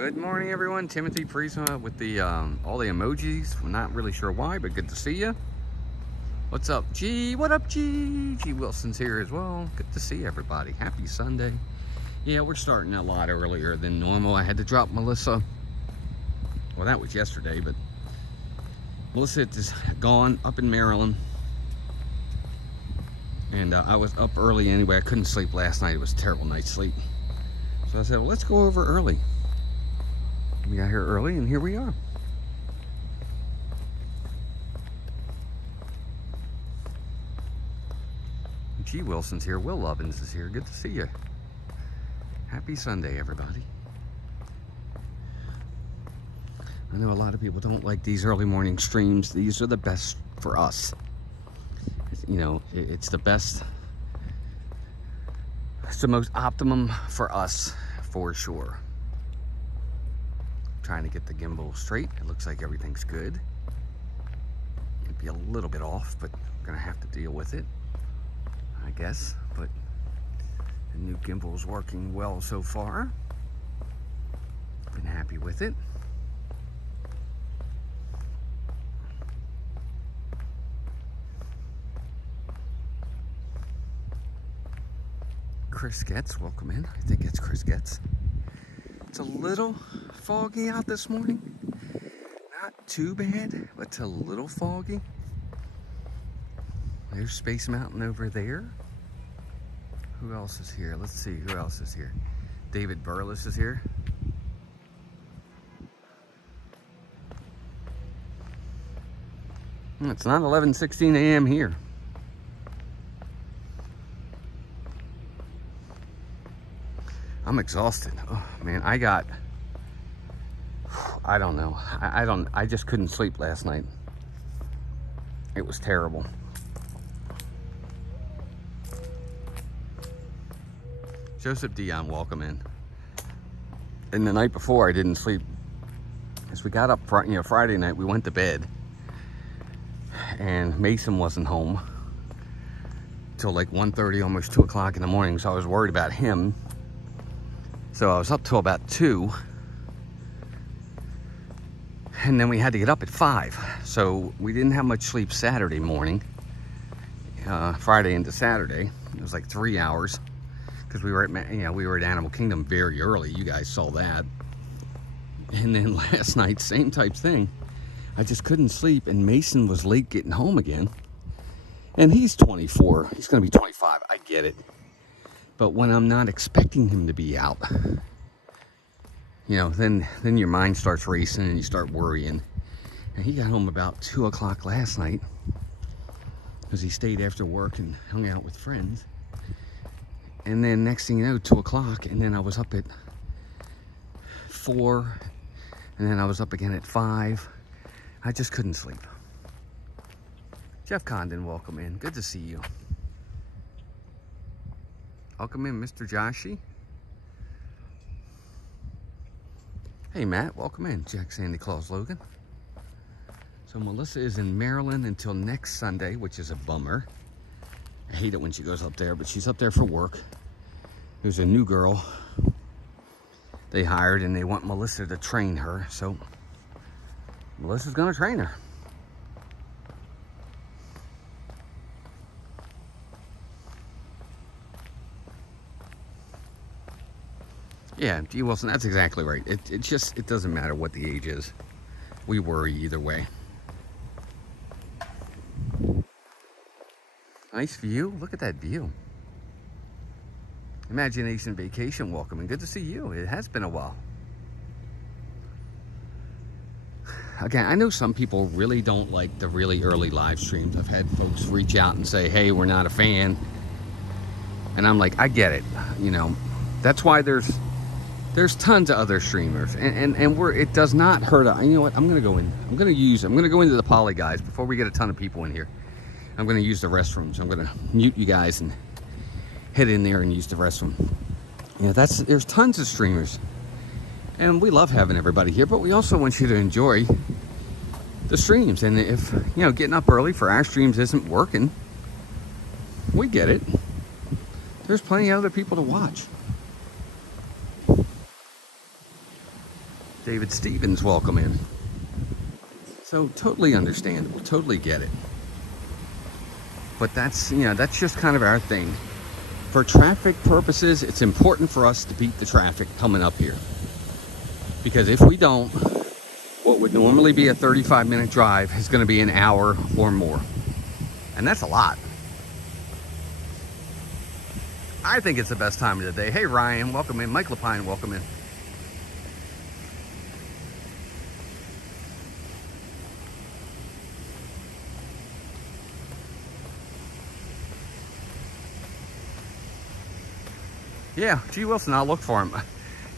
Good morning, everyone. Timothy Prisma with the all the emojis. We're not really sure why, but good to see you. What's up, G? What up, G? G Wilson's here as well. Good to see everybody. Happy Sunday. Yeah, we're starting a lot earlier than normal. I had to drop Melissa. Well, that was yesterday, but Melissa is gone up in Maryland. And I was up early anyway. I couldn't sleep last night. It was a terrible night's sleep. So I said, well, let's go over early. We got here early, and here we are. G. Wilson's here. Will Lovins is here. Good to see you. Happy Sunday, everybody. I know a lot of people don't like these early morning streams. These are the best for us. You know, it's the best. It's the most optimum for us, for sure. Trying to get the gimbal straight. It looks like everything's good. It'd be a little bit off, but we're gonna have to deal with it, I guess. But the new gimbal's working well so far. Been happy with it. Chris Getz, welcome in. I think it's Chris Getz. It's a little foggy out this morning. Not too bad, but it's a little foggy. There's Space Mountain over there. Who else is here? Let's see, who else is here? David Burles is here. It's not 11:16 a.m. here. I'm exhausted. Oh man, I don't know. I just couldn't sleep last night. It was terrible. Joseph Dion, welcome in. And the night before I didn't sleep. As we got up, Friday night, we went to bed. And Mason wasn't home till like 1:30, almost 2 o'clock in the morning. So I was worried about him. So I was up till about 2. And then we had to get up at 5. So we didn't have much sleep Saturday morning. Friday into Saturday. It was like 3 hours. Because we were at Animal Kingdom very early. You guys saw that. And then last night, same type thing. I just couldn't sleep, and Mason was late getting home again. And he's 24. He's going to be 25. I get it. But when I'm not expecting him to be out, then your mind starts racing and you start worrying. And he got home about 2 o'clock last night because he stayed after work and hung out with friends. And then next thing you know, 2 o'clock, and then I was up at 4, and then I was up again at 5. I just couldn't sleep. Jeff Condon, welcome in. Good to see you. Welcome in, Mr. Joshi. Hey, Matt, welcome in. Jack Sandy Claus Logan. So Melissa is in Maryland until next Sunday, which is a bummer. I hate it when she goes up there, but she's up there for work. There's a new girl they hired, and they want Melissa to train her, so Melissa's gonna train her. Yeah, G. Wilson, that's exactly right. It doesn't matter what the age is. We worry either way. Nice view. Look at that view. Imagination Vacation, welcome, and good to see you. It has been a while. Again, I know some people really don't like the really early live streams. I've had folks reach out and say, hey, we're not a fan. And I'm like, I get it. That's why there's tons of other streamers, and it does not hurt. You know what? I'm gonna go into the Poly guys before we get a ton of people in here. I'm gonna use the restrooms. I'm gonna mute you guys and head in there and use the restroom. There's tons of streamers, and we love having everybody here, but we also want you to enjoy the streams. And if getting up early for our streams isn't working, we get it. There's plenty of other people to watch. David Stevens, welcome in. So totally understandable, totally get it. But that's, you know, that's just kind of our thing. For traffic purposes, it's important for us to beat the traffic coming up here. Because if we don't, what would normally be a 35-minute drive is going to be an hour or more. And that's a lot. I think it's the best time of the day. Hey, Ryan, welcome in. Mike Lapine, welcome in. Yeah, G. Wilson, I'll look for him.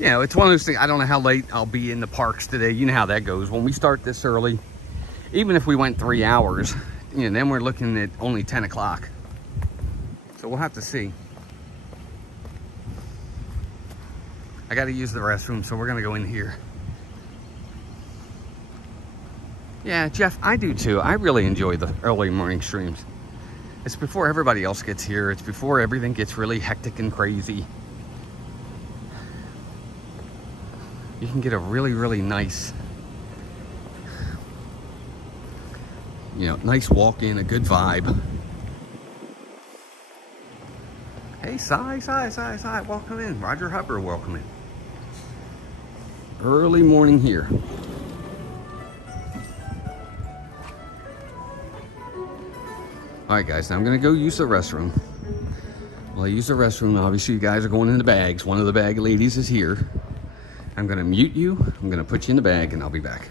You know, it's one of those things, I don't know how late I'll be in the parks today. You know how that goes. When we start this early, even if we went 3 hours, you know, then we're looking at only 10 o'clock. So we'll have to see. I got to use the restroom, so we're going to go in here. Yeah, Jeff, I do too. I really enjoy the early morning streams. It's before everybody else gets here. It's before everything gets really hectic and crazy. You can get a really, really nice, you know, nice walk in, a good vibe. Hey, Cy, welcome in. Roger Hubbard, welcome in. Early morning here. All right, guys, now I'm gonna go use the restroom. Well, I use the restroom. Obviously, you guys are going in the bags. One of the bag ladies is here. I'm gonna mute you. I'm gonna put you in the bag, and I'll be back.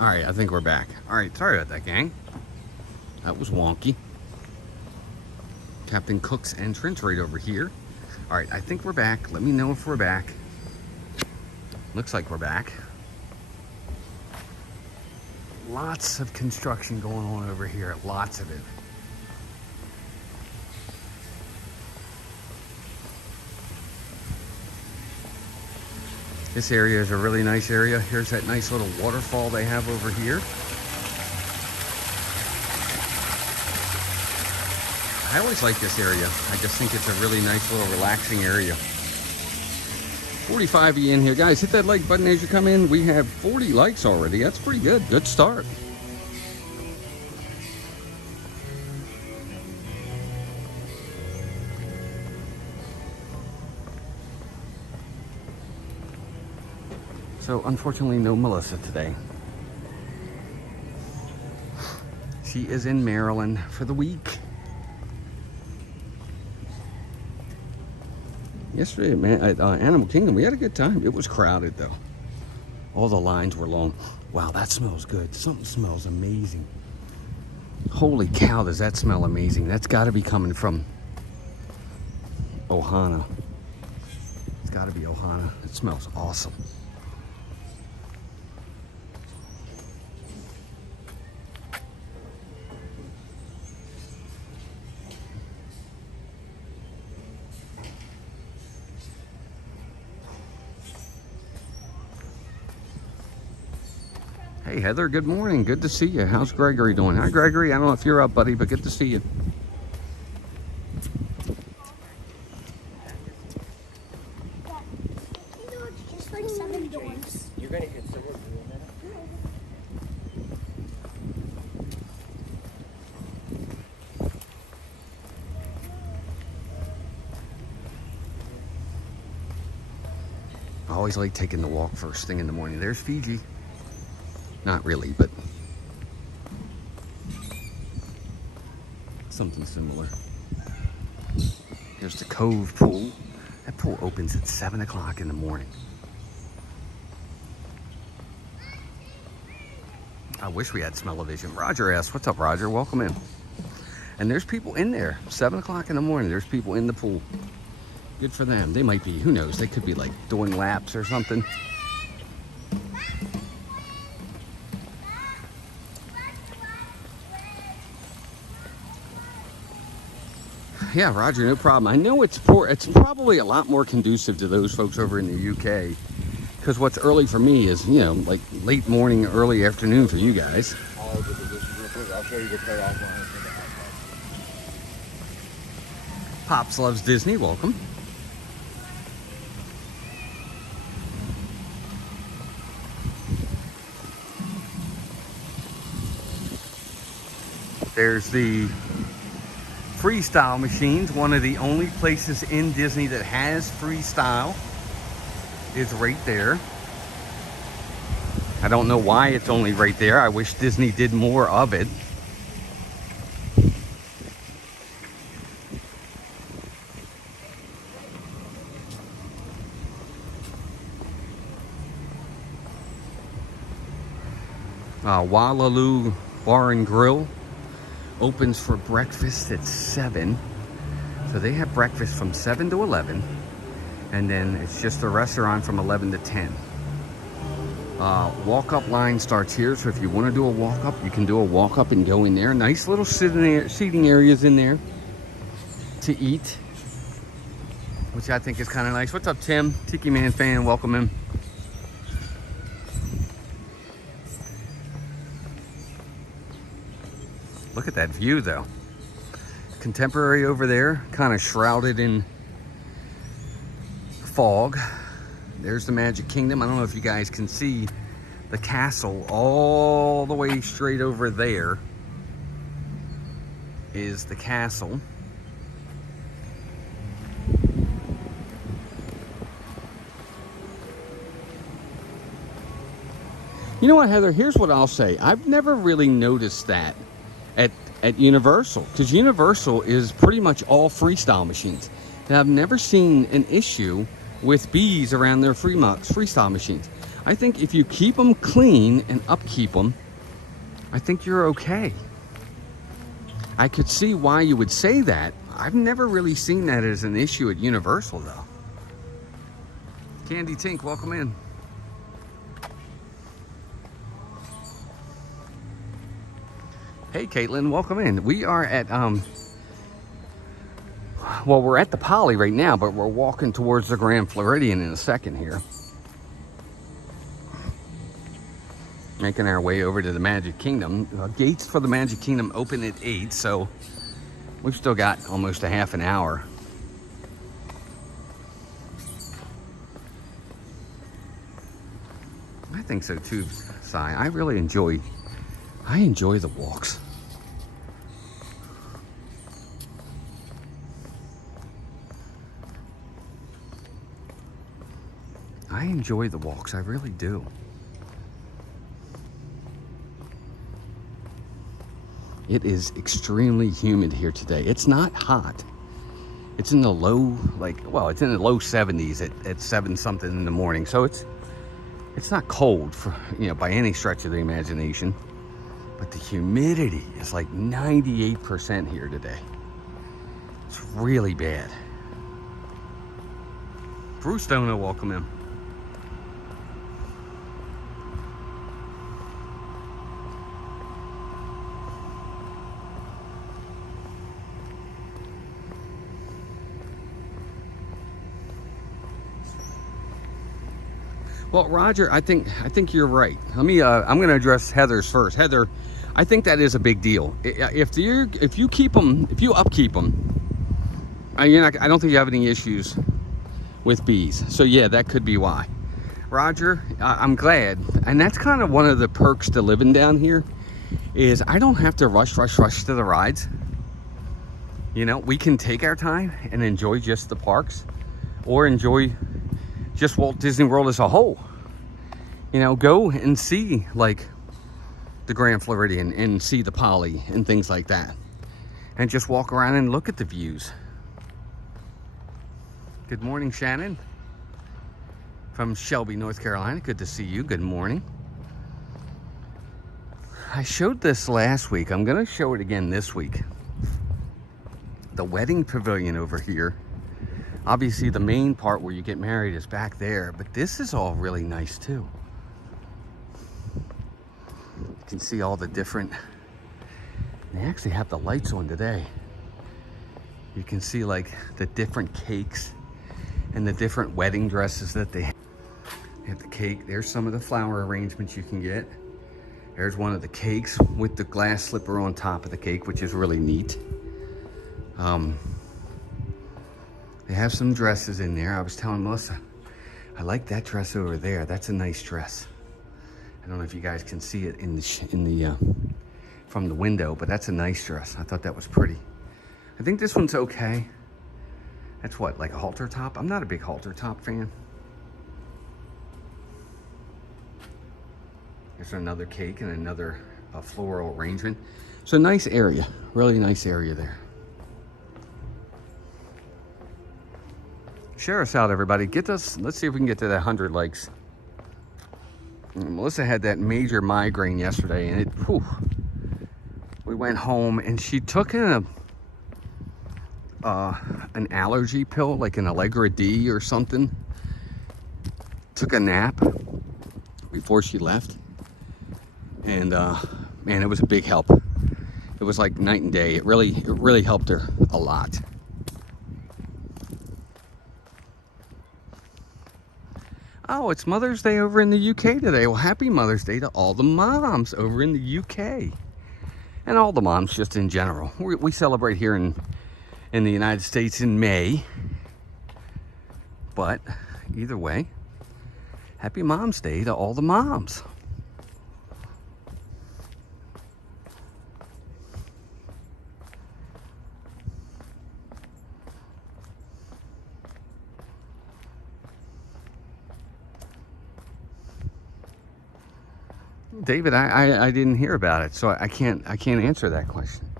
All right, I think we're back. All right, sorry about that, gang. That was wonky. Captain Cook's entrance right over here. All right, I think we're back. Let me know if we're back. Looks like we're back. Lots of construction going on over here, lots of it. This area is a really nice area. Here's that nice little waterfall they have over here. I always like this area. I just think it's a really nice little relaxing area. 45 of you in here. Guys, hit that like button as you come in. We have 40 likes already. That's pretty good. Good start. So unfortunately, no Melissa today. She is in Maryland for the week. Yesterday, man, at Animal Kingdom, we had a good time. It was crowded, though. All the lines were long. Wow, that smells good. Something smells amazing. Holy cow, does that smell amazing. That's got to be coming from Ohana. It's got to be Ohana. It smells awesome. Hey Heather, good morning. Good to see you. How's Gregory doing? Hi Gregory. I don't know if you're up, buddy, but good to see you. It's just like 7 doors. You're gonna hit someone in a minute. I always like taking the walk first thing in the morning. There's Fiji. Not really, but something similar. Here's the Cove pool. That pool opens at 7 o'clock in the morning. I wish we had smell-o-vision. Roger asks, what's up, Roger? Welcome in. And there's people in there. 7 o'clock in the morning, there's people in the pool. Good for them. They might be, who knows, they could be like doing laps or something. Yeah, Roger, no problem. I know it's probably a lot more conducive to those folks over in the UK, because what's early for me is, you know, like late morning, early afternoon for you guys. I'll look at the dishes real quick. I'll show you the cutoff line. Pops Loves Disney, welcome. There's the freestyle machines. One of the only places in Disney that has freestyle is right there. I don't know why it's only right there. I wish Disney did more of it. Walaloo Bar and Grill opens for breakfast at 7. So they have breakfast from 7 to 11. And then it's just a restaurant from 11 to 10. Walk-up line starts here. So if you want to do a walk-up, you can do a walk-up and go in there. Nice little seating areas in there to eat, which I think is kind of nice. What's up, Tim? Tiki Man fan, welcome in. Look at that view, though. Contemporary over there, kind of shrouded in fog. There's the Magic Kingdom. I don't know if you guys can see the castle all the way straight over there is the castle. You know what, Heather? Here's what I'll say. I've never really noticed that at Universal, because Universal is pretty much all freestyle machines. And I've never seen an issue with bees around their freestyle machines. I think if you keep them clean and upkeep them, I think you're okay. I could see why you would say that. I've never really seen that as an issue at Universal, though. Candy Tink, welcome in. Hey, Caitlin, welcome in. We are at, well, we're at the Poly right now, but we're walking towards the Grand Floridian in a second here. Making our way over to the Magic Kingdom. Gates for the Magic Kingdom open at 8, so we've still got almost a half an hour. I think so too, Si. I really enjoy the walks. I enjoy the walks, I really do. It is extremely humid here today. It's not hot. It's in the low, it's in the low 70s at 7 something in the morning. So it's not cold for, by any stretch of the imagination. But the humidity is like 98% here today. It's really bad. Bruce Dono, welcome in. Well, Roger, I think you're right. Let me. I'm going to address Heather's first. Heather, I think that is a big deal. If you upkeep them, I don't think you have any issues with bees. So yeah, that could be why. Roger, I'm glad, and that's kind of one of the perks to living down here, is I don't have to rush to the rides. We can take our time and enjoy just the parks, or enjoy just Walt Disney World as a whole. Go and see like the Grand Floridian and see the Poly and things like that, and just walk around and look at the views. Good morning, Shannon from Shelby, North Carolina. Good to see you. Good morning. I showed this last week. I'm going to show it again this week. The wedding pavilion over here. Obviously, the main part where you get married is back there, but this is all really nice too. You can see all the different, they actually have the lights on today. You can see like the different cakes and the different wedding dresses that they have. They have the cake. There's some of the flower arrangements you can get. There's one of the cakes with the glass slipper on top of the cake, which is really neat. They have some dresses in there. I was telling Melissa, I like that dress over there. That's a nice dress. I don't know if you guys can see it from the window, but that's a nice dress. I thought that was pretty. I think this one's okay. That's what, like a halter top? I'm not a big halter top fan. There's another cake and another floral arrangement. So nice area, really nice area there. Share us out, everybody. Let's see if we can get to that 100 likes. Melissa had that major migraine yesterday, and we went home and she took an allergy pill, like an Allegra D or something. Took a nap before she left, and man, it was a big help. It was like night and day. It really helped her a lot. Oh, it's Mother's Day over in the UK today. Well, happy Mother's Day to all the moms over in the UK. And all the moms just in general. We celebrate here in the United States in May. But either way, happy Mom's Day to all the moms. David, I didn't hear about it, so I can't answer that question.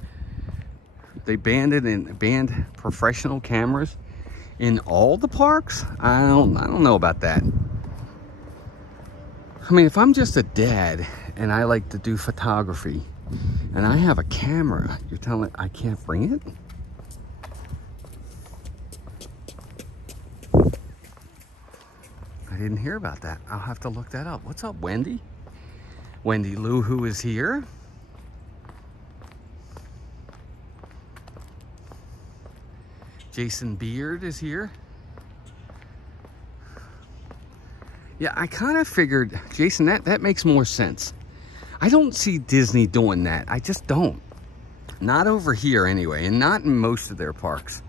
They banned professional cameras in all the parks? I don't know about that. I mean, if I'm just a dad and I like to do photography and I have a camera, you're telling me I can't bring it? I didn't hear about that. I'll have to look that up. What's up, Wendy? Wendy Lou, who is here. Jason Beard is here. Yeah, I kind of figured, Jason, that makes more sense. I don't see Disney doing that. I just don't. Not over here anyway, and not in most of their parks.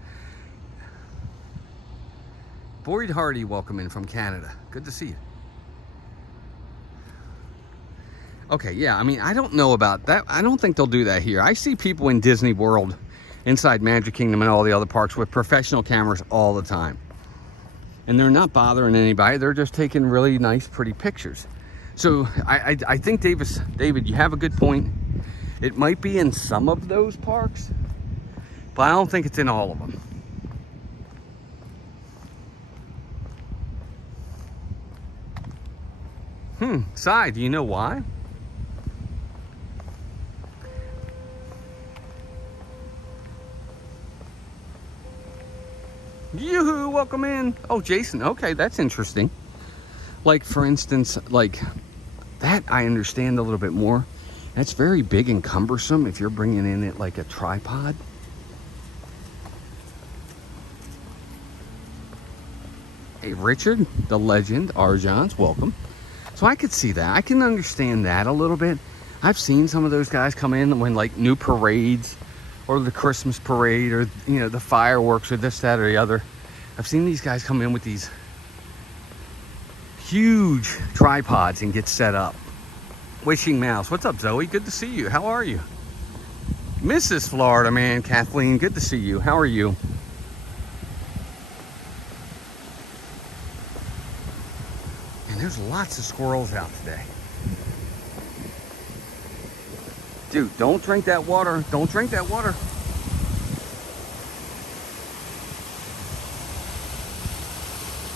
Boyd Hardy, welcome in from Canada. Good to see you. Okay, yeah, I mean, I don't know about that. I don't think they'll do that here. I see people in Disney World, inside Magic Kingdom and all the other parks with professional cameras all the time. And they're not bothering anybody. They're just taking really nice, pretty pictures. So I think, David, you have a good point. It might be in some of those parks, but I don't think it's in all of them. Si, do you know why? Yoo-hoo, welcome in. Oh, Jason, okay, that's interesting. Like, for instance, like, that I understand a little bit more. That's very big and cumbersome if you're bringing in it like a tripod. Hey, Richard, the legend, Arjan's, welcome. So I could see that. I can understand that a little bit. I've seen some of those guys come in when, like, new parades or the Christmas parade or, you know, the fireworks or this, that, or the other. I've seen these guys come in with these huge tripods and get set up. Wishing Mouse, what's up, Zoe? Good to see you. How are you? Mrs. Florida Man, Kathleen, good to see you. How are you? And there's lots of squirrels out today. Dude, don't drink that water. Don't drink that water.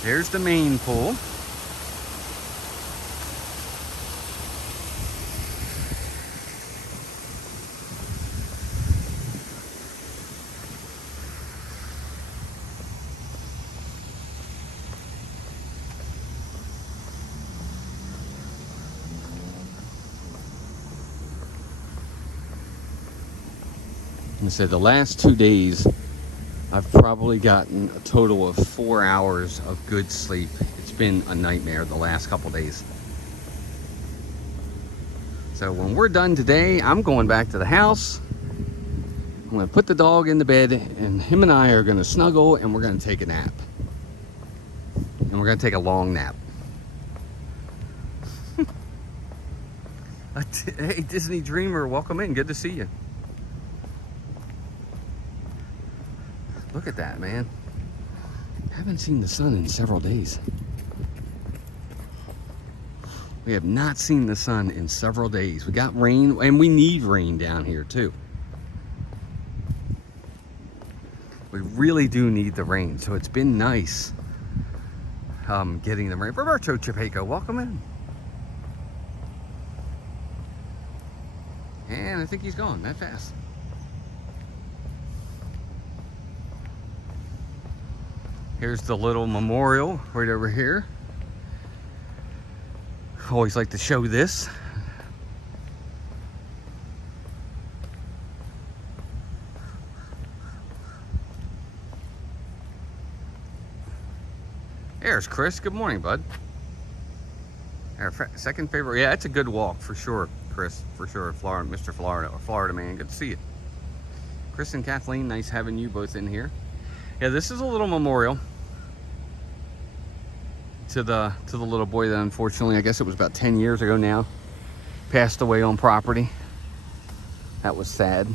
There's the main pool. I said the last 2 days I've probably gotten a total of 4 hours of good sleep. It's been a nightmare the last couple days. So when we're done today, I'm going back to the house. I'm going to put the dog in the bed, and him and I are going to snuggle, and we're going to take a nap. And we're going to take a long nap. Hey, Disney Dreamer, welcome in. Good to see you. Look at that, man. Haven't seen the sun in several days. We have not seen the sun in several days. We got rain, and we need rain down here too. We really do need the rain, so it's been nice getting the rain. Roberto Chapeco, welcome in. And I think he's gone that fast. Here's the little memorial right over here. Always like to show this. There's Chris. Good morning, bud. Our second favorite. Yeah, it's a good walk for sure, Chris. For sure, Florida, Mr. Florida, or Florida man. Good to see you. Chris and Kathleen, nice having you both in here. Yeah, this is a little memorial to the little boy that unfortunately, I guess it was about 10 years ago now, passed away on property. That was sad.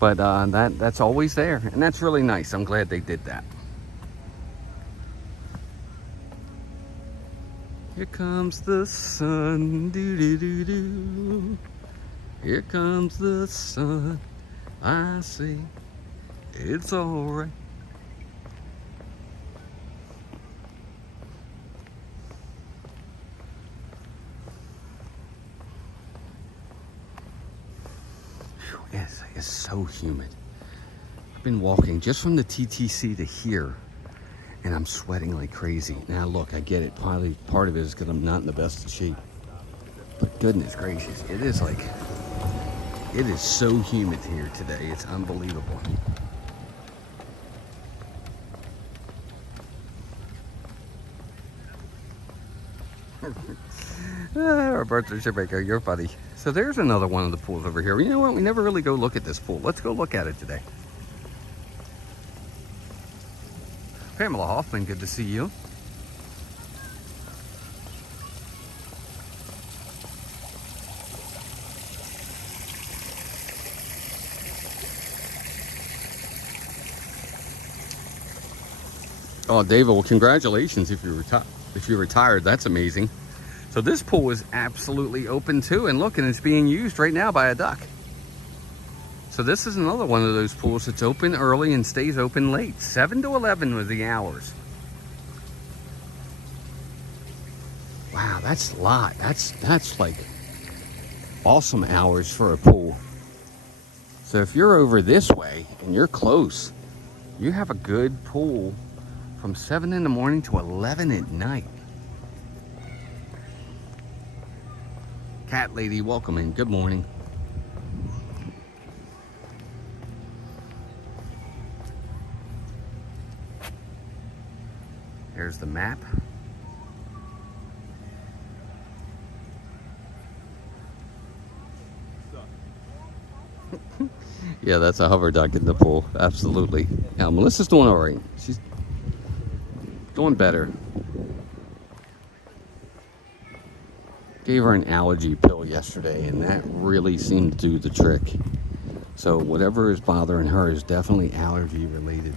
But that's always there, and that's really nice. I'm glad they did that. Here comes the sun, doo-doo-doo-doo. Here comes the sun, I see. It's all right. It's so humid. I've been walking just from the TTC to here, and I'm sweating like crazy. Now look, I get it. Probably part of it is because I'm not in the best of shape. But goodness gracious, it is so humid here today. It's unbelievable. Roberto Shebeco, you're funny. So there's another one of the pools over here. You know what? We never really go look at this pool. Let's go look at it today. Pamela Hoffman, good to see you. Oh, David, well, congratulations if you're retired. That's amazing. So this pool is absolutely open too, and look, and it's being used right now by a duck. So this is another one of those pools that's open early and stays open late. 7 to 11 was the hours. Wow, that's a lot. That's like awesome hours for a pool. So if you're over this way and you're close, you have a good pool from 7 in the morning to 11 at night. Cat lady, welcome in. Good morning. There's the map. Yeah, that's a hover duck in the pool. Absolutely. Yeah, Melissa's doing all right. She's doing better. Gave her an allergy pill yesterday, and that really seemed to do the trick. So whatever is bothering her is definitely allergy related.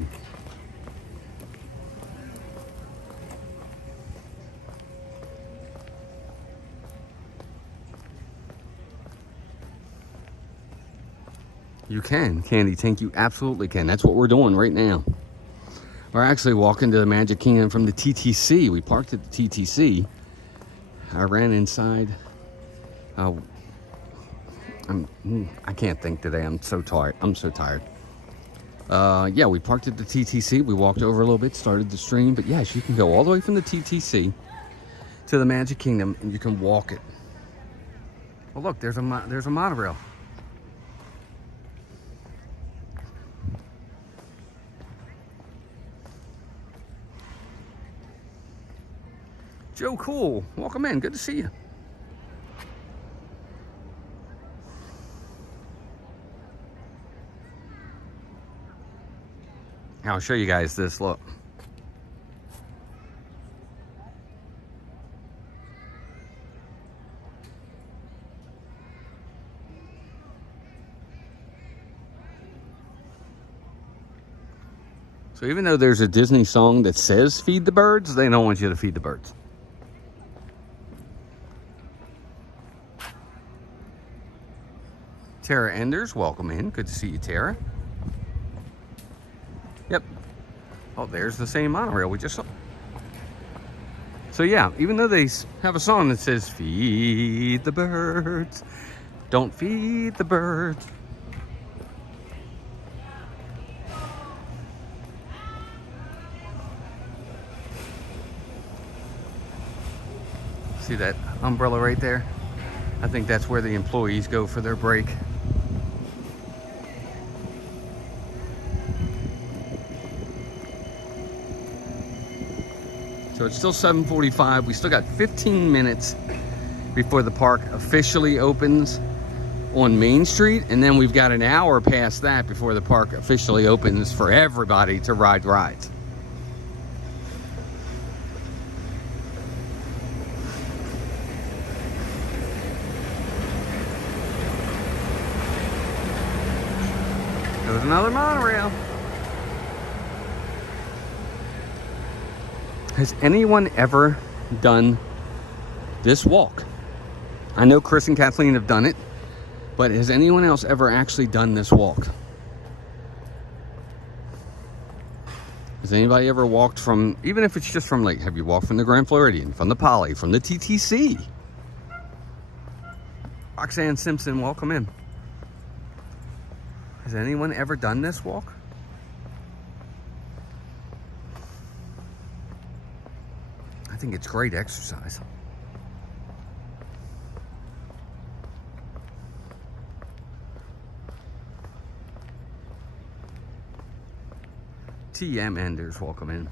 You can, Candy Tank, you absolutely can. That's what we're doing right now. We're actually walking to the Magic Kingdom from the TTC. We parked at the TTC. I ran inside. I can't think today. I'm so tired. Yeah, we parked at the TTC. We walked over a little bit, started the stream. But yes, you can go all the way from the TTC to the Magic Kingdom, and you can walk it. Well, look, there's a monorail. Joe Cool, welcome in. Good to see you. I'll show you guys this. Look. So even though there's a Disney song that says feed the birds, they don't want you to feed the birds. Tara Enders, welcome in. Good to see you, Tara. Yep. Oh, there's the same monorail we just saw. So yeah, even though they have a song that says feed the birds, don't feed the birds. See that umbrella right there? I think that's where the employees go for their break. So it's still 7:45. We still got 15 minutes before the park officially opens on Main Street. And then we've got an hour past that before the park officially opens for everybody to ride rides. There's another monorail. Has anyone ever done this walk? I know Chris and Kathleen have done it, but has anyone else ever actually done this walk? Has anybody ever walked from, even if it's just from, like, have you walked from the Grand Floridian, from the Poly, from the TTC? Roxanne Simpson, welcome in. Has anyone ever done this walk? I think it's great exercise. TM Enders, welcome in.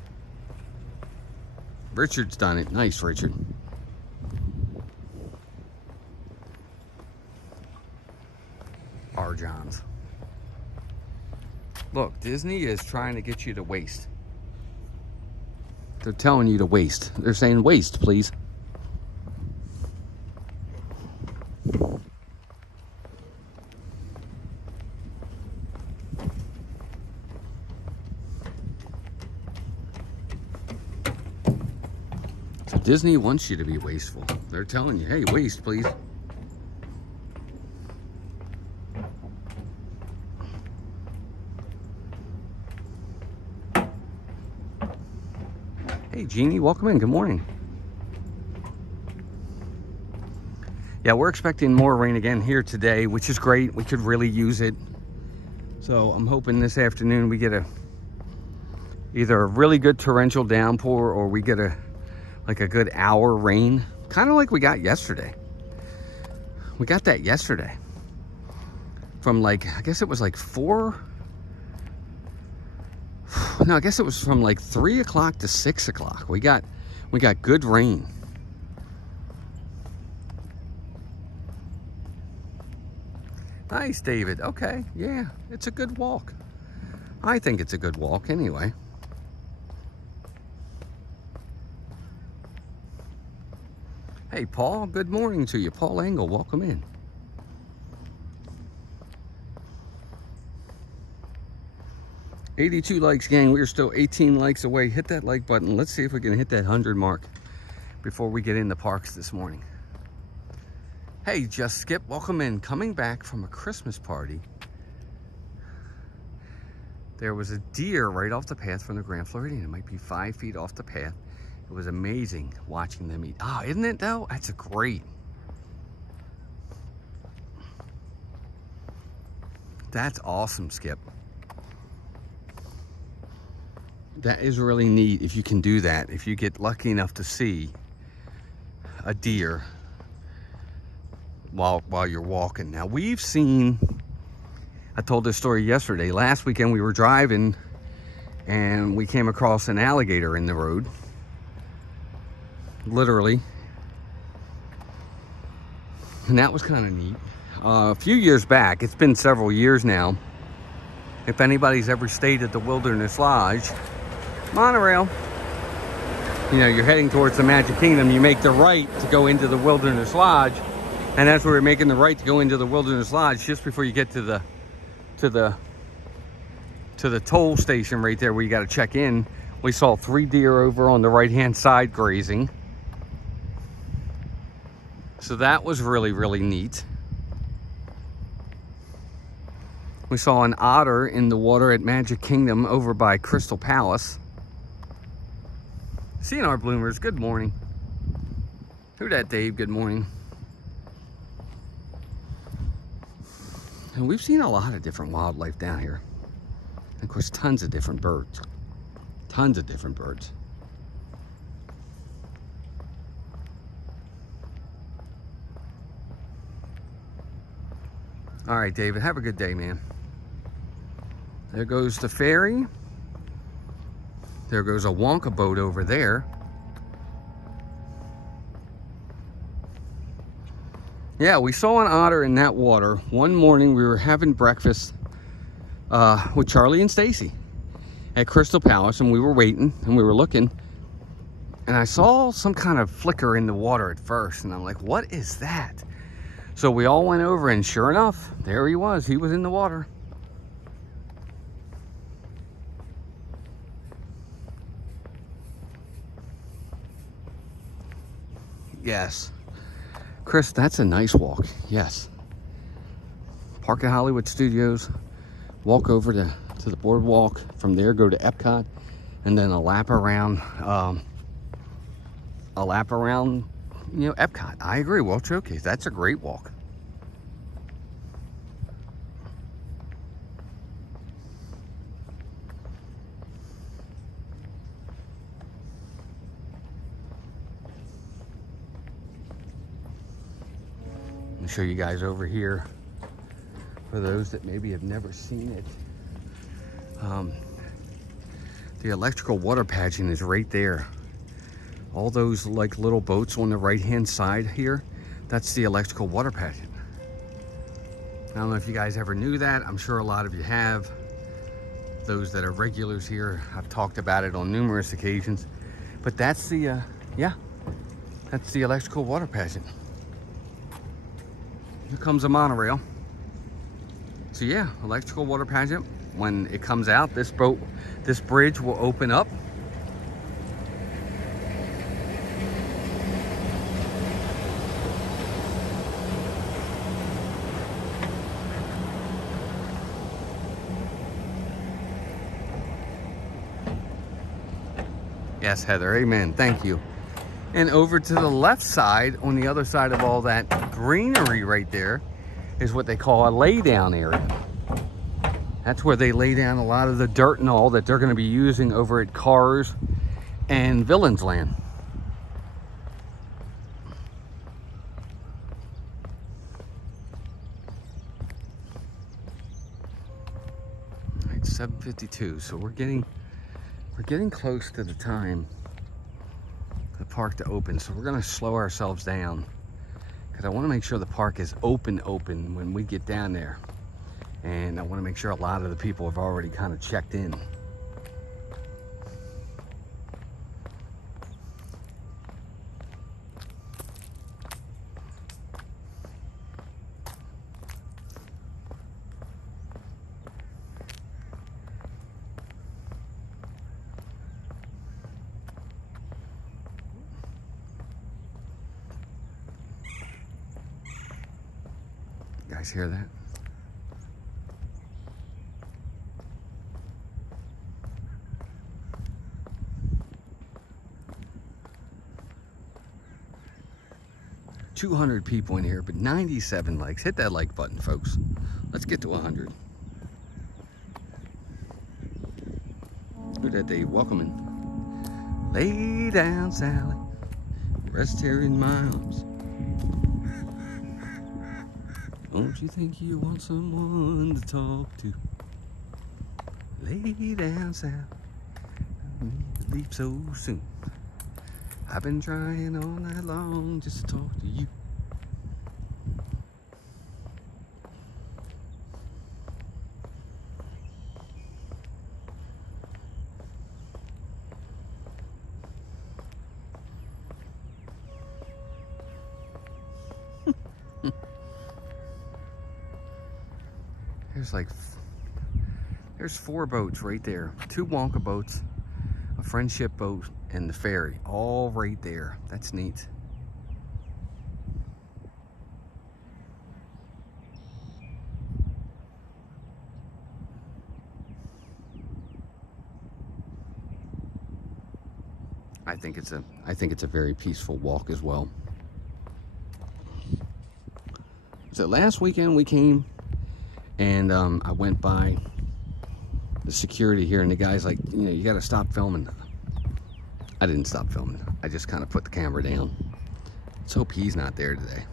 Richard's done it. Nice, Richard. Johns. Look, Disney is trying to get you to waste. They're telling you to waste. They're saying waste, please. So Disney wants you to be wasteful. They're telling you, hey, waste, please. Hey, Jeannie, welcome in. Good morning. Yeah, we're expecting more rain again here today, which is great. We could really use it. So I'm hoping this afternoon we get either a really good torrential downpour or we get a good hour rain, kind of like we got yesterday. We got that yesterday from I guess it was 4. No, I guess it was from 3 o'clock to 6 o'clock. We got good rain. Nice, David. Okay, yeah, it's a good walk. I think it's a good walk anyway. Hey, Paul, good morning to you. Paul Engel, welcome in. $82 likes, gang. We are still 18 likes away. Hit that like button. Let's see if we can hit that 100 mark before we get in the parks this morning. Hey, Just Skip, welcome in. Coming back from a Christmas party. There was a deer right off the path from the Grand Floridian. It might be 5 feet off the path. It was amazing watching them eat. Ah, isn't it though? That's great. That's awesome, Skip. That is really neat if you can do that. If you get lucky enough to see a deer while you're walking. Now we've seen, I told this story yesterday. Last weekend we were driving and we came across an alligator in the road. Literally. And that was kind of neat. A few years back, it's been several years now. If anybody's ever stayed at the Wilderness Lodge, monorail, you know, you're heading towards the Magic Kingdom, you make the right to go into the Wilderness Lodge, and that's where we're making the right to go into the Wilderness Lodge just before you get to the toll station right there where you got to check in. We saw 3 deer over on the right hand side grazing, so that was really, really neat. We saw an otter in the water at Magic Kingdom over by Crystal Palace. CNR Bloomers, good morning. Who dat, Dave? Good morning. And we've seen a lot of different wildlife down here. And of course, tons of different birds. Tons of different birds. All right, David, have a good day, man. There goes the ferry. There goes a Wonka boat over there. Yeah, we saw an otter in that water. One morning we were having breakfast with Charlie and Stacy at Crystal Palace, and we were waiting and we were looking, and I saw some kind of flicker in the water at first, and I'm like, what is that? So we all went over, and sure enough, there he was. He was in the water. Yes. Chris, that's a nice walk. Yes. Park at Hollywood Studios. Walk over to the boardwalk. From there, go to Epcot. And then a lap around, you know, Epcot. I agree. World Showcase. That's a great walk. I'll show you guys over here for those that maybe have never seen it. The electrical water pageant is right there. All those like little boats on the right hand side here, that's the electrical water pageant. I don't know if you guys ever knew that. I'm sure a lot of you have. Those that are regulars here, I've talked about it on numerous occasions. But that's the, yeah, that's the electrical water pageant. Here comes a monorail. So yeah, electrical water pageant. When it comes out, this bridge will open up. Yes, Heather, amen, thank you. And over to the left side, on the other side of all that greenery right there, is what they call a lay down area. That's where they lay down a lot of the dirt and all that they're going to be using over at Cars and Villains Land. All right, 7:52, so we're getting close to the time for the park to open. So we're going to slow ourselves down because I want to make sure the park is open when we get down there. And I want to make sure a lot of the people have already kind of checked in. You guys hear that? $200 people in here, but 97 likes. Hit that like button, folks. Let's get to 100. Who that they welcoming? Lay down, Sally. Rest here in my arms. Don't you think you want someone to talk to? Lay down, Sally. Don't need to leave so soon. I've been trying all night long just to talk to you. There's 4 boats right there. 2 Wonka boats, a friendship boat, and the ferry, all right there. That's neat. I think it's a very peaceful walk as well. So last weekend we came and I went by the security here and the guy's like, you know, you got to stop filming. I didn't stop filming. I just kind of put the camera down. Let's hope he's not there today.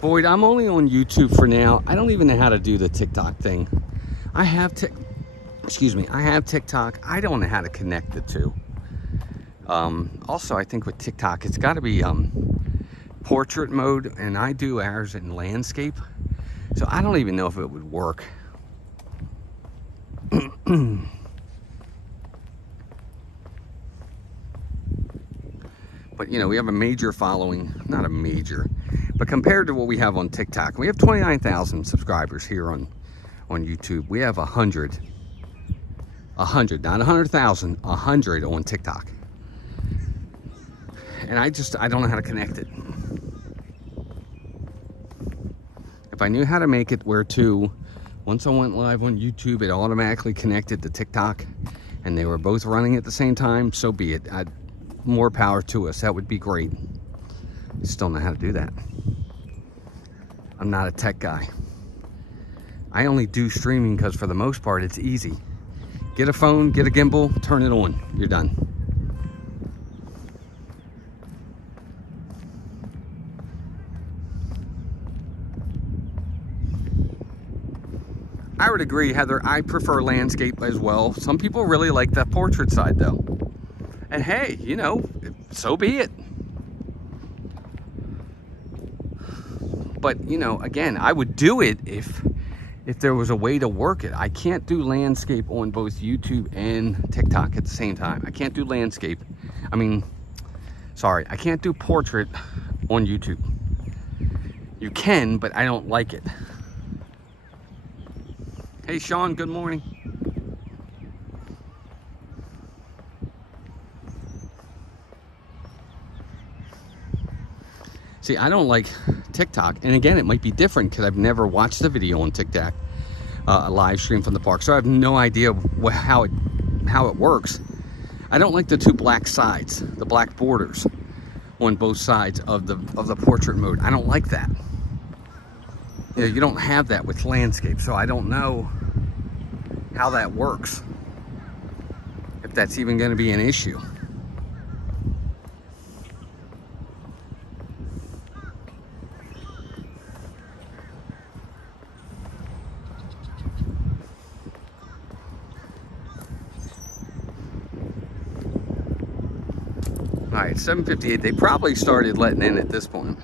Boyd, I'm only on YouTube for now. I don't even know how to do the TikTok thing. I have TikTok. I don't know how to connect the two. Also, I think with TikTok, it's got to be portrait mode, and I do ours in landscape. So I don't even know if it would work. But, you know, we have a major following. Not a major, but compared to what we have on TikTok, we have 29,000 subscribers here on YouTube. We have 100, not 100,000, 100 on TikTok. And I don't know how to connect it. If I knew how to make it where once I went live on YouTube, it automatically connected to TikTok and they were both running at the same time, so be it. More power to us. That would be great. I just don't know how to do that. I'm not a tech guy. I only do streaming because for the most part, it's easy. Get a phone, get a gimbal, turn it on. You're done. I would agree, Heather. I prefer landscape as well. Some people really like the portrait side, though. And hey, you know, so be it. But, you know, again, I would do it if there was a way to work it. I can't do landscape on both YouTube and TikTok at the same time. I can't do landscape. I mean, sorry, I can't do portrait on YouTube. You can, but I don't like it. Hey, Sean, good morning. See, I don't like TikTok. And again, it might be different because I've never watched the video on TikTok, a live stream from the park. So I have no idea how it works. I don't like the two black sides, the black borders on both sides of the portrait mode. I don't like that. You know, you don't have that with landscape, so I don't know how that works, if that's even going to be an issue. All right, 7:58. They probably started letting in at this point.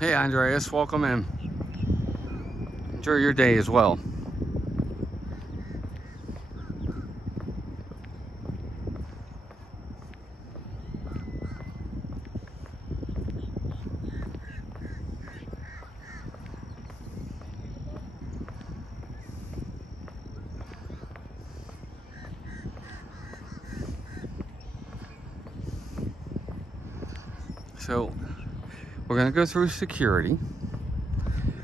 Hey, Andreas, welcome in. Enjoy your day as well. So we're gonna go through security.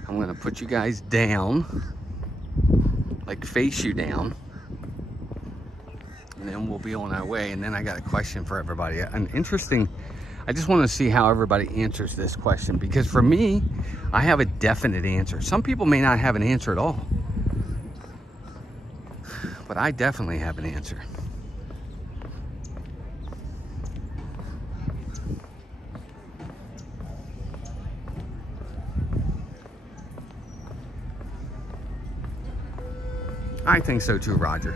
I'm gonna put you guys down, like face you down, and then we'll be on our way. And then I got a question for everybody. An interesting, I just want to see how everybody answers this question, because for me, I have a definite answer. Some people may not have an answer at all, but I definitely have an answer. I think so too, Roger.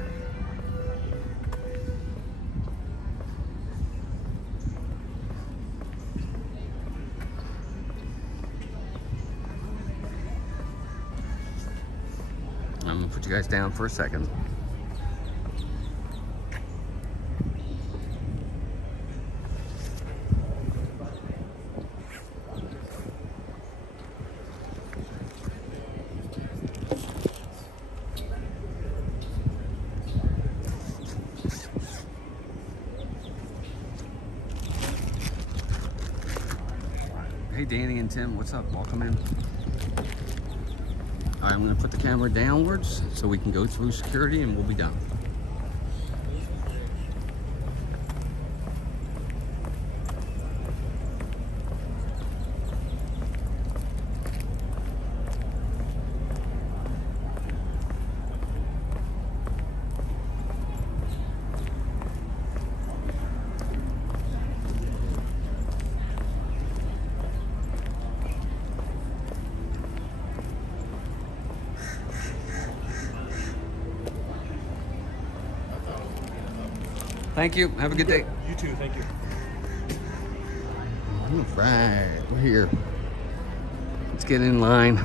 I'm gonna put you guys down for a second. Hey, Danny and Tim, what's up? Welcome in. All right, I'm gonna put the camera downwards so we can go through security and we'll be done. Thank you. Have a good day. You too, thank you. All right, we're here. Let's get in line.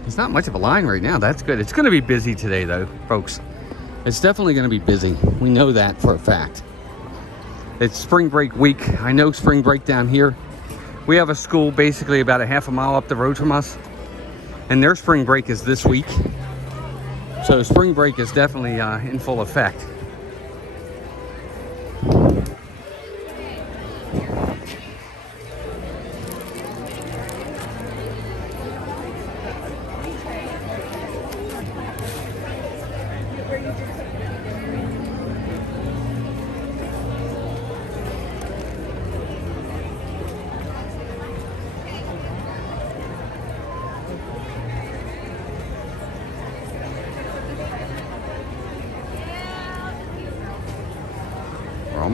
There's not much of a line right now. That's good. It's going to be busy today, though, folks. It's definitely going to be busy. We know that for a fact. It's spring break week. I know spring break down here. We have a school basically about a half a mile up the road from us, and their spring break is this week. So spring break is definitely in full effect.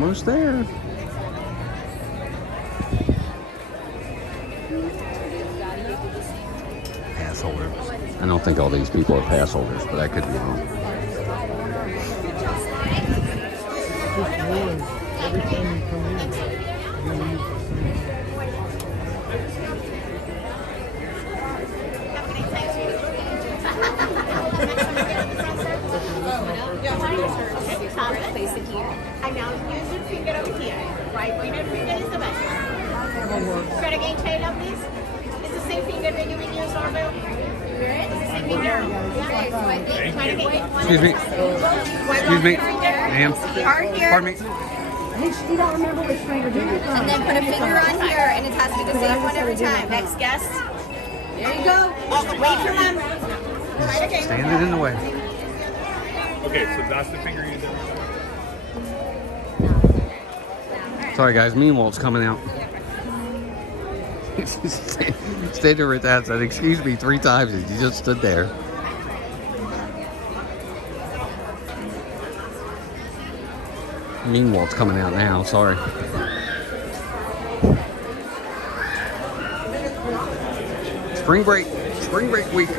almost there. Pass holder. I don't think all these people are pass holders, but I could be wrong. Every time you come in, you gotta use the same. Place it here. And now use your finger over here. Right pointer finger is the best. Try it again, Taylor, please. It's the same finger that you will use, Auburndale. It's the same finger. Yeah. So I think. Try it again. Excuse me. Excuse me. Ma'am. Hard here. Pardon me. You don't remember which finger to use. And then put a finger on here, and it has to be the same one every time. Next guest. There you go. Wait for them. Try it again. Standing in the way. Okay, so that's the finger you do. Sorry guys, Mean Walt's coming out. Stayed there with that, said excuse me 3 times and you just stood there. Mean Walt's coming out now, sorry. Spring break week.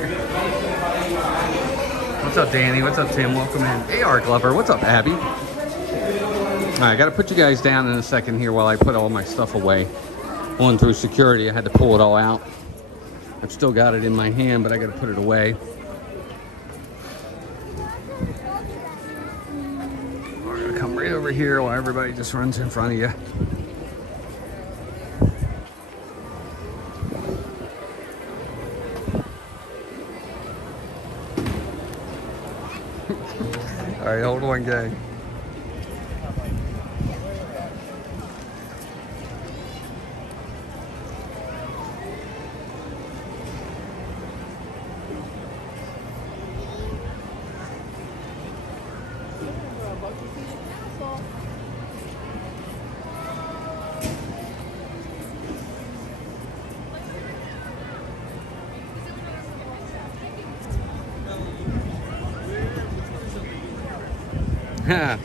What's up, Danny? What's up, Tim? Welcome in. AR Glover. What's up, Abby? All right, I got to put you guys down in a second here while I put all my stuff away. Going through security, I had to pull it all out. I've still got it in my hand, but I got to put it away. We're going to come right over here while everybody just runs in front of you. All right, hold on, gang.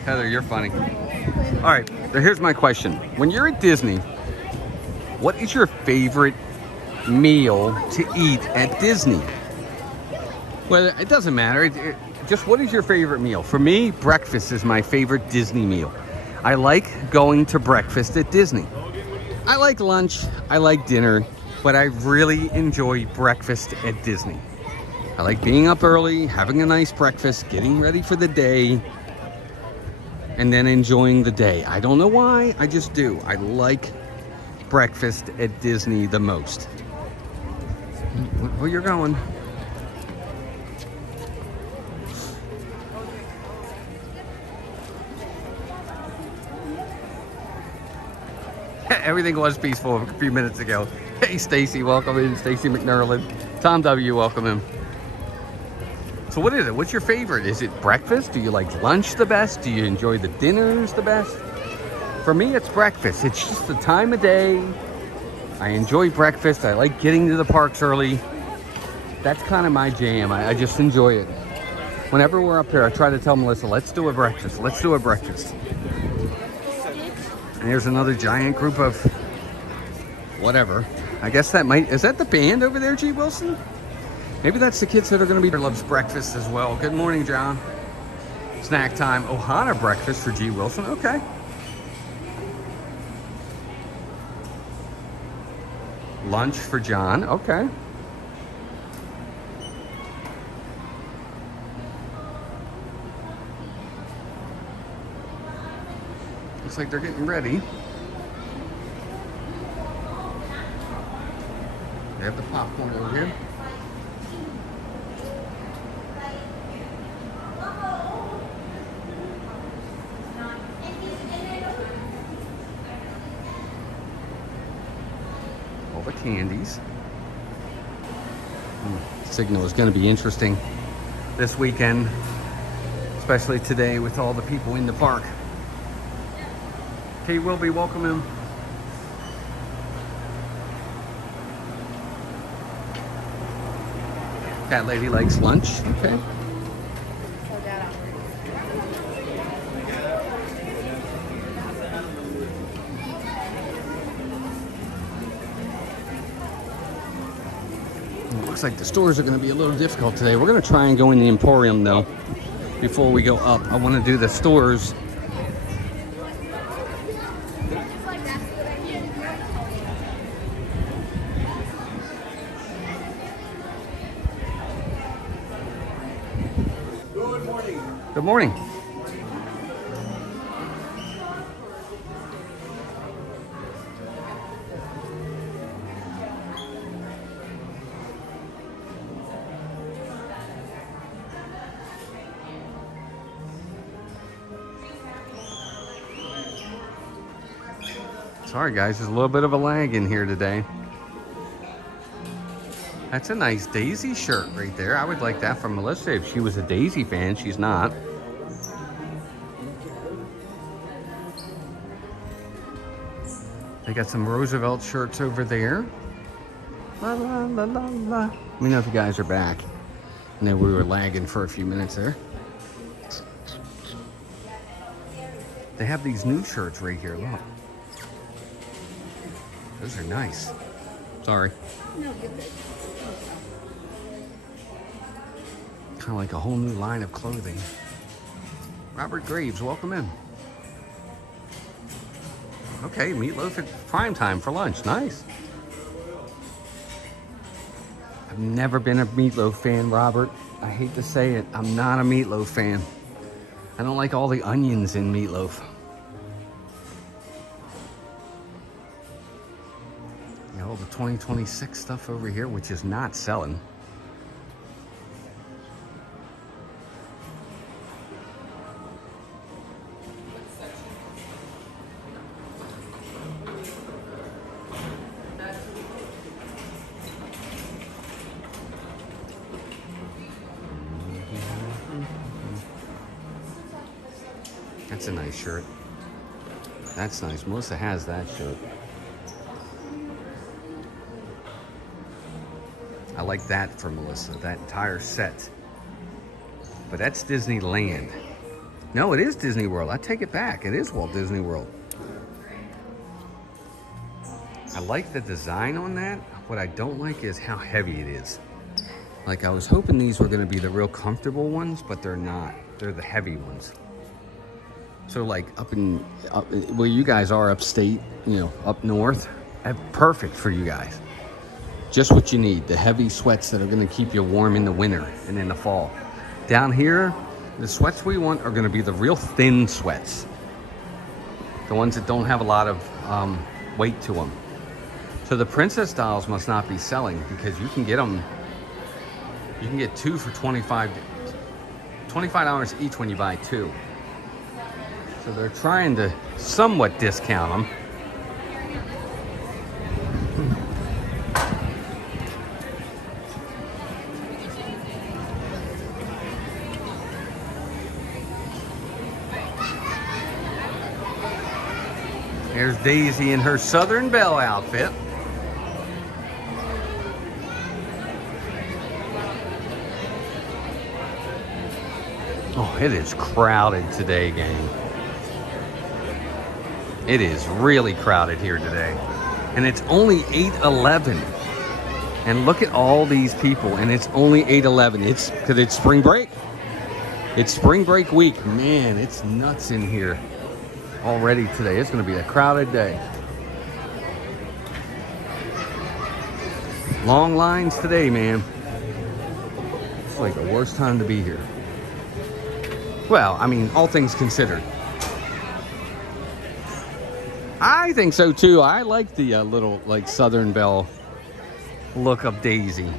Heather, you're funny. All right, so here's my question. When you're at Disney, what is your favorite meal to eat at Disney? Well, it doesn't matter. Just what is your favorite meal? For me, breakfast is my favorite Disney meal. I like going to breakfast at Disney. I like lunch, I like dinner, but I really enjoy breakfast at Disney. I like being up early, having a nice breakfast, getting ready for the day, and then enjoying the day. I don't know why, I just do. I like breakfast at Disney the most. Where you're going? Everything was peaceful a few minutes ago. Hey, Stacy, welcome in. Stacy McNerlin. Tom W., welcome in. So what is it? What's your favorite? Is it breakfast? Do you like lunch the best? Do you enjoy the dinners the best? For me, it's breakfast. It's just the time of day. I enjoy breakfast. I like getting to the parks early. That's kind of my jam. I just enjoy it. Whenever we're up here, I try to tell Melissa, let's do a breakfast. Let's do a breakfast. And here's another giant group of whatever. I guess that might, is that the band over there, G. Wilson? Maybe that's the kids that are going to be there. Loves breakfast as well. Good morning, John. Snack time. Ohana breakfast for G. Wilson. Okay. Lunch for John. Okay. Looks like they're getting ready. They have the popcorn over here. All the candies. Signal is going to be interesting this weekend, especially today with all the people in the park. Kate Wilby, welcome in. Cat lady likes lunch. Okay. It looks like the stores are going to be a little difficult today. We're going to try and go in the Emporium though before we go up. I want to do the stores. Good morning. Good morning. Sorry guys, there's a little bit of a lag in here today. That's a nice Daisy shirt right there. I would like that from Melissa if she was a Daisy fan. She's not. They got some Roosevelt shirts over there. La la la la la. Let me know if you guys are back. I know we were lagging for a few minutes there. They have these new shirts right here, look. Those are nice. Sorry. Kind of like a whole new line of clothing. Robert Graves, welcome in. Okay, meatloaf at prime time for lunch. Nice. I've never been a meatloaf fan, Robert. I hate to say it. I'm not a meatloaf fan. I don't like all the onions in meatloaf. All the 2026 stuff over here, which is not selling. That's a nice shirt. That's nice. Melissa has that shirt. I like that for Melissa, that entire set. But that's Disneyland. No, it is Disney World. I take it back. It is Walt Disney World. I like the design on that. What I don't like is how heavy it is. Like I was hoping these were going to be the real comfortable ones, but they're not. They're the heavy ones. So like up where you guys are upstate, you know, up north, perfect for you guys. Just what you need, the heavy sweats that are going to keep you warm in the winter and in the fall. Down here, the sweats we want are going to be the real thin sweats. The ones that don't have a lot of weight to them. So the princess dolls must not be selling because you can get them, you can get two for $25 each when you buy two. So they're trying to somewhat discount them. There's Daisy in her Southern Belle outfit. Oh, it is crowded today, gang. It is really crowded here today. And it's only 8:11. And look at all these people, and it's only 8:11. It's because it's spring break. It's spring break week. Man, it's nuts in here already today. It's going to be a crowded day. Long lines today, man. It's like the worst time to be here. Well, I mean, all things considered. I think so too. I like the little like Southern Belle look of Daisy.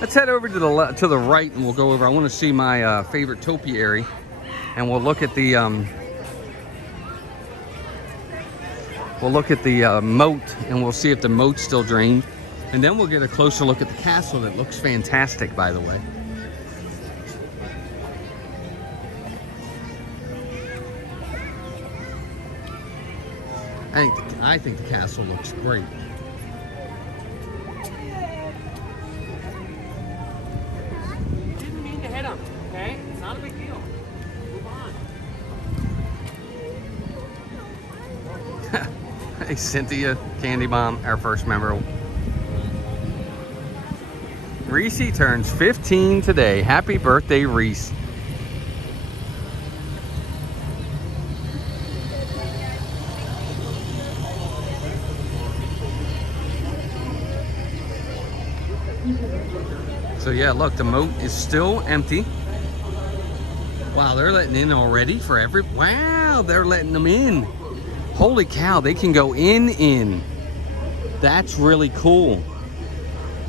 Let's head over to the right and we'll go over. I want to see my favorite topiary, and we'll look at the moat, and we'll see if the moat's still drained, and then we'll get a closer look at the castle that looks fantastic, by the way. I think the castle looks great. Didn't mean to hit him, okay? It's not a big deal. Move on. Hey, Cynthia, Candy Bomb, our first member. Reese turns 15 today. Happy birthday, Reese. So yeah, look, the moat is still empty. Wow, they're letting in already for every... Wow, they're letting them in. Holy cow, they can go in. That's really cool.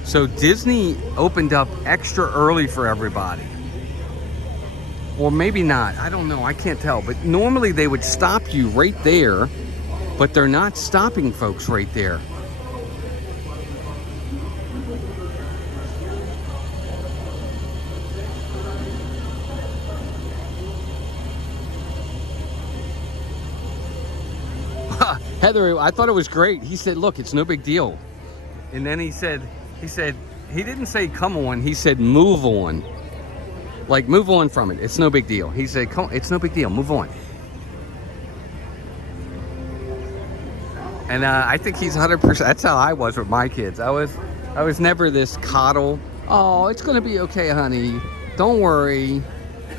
So Disney opened up extra early for everybody. Or maybe not, I don't know, I can't tell. But normally they would stop you right there, but they're not stopping folks right there. Heather, I thought it was great. He said, look, it's no big deal. And then he didn't say come on, he said move on. Like, move on from it. It's no big deal. He said, come, it's no big deal, move on. And I think he's 100%, that's how I was with my kids. I was never this coddle, oh, it's gonna be okay, honey. Don't worry.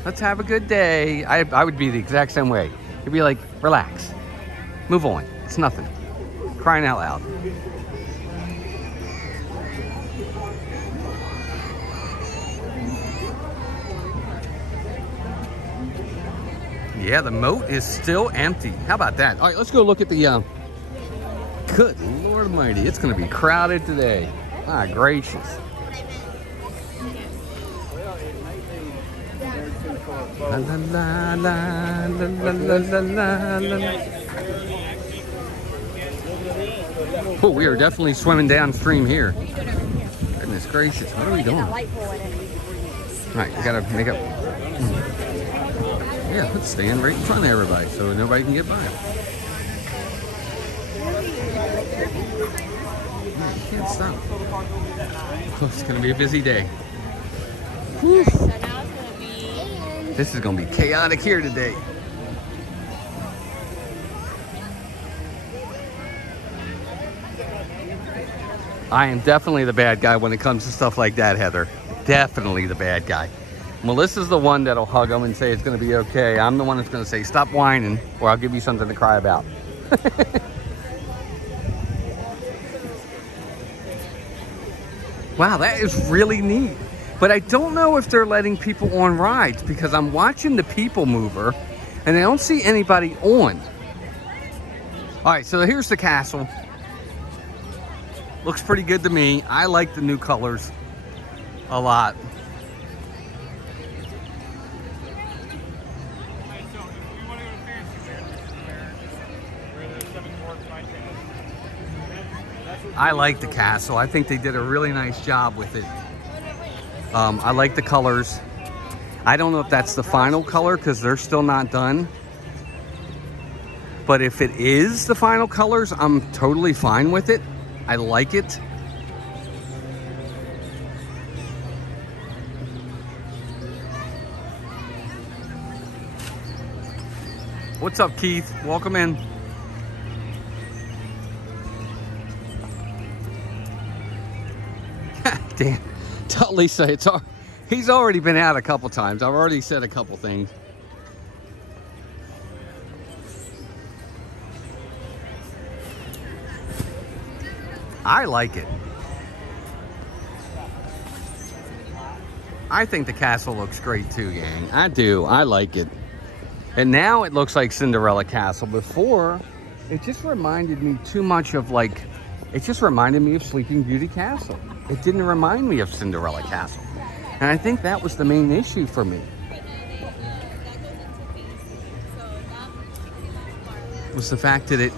Let's have a good day. I would be the exact same way. He'd be like, relax, move on. It's nothing. Crying out loud. Yeah, the moat is still empty. How about that? All right, let's go look at the, good Lord Almighty, it's gonna be crowded today. Ah, gracious. La la la la la la la la la. Oh, we are definitely swimming downstream here. Goodness gracious, what are we doing? All right, we gotta make up. Yeah, let's stand right in front of everybody so nobody can get by. Yeah, you can't stop. Oh, it's gonna be a busy day. Whew. This is gonna be chaotic here today. I am definitely the bad guy when it comes to stuff like that, Heather. Definitely the bad guy. Melissa's the one that'll hug them and say it's going to be okay. I'm the one that's going to say, stop whining, or I'll give you something to cry about. Wow, that is really neat. But I don't know if they're letting people on rides because I'm watching the Peoplemover and I don't see anybody on. All right, so here's the castle. Looks pretty good to me. I like the new colors a lot. I like the castle. I think they did a really nice job with it. I like the colors. I don't know if that's the final color because they're still not done. But if it is the final colors, I'm totally fine with it. I like it. What's up, Keith? Welcome in. Dan, tell Lisa he's already been out a couple times. I've already said a couple things. I like it. I think the castle looks great too, gang. I do. I like it. And now it looks like Cinderella Castle. Before, it just reminded me too much of like, it just reminded me of Sleeping Beauty Castle. It didn't remind me of Cinderella Castle. And I think that was the main issue for me. Was the fact that it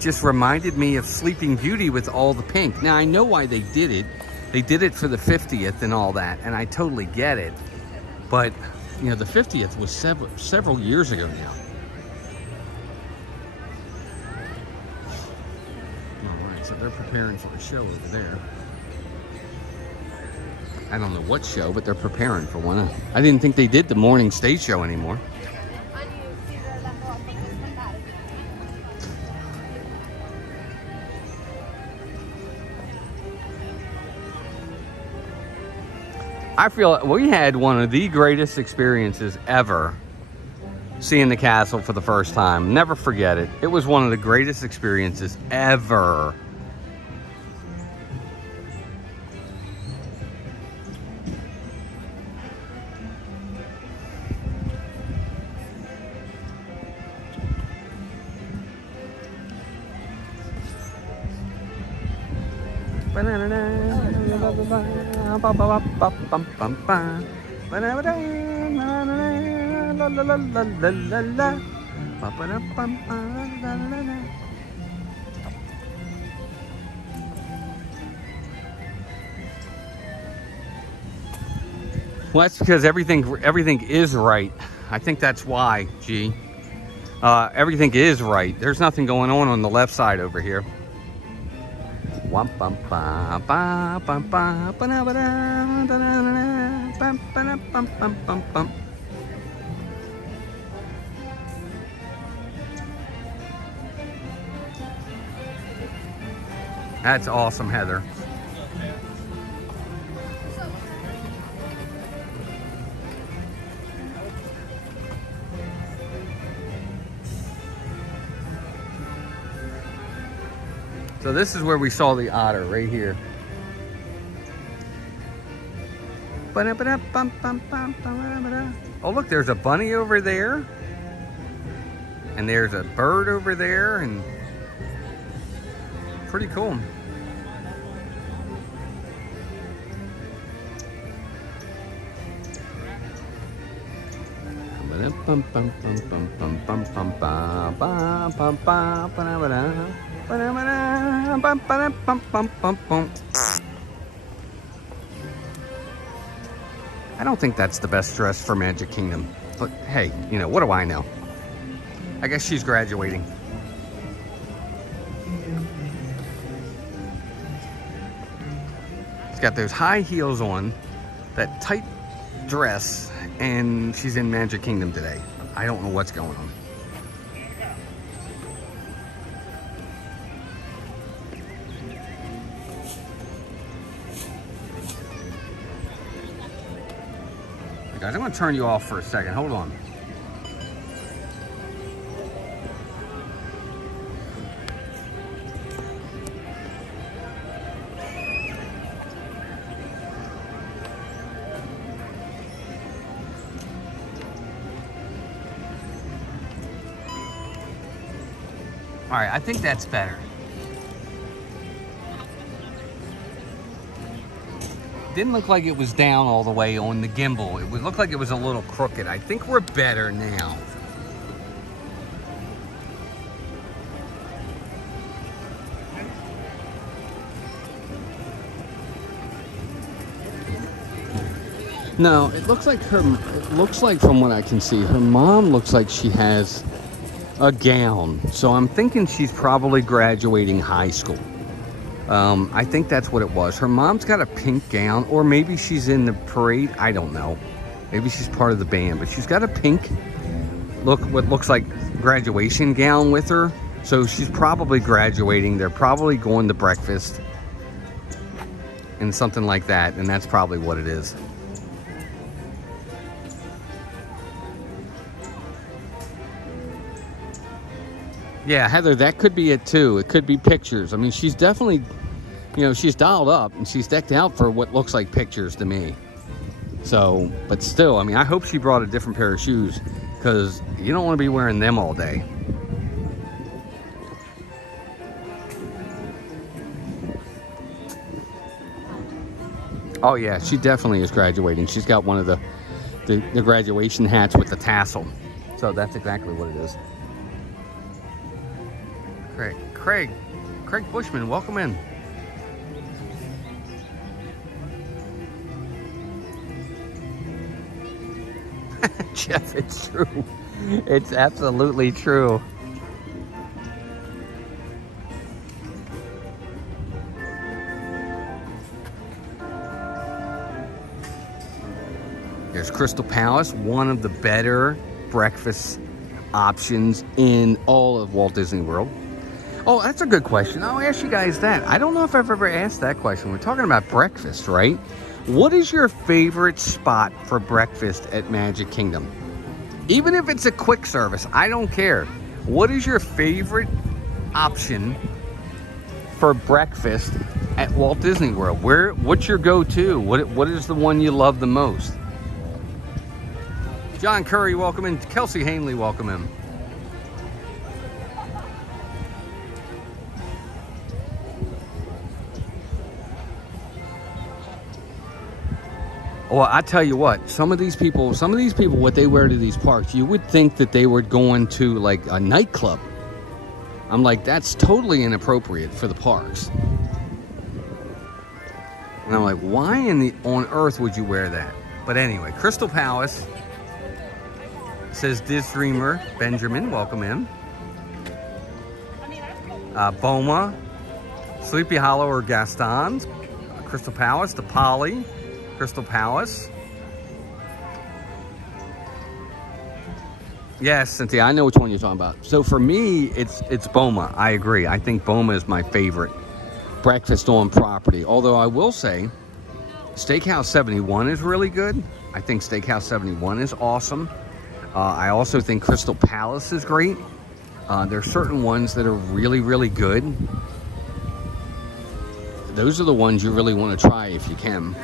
just reminded me of Sleeping Beauty with all the pink. Now, I know why they did it. They did it for the 50th and all that, and I totally get it. But, you know, the 50th was several years ago now. All right, so they're preparing for a show over there. I don't know what show, but they're preparing for one. I didn't think they did the morning stage show anymore. I feel we had one of the greatest experiences ever seeing the castle for the first time. Never forget it. It was one of the greatest experiences ever. Well, that's because everything is right. I think that's why, G. Everything is right. There's nothing going on the left side over here. That's awesome, Heather. So this is where we saw the otter, right here. Oh, look, there's a bunny over there. And there's a bird over there, and pretty cool. I don't think that's the best dress for Magic Kingdom, but hey, you know, what do I know? I guess she's graduating. She's got those high heels on, that tight dress, and she's in Magic Kingdom today. I don't know what's going on. Guys, I'm going to turn you off for a second. Hold on. All right, I think that's better. Didn't look like it was down all the way on the gimbal. It would look like it was a little crooked. I think we're better now. No, it looks like from what I can see, her mom looks like she has a gown. So I'm thinking she's probably graduating high school. I think that's what it was. Her mom's got a pink gown, or maybe she's in the parade. I don't know. Maybe she's part of the band, but she's got a pink, what looks like graduation gown with her. So she's probably graduating. They're probably going to breakfast and something like that, and that's probably what it is. Yeah, Heather, that could be it too. It could be pictures. I mean, she's definitely, you know, she's dialed up and she's decked out for what looks like pictures to me. So, but still, I mean, I hope she brought a different pair of shoes, because you don't want to be wearing them all day. Oh yeah, she definitely is graduating. She's got one of the graduation hats with the tassel. So that's exactly what it is. Craig Bushman, welcome in. Jeff, it's true. It's absolutely true. There's Crystal Palace, one of the better breakfast options in all of Walt Disney World. Oh, that's a good question. I'll ask you guys that. I don't know if I've ever asked that question. We're talking about breakfast, right? What is your favorite spot for breakfast at Magic Kingdom? Even if it's a quick service, I don't care. What is your favorite option for breakfast at Walt Disney World? What's your go-to? What is the one you love the most? John Curry, welcome in. Kelsey Hanley, welcome in. Well, I tell you what, some of these people, what they wear to these parks, you would think that they were going to like a nightclub. I'm like, that's totally inappropriate for the parks. And I'm like, why on earth would you wear that? But anyway, Crystal Palace says Diz Dreamer Benjamin, welcome in. Boma, Sleepy Hollow or Gaston's, Crystal Palace, the Poly, Crystal Palace. Yes, Cynthia, I know which one you're talking about. So for me, it's Boma. I agree. I think Boma is my favorite breakfast on property. Although I will say, Steakhouse 71 is really good. I think Steakhouse 71 is awesome. I also think Crystal Palace is great. There are certain ones that are really, really good. Those are the ones you really want to try if you can.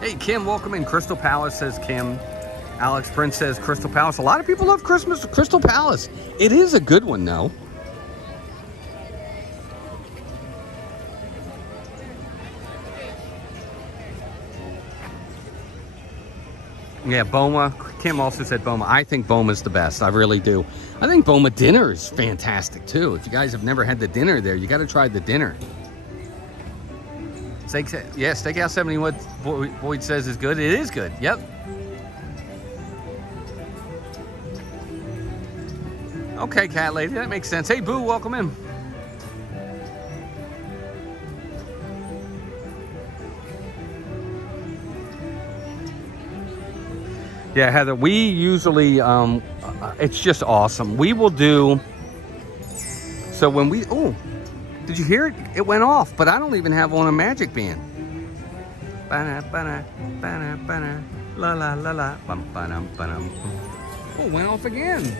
Hey, Kim, welcome in. Crystal Palace, says Kim. Alex Prince says Crystal Palace. A lot of people love Crystal Palace. It is a good one, though. Yeah, Boma. Kim also said Boma. I think Boma's the best. I really do. I think Boma dinner is fantastic, too. If you guys have never had the dinner there, you got to try the dinner. Yeah, Steakhouse 71, Boyd says is good. It is good. Yep. Okay, cat lady, that makes sense. Hey, Boo, welcome in. Yeah, Heather, we usually, it's just awesome. We will do, so when we, oh, did you hear it? It went off, but I don't even have on a magic band. La la la la. Oh, went off again.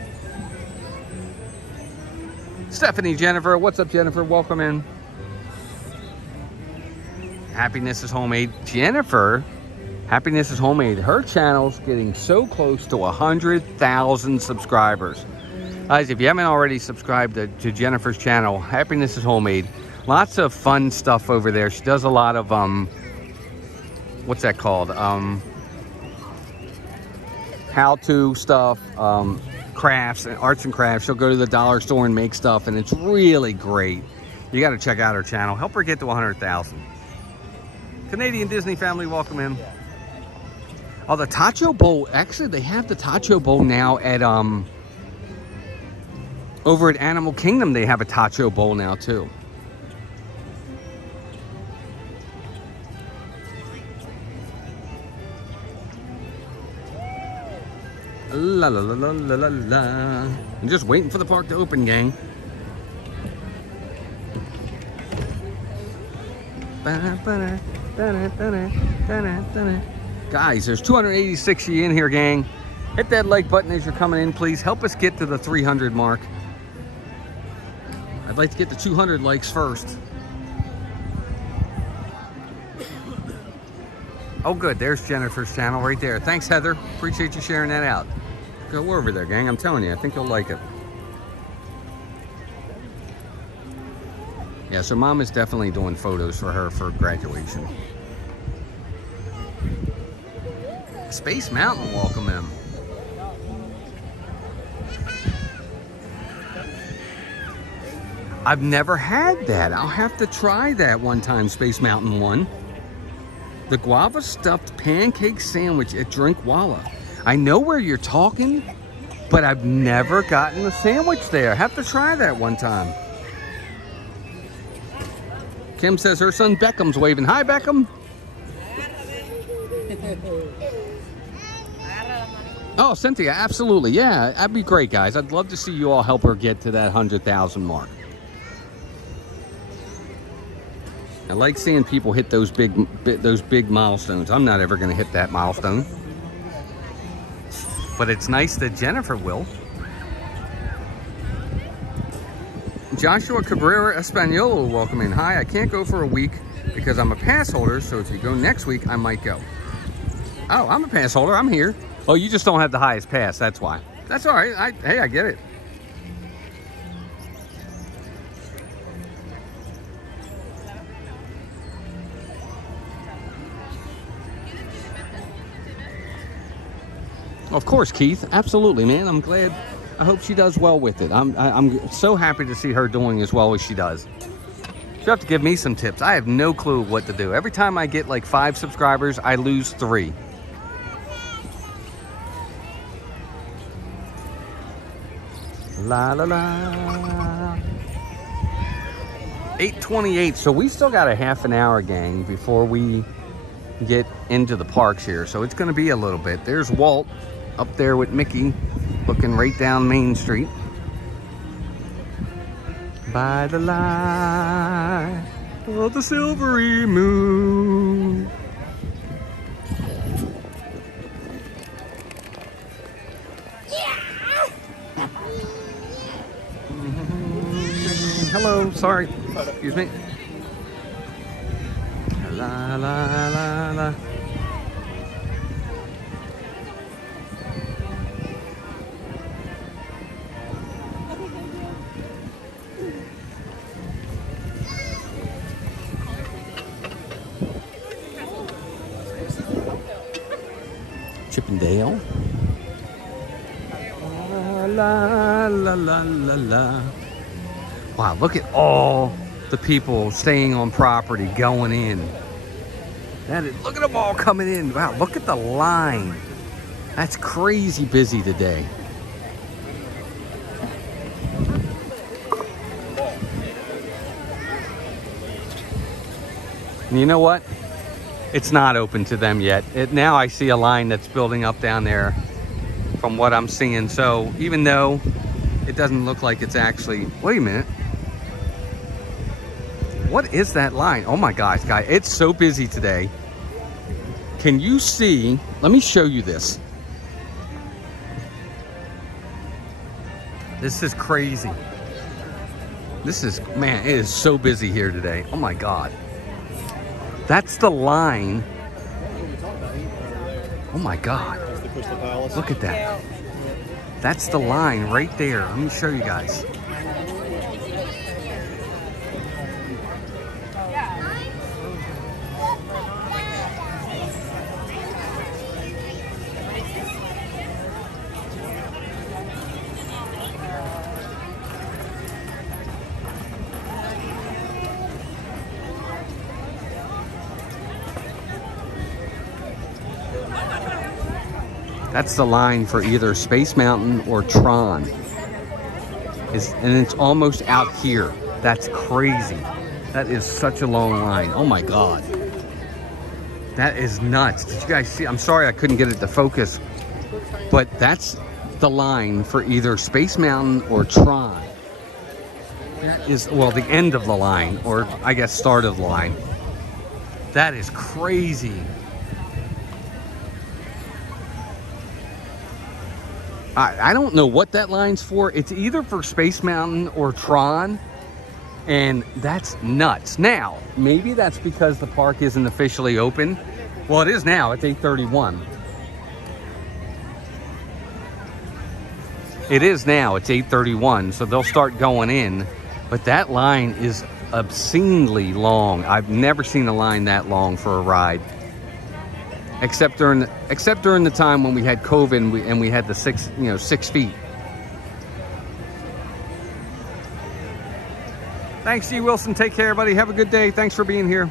Stephanie Jennifer, what's up, Jennifer? Welcome in. Happiness is Homemade. Jennifer, Happiness is Homemade. Her channel's getting so close to 100,000 subscribers. Guys, if you haven't already subscribed to Jennifer's channel, Happiness is Homemade. Lots of fun stuff over there. She does a lot of, what's that called? How-to stuff, crafts, and arts and crafts. She'll go to the dollar store and make stuff, and it's really great. You got to check out her channel. Help her get to 100,000. Canadian Disney family, welcome in. Oh, the Tacho Bowl. Actually, they have the Tacho Bowl now at, over at Animal Kingdom, they have a Tacho Bowl now, too. La la la la la la la. I'm just waiting for the park to open, gang. Guys, there's 286 of you in here, gang. Hit that like button as you're coming in, please. Help us get to the 300 mark. I'd like to get to 200 likes first. Oh, good. There's Jennifer's channel right there. Thanks, Heather. Appreciate you sharing that out. Go over there, gang. I'm telling you, I think you'll like it. Yeah, so Mom is definitely doing photos for her for graduation. Space Mountain, welcome in. I've never had that. I'll have to try that one time, Space Mountain one. The guava stuffed pancake sandwich at Drinkwalla. I know where you're talking, but I've never gotten a sandwich there. Have to try that one time. Kim says her son Beckham's waving. Hi, Beckham. Oh, Cynthia, absolutely. Yeah, that'd be great, guys. I'd love to see you all help her get to that 100,000 mark. I like seeing people hit those big milestones. I'm not ever going to hit that milestone. But it's nice that Jennifer will. Joshua Cabrera Espanol, welcome in. Hi, I can't go for a week because I'm a pass holder, so if you go next week, I might go. Oh, I'm a pass holder. I'm here. Oh, you just don't have the highest pass. That's why. That's all right. Hey, I get it. Of course, Keith. Absolutely, man. I'm glad. I hope she does well with it. I'm so happy to see her doing as well as she does. You have to give me some tips. I have no clue what to do. Every time I get like 5 subscribers, I lose 3. La la la. 8:28. So we still got a half an hour, gang, before we get into the parks here. So it's going to be a little bit. There's Walt up there with Mickey, looking right down Main Street. By the light of the silvery moon. Hello, sorry. Excuse me. La la la la. Chippendale. La la la la la. Wow, look at all the people staying on property going in. Look at them all coming in. Wow, look at the line. That's crazy busy today. And you know what? It's not open to them yet. Now I see a line that's building up down there from what I'm seeing. So even though it doesn't look like it's actually... Wait a minute. What is that line? Oh my gosh, guys. It's so busy today. Can you see? Let me show you this. This is crazy. This is... Man, it is so busy here today. Oh my God. That's the line. Oh my God. Look at that. That's the line right there. Let me show you guys. That's the line for either Space Mountain or Tron. And it's almost out here. That's crazy. That is such a long line. Oh my God. That is nuts. Did you guys see? I'm sorry I couldn't get it to focus. But that's the line for either Space Mountain or Tron. That is, well, the end of the line, or I guess start of the line. That is crazy. I don't know what that line's for. It's either for Space Mountain or Tron, and that's nuts. Now, maybe that's because the park isn't officially open. Well, it is now. It's 8:31. It is now. It's 8:31, so they'll start going in. But that line is obscenely long. I've never seen a line that long for a ride. Except during the time when we had COVID and we had the 6 feet. Thanks, G. Wilson. Take care, buddy. Have a good day. Thanks for being here.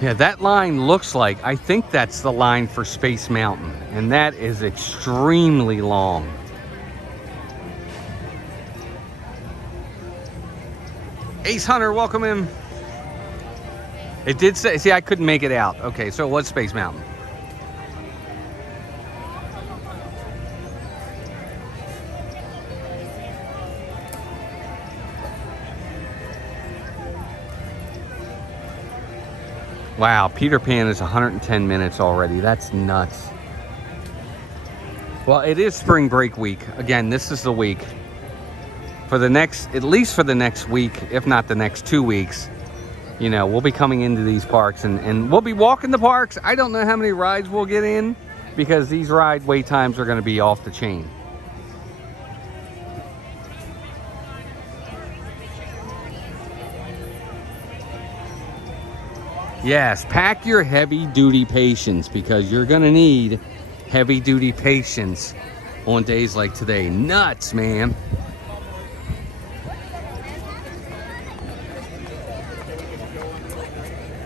Yeah, that line looks like, I think that's the line for Space Mountain, and that is extremely long. Ace Hunter, welcome in. It did say, see, I couldn't make it out. Okay, so it was Space Mountain. Wow, Peter Pan is 110 minutes already. That's nuts. Well, it is spring break week. Again, this is the week. For the next, at least for the next week, if not the next 2 weeks, you know, we'll be coming into these parks and we'll be walking the parks. I don't know how many rides we'll get in because these ride wait times are going to be off the chain. Yes, pack your heavy duty patience because you're going to need heavy duty patience on days like today. Nuts, man.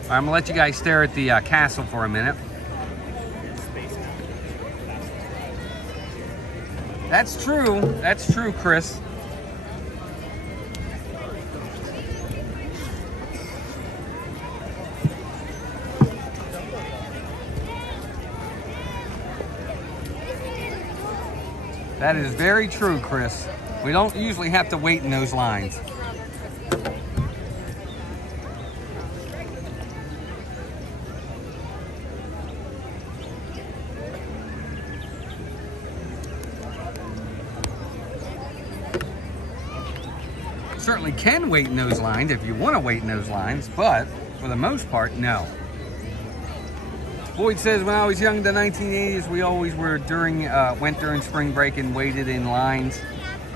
I'm gonna let you guys stare at the castle for a minute. That's true, Chris. That is very true, Chris. We don't usually have to wait in those lines. Certainly can wait in those lines if you want to wait in those lines, but for the most part, no. Boyd says, when I was young in the 1980s, we always were went during spring break and waited in lines.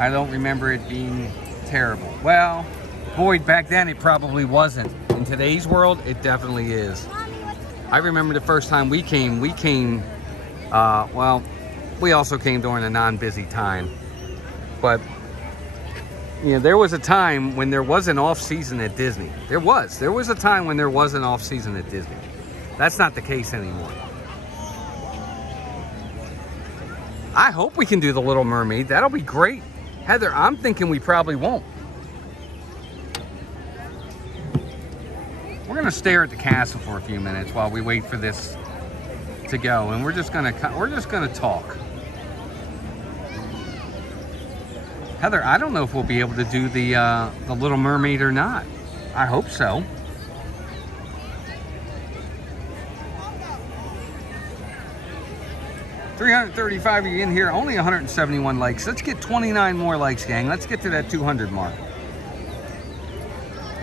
I don't remember it being terrible. Well, Boyd, back then it probably wasn't. In today's world, it definitely is. I remember the first time we came, well, we also came during a non-busy time. But you know, there was a time when there was an off-season at Disney. There was a time when there was an off-season at Disney. That's not the case anymore. I hope we can do the Little Mermaid. That'll be great. Heather, I'm thinking we probably won't. We're gonna stare at the castle for a few minutes while we wait for this to go, and we're just gonna talk. Heather, I don't know if we'll be able to do the Little Mermaid or not. I hope so. $335 of you in here, only 171 likes. Let's get 29 more likes, gang. Let's get to that 200 mark.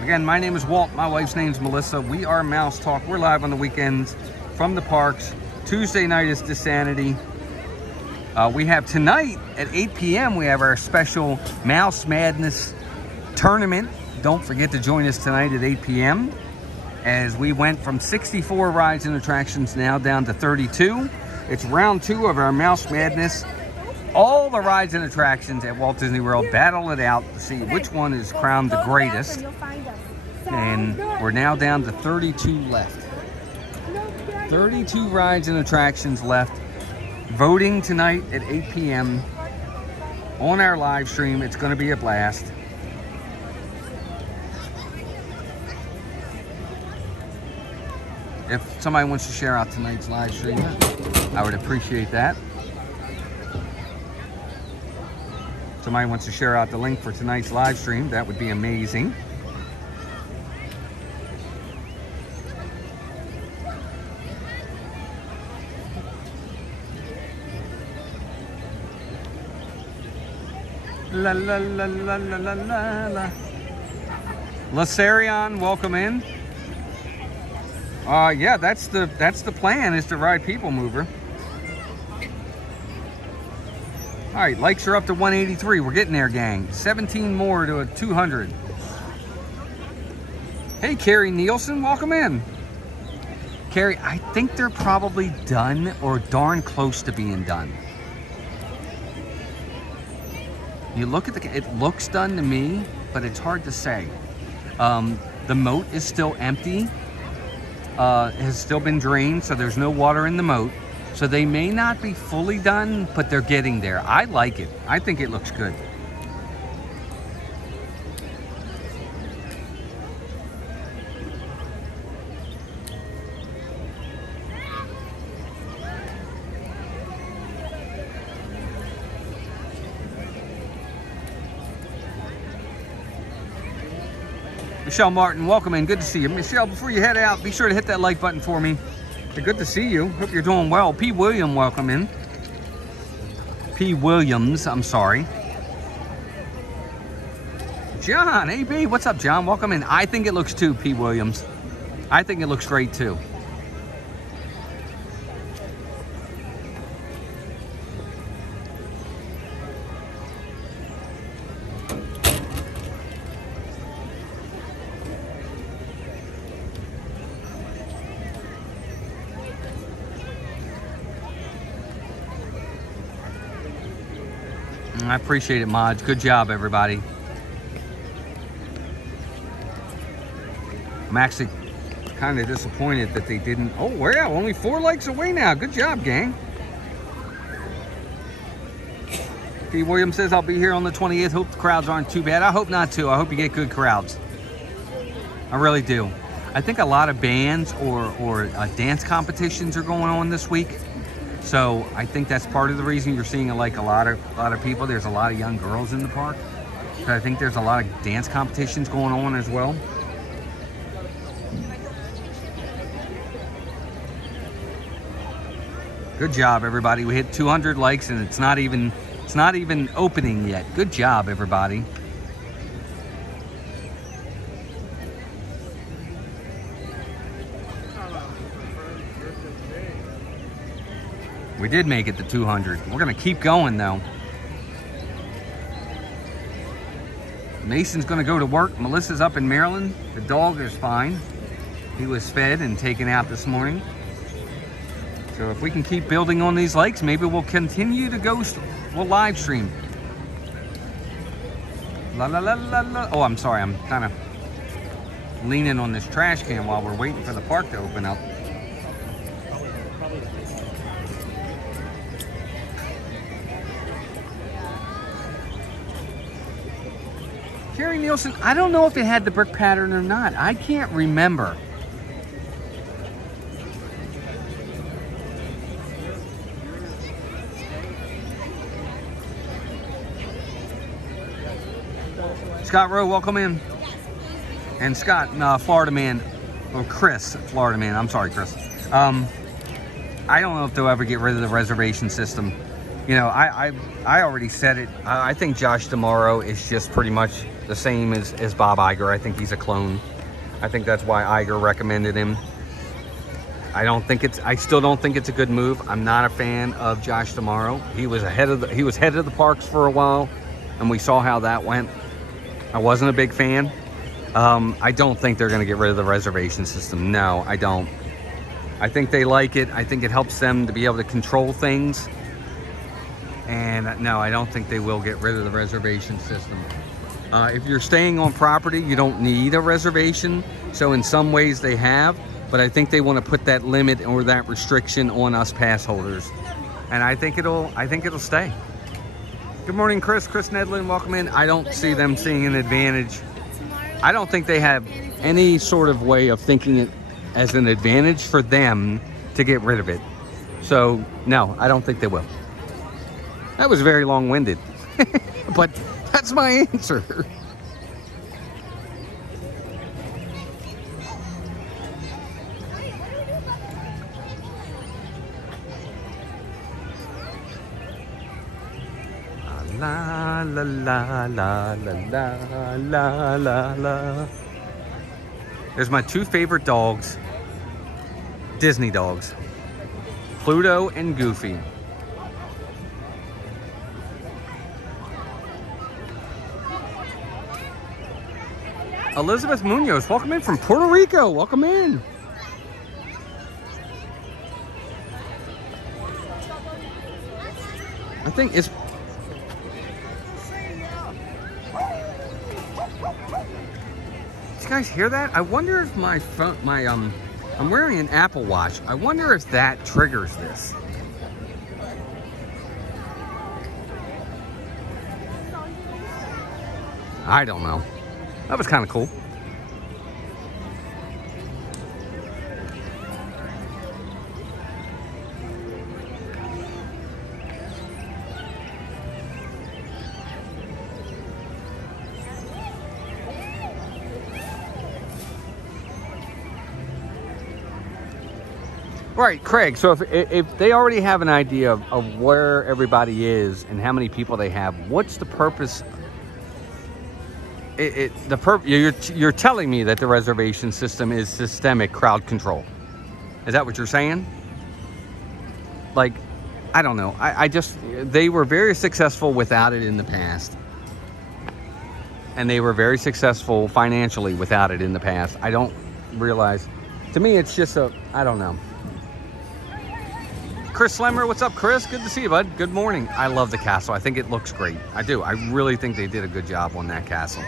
Again, my name is Walt. My wife's name's Melissa. We are Mouse Talk. We're live on the weekends from the parks. Tuesday night is Dissanity. We have tonight at 8 p.m. we have our special Mouse Madness tournament. Don't forget to join us tonight at 8 p.m. as we went from 64 rides and attractions now down to 32. It's round 2 of our Mouse Madness. All the rides and attractions at Walt Disney World battle it out to see which one is crowned the greatest. And we're now down to 32 left. 32 rides and attractions left. Voting tonight at 8 p.m. on our live stream. It's going to be a blast. If somebody wants to share out tonight's live stream, I would appreciate that. Somebody wants to share out the link for tonight's live stream, that would be amazing. La la la la la la la la. Lasarion, welcome in. Yeah, that's the plan, is to ride Peoplemover. All right, likes are up to 183. We're getting there, gang. 17 more to a 200. Hey, Carrie Nielsen, welcome in. Carrie, I think they're probably done or darn close to being done. You look at it looks done to me, but it's hard to say. The moat is still empty. Has still been drained, so there's no water in the moat. So they may not be fully done, but they're getting there. I like it. I think it looks good. Michelle Martin, welcome in. Good to see you. Michelle, before you head out, be sure to hit that like button for me. Good to see you. Hope you're doing well. P. William, welcome in. P. Williams, I'm sorry. John, AB, what's up, John? Welcome in. I think it looks too, P. Williams. I think it looks great too. I appreciate it, mods. Good job, everybody. I'm actually kind of disappointed that they didn't. Oh, wow, only 4 likes away now. Good job, gang. P. Williams says, I'll be here on the 28th. Hope the crowds aren't too bad. I hope not, too. I hope you get good crowds. I really do. I think a lot of bands or dance competitions are going on this week. So I think that's part of the reason you're seeing like a lot of people. There's a lot of young girls in the park. So I think there's a lot of dance competitions going on as well. Good job, everybody. We hit 200 likes and it's not even opening yet. Good job, everybody. We did make it to 200. We're gonna keep going though. Mason's gonna go to work. Melissa's up in Maryland. The dog is fine. He was fed and taken out this morning. So if we can keep building on these likes, maybe we'll continue to go, we'll live stream. La la la la la. Oh, I'm sorry, I'm kind of leaning on this trash can while we're waiting for the park to open up. Carrie Nielsen, I don't know if it had the brick pattern or not. I can't remember. Scott Rowe, welcome in. And Scott, Florida man, or Chris, Florida man. I'm sorry, Chris. I don't know if they'll ever get rid of the reservation system. You know, I already said it. I think Josh Tomorrow is just pretty much the same as Bob Iger. I think he's a clone. I think that's why Iger recommended him. I still don't think it's a good move. I'm not a fan of Josh Tomorrow. He was head of the parks for a while, and we saw how that went. I wasn't a big fan. I don't think they're going to get rid of the reservation system. No, I don't. I think they like it. I think it helps them to be able to control things. And no, I don't think they will get rid of the reservation system. If you're staying on property, you don't need a reservation. So in some ways they have, but I think they want to put that limit or that restriction on us pass holders. And I think it'll stay. Good morning, Chris. Chris Nedlin, welcome in. I don't see them seeing an advantage. I don't think they have any sort of way of thinking it as an advantage for them to get rid of it. So no, I don't think they will. That was very long-winded, but that's my answer. La la la la la la la la. There's my 2 favorite dogs, Disney dogs, Pluto and Goofy. Elizabeth Munoz, welcome in from Puerto Rico. Welcome in. I think it's. Did you guys hear that? I wonder if my phone, I'm wearing an Apple Watch. I wonder if that triggers this. I don't know. That was kind of cool. Right, Craig. So if they already have an idea of where everybody is and how many people they have, what's the purpose? You're telling me that the reservation system is systemic crowd control. Is that what you're saying? Like, I don't know. They were very successful without it in the past. And they were very successful financially without it in the past. I don't realize. To me, it's just I don't know. Chris Slemmer, what's up, Chris? Good to see you, bud. Good morning. I love the castle. I think it looks great. I do. I really think they did a good job on that castle.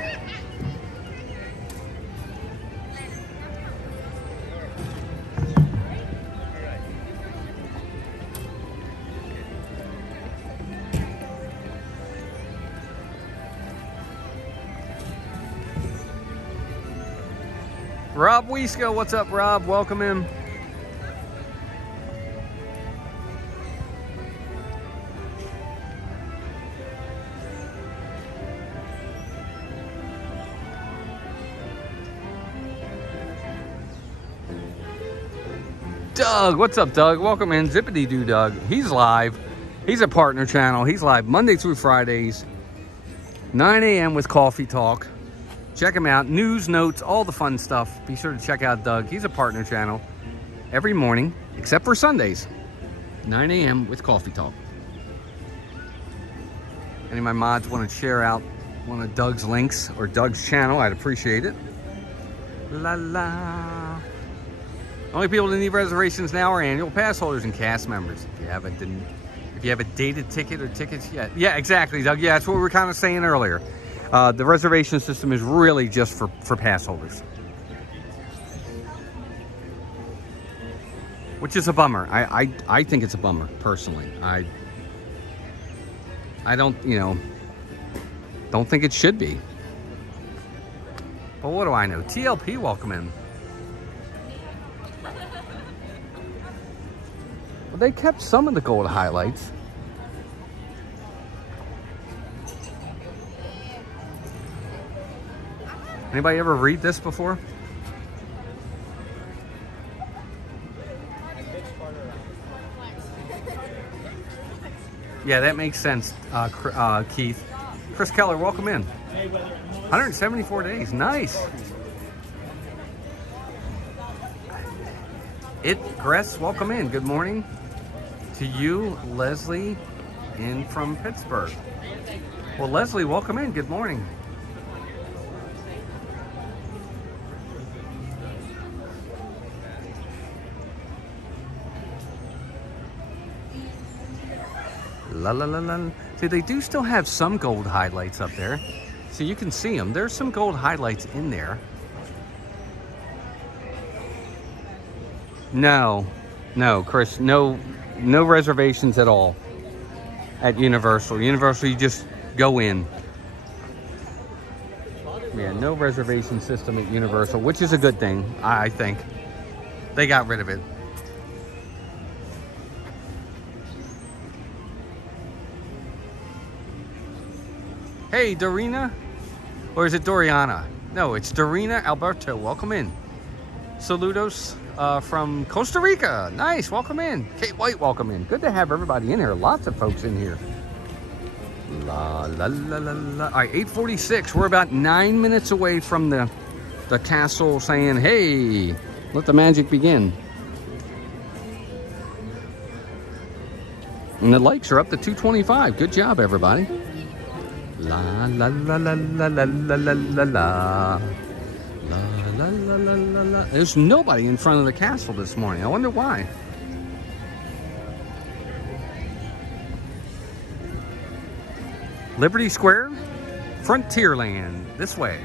Rob Wiesko, what's up, Rob? Welcome in. Doug, what's up, Doug? Welcome in. Zippity Doo Doug. He's live. He's a partner channel. He's live Monday through Fridays, 9 a.m. with Coffee Talk. Check him out. News, notes, all the fun stuff. Be sure to check out Doug. He's a partner channel every morning, except for Sundays, 9 a.m. with Coffee Talk. Any of my mods want to share out one of Doug's links or Doug's channel, I'd appreciate it. La la. Only people that need reservations now are annual pass holders and cast members. If you have a dated ticket or tickets yet. Yeah, exactly, Doug. Yeah, that's what we were kind of saying earlier. The reservation system is really just for pass holders. Which is a bummer. I think it's a bummer, personally. I don't, don't think it should be. But what do I know? TLP, welcome in. Well, they kept some of the gold highlights. Anybody ever read this before? Yeah, that makes sense, Keith. Chris Keller, welcome in. 174 days, nice. Gress, welcome in. Good morning to you, Leslie, in from Pittsburgh. Well, Leslie, welcome in. Good morning. La la la la. See, they do still have some gold highlights up there. So you can see them. There's some gold highlights in there. No, Chris, no reservations at all at Universal. Universal, you just go in. Yeah, no reservation system at Universal, which is a good thing, I think. They got rid of it. Hey, Dorina, or is it Doriana? No, it's Dorina Alberto. Welcome in. Saludos from Costa Rica. Nice, welcome in. Kate White, welcome in. Good to have everybody in here. Lots of folks in here. La la la la la. All right, 8:46. We're about 9 minutes away from the castle saying, "Hey, let the magic begin." And the likes are up to 225. Good job, everybody. La la la la la la la la la la. La la la la la la. There's nobody in front of the castle this morning. I wonder why. Liberty Square, Frontierland, this way.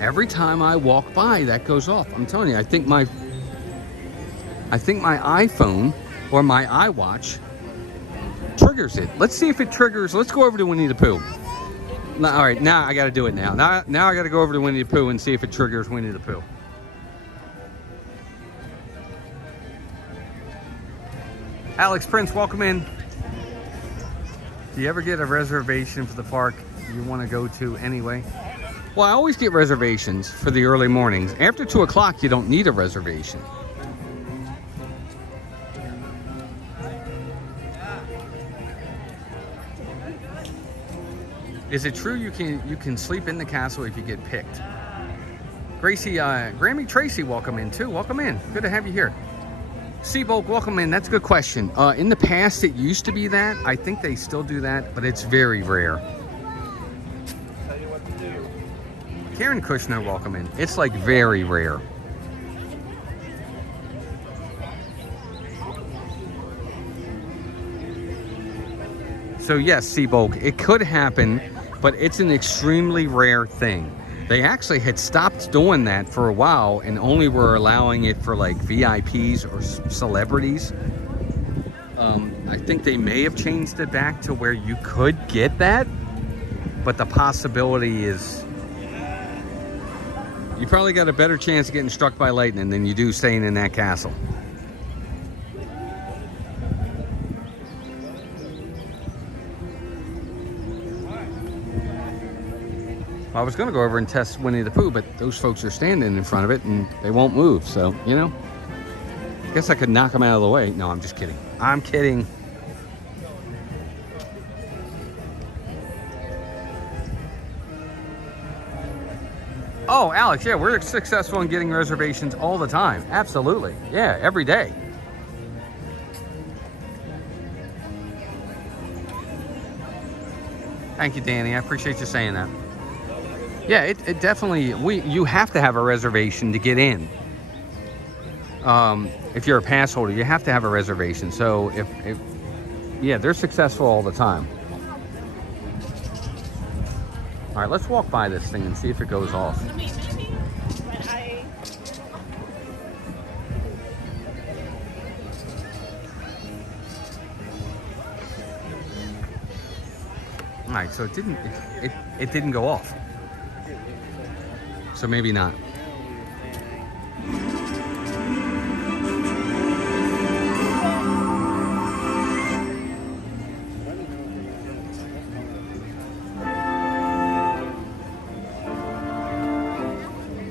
Every time I walk by, that goes off. I'm telling you, I think my iPhone or my iWatch triggers it. Let's see if it triggers. Let's go over to Winnie the Pooh. All right, now I got to do it now. Now I got to go over to Winnie the Pooh and see if it triggers Winnie the Pooh. Alex Prince, welcome in. Do you ever get a reservation for the park you want to go to anyway? Well, I always get reservations for the early mornings. After 2 o'clock, you don't need a reservation. Is it true you can sleep in the castle if you get picked? Gracie, Grammy Tracy, welcome in too. Welcome in. Good to have you here. Seabolk, welcome in. That's a good question. In the past, it used to be that. I think they still do that, but it's very rare. Tell you what to do. Karen Kushner, welcome in. It's like very rare. So yes, Seabolk, it could happen, but it's an extremely rare thing. They actually had stopped doing that for a while and only were allowing it for like VIPs or celebrities. I think they may have changed it back to where you could get that, but the possibility is you probably got a better chance of getting struck by lightning than you do staying in that castle. I was going to go over and test Winnie the Pooh, but those folks are standing in front of it and they won't move. So, you know, I guess I could knock them out of the way. No, I'm just kidding. I'm kidding. Oh, Alex, yeah, we're successful in getting reservations all the time. Absolutely. Yeah, every day. Thank you, Danny. I appreciate you saying that. Yeah, it definitely, you have to have a reservation to get in. If you're a pass holder, you have to have a reservation. So yeah, they're successful all the time. All right, let's walk by this thing and see if it goes off. All right, so it didn't go off. So maybe not.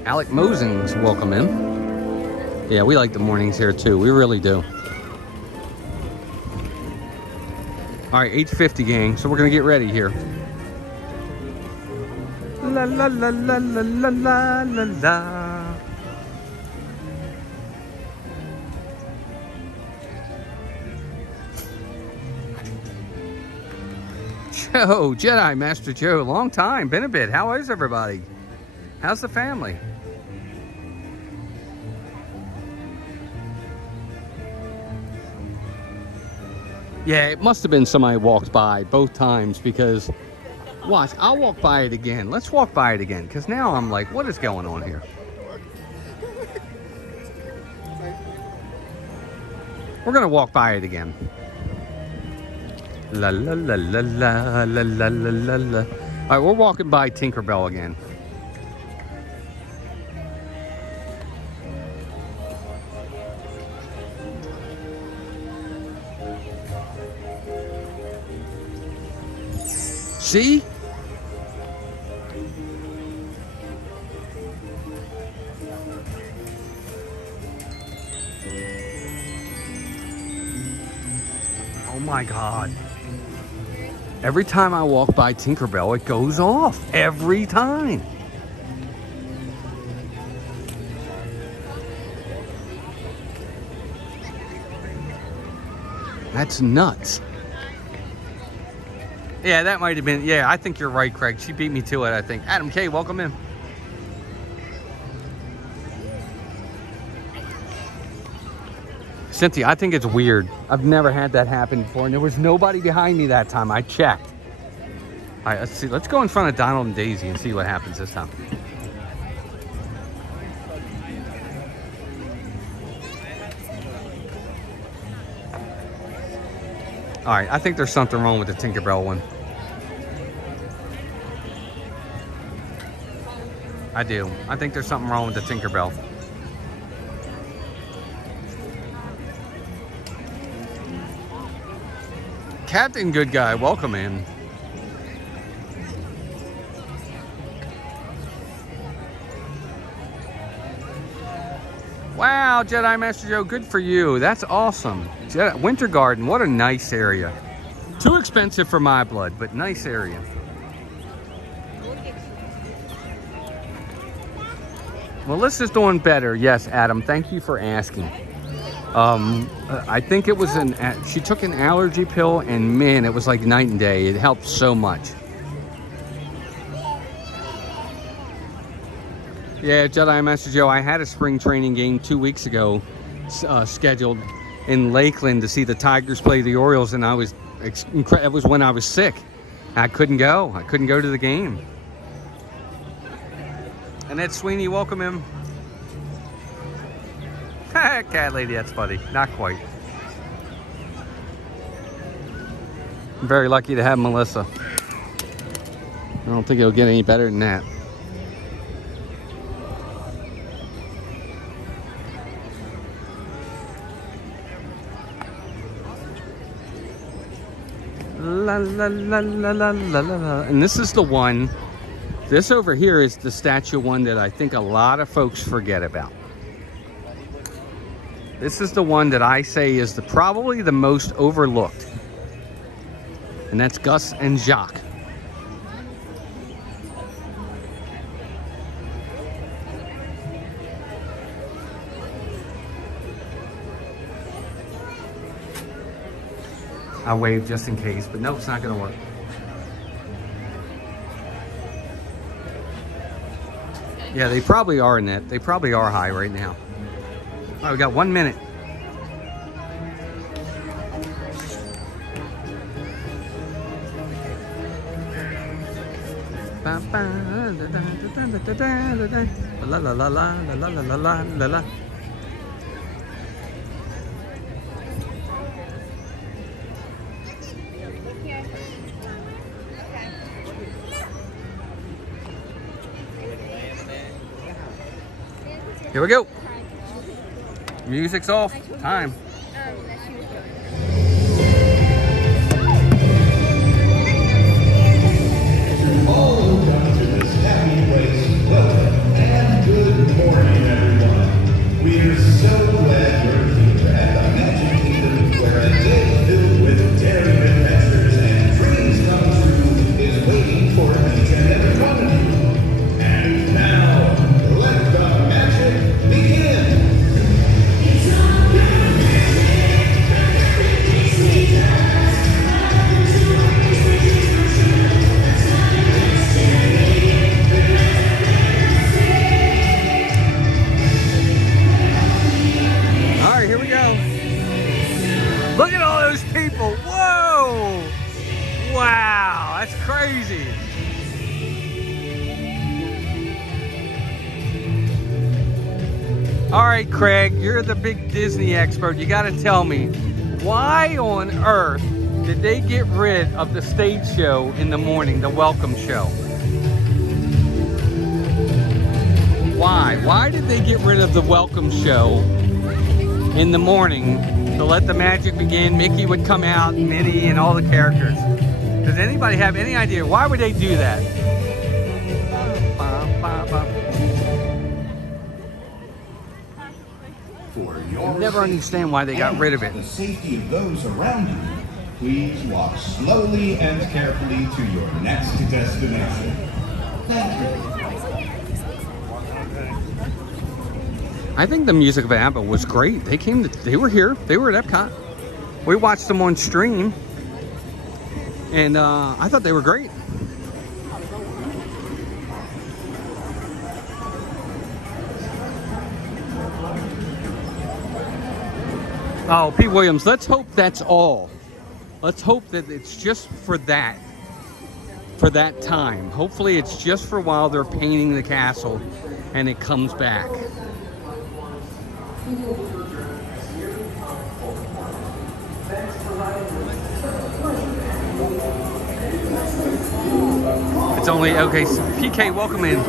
Alec Mosing's welcome in. Yeah, we like the mornings here too. We really do. All right, 8:50 gang. So we're gonna get ready here. La la la la la la la la la. Joe, Jedi Master Joe, long time, been a bit. How is everybody? How's the family? Yeah, it must have been somebody walked by both times because, watch, I'll walk by it again. Let's walk by it again because now I'm like, what is going on here? We're gonna walk by it again. La la la la la la la la la la. All right, we're walking by Tinkerbell again. See? Oh my God. Every time I walk by Tinkerbell, it goes off. Every time. That's nuts. Yeah, that might have been, yeah, I think you're right, Craig. She beat me to it, I think. Adam K, welcome in. Cynthia, I think it's weird. I've never had that happen before, and there was nobody behind me that time. I checked. All right, let's see. Let's go in front of Donald and Daisy and see what happens this time. All right, I think there's something wrong with the Tinkerbell one. I do. I think there's something wrong with the Tinkerbell. Captain Good Guy, welcome in. Wow, Jedi Master Joe, good for you. That's awesome. Winter Garden, what a nice area. Too expensive for my blood, but nice area. Melissa's doing better. Yes, Adam, thank you for asking. I think it was she took an allergy pill, and man, it was like night and day. It helped so much. Yeah, Jedi Master Joe, I had a spring training game 2 weeks ago scheduled in Lakeland to see the Tigers play the Orioles, and it was when I was sick. I couldn't go. I couldn't go to the game. Annette Sweeney, welcome him. Cat lady, that's funny. Not quite. I'm very lucky to have Melissa. I don't think it'll get any better than that. La la la la la la la. And this is the one. This over here is the statue one that I think a lot of folks forget about. This is the one that I say is probably the most overlooked. And that's Gus and Jacques. I'll wave just in case, but no, it's not going to work. Yeah, they probably are in that. They probably are high right now. All right, we got 1 minute. La la la la la la la la la la. Here we go. Music's off. Time. All welcome to this happy place. Welcome and good morning, everyone. We are so glad you're here at the Magic Kingdom, where a day filled with daring adventures and dreams come true is waiting for each and every one of you. And now, let the magic begin. Look at all those people. Whoa! Wow, that's crazy. All right, Craig, you're the big Disney expert. You got to tell me, why on earth did they get rid of the stage show in the morning, the welcome show? Why? Why did they get rid of the welcome show in the morning to let the magic begin? Mickey would come out, Minnie, and all the characters. Does anybody have any idea why would they do that? I never understand why they got rid of it. The safety of those around you, please walk slowly and carefully to your next destination. Thank you. I think the music of ABBA was great. They were here. They were at Epcot. We watched them on stream, and I thought they were great. Oh, Pete Williams, let's hope that's all. Let's hope that it's just for that time. Hopefully it's just for while they're painting the castle and it comes back. It's only, okay, so PK, welcome in.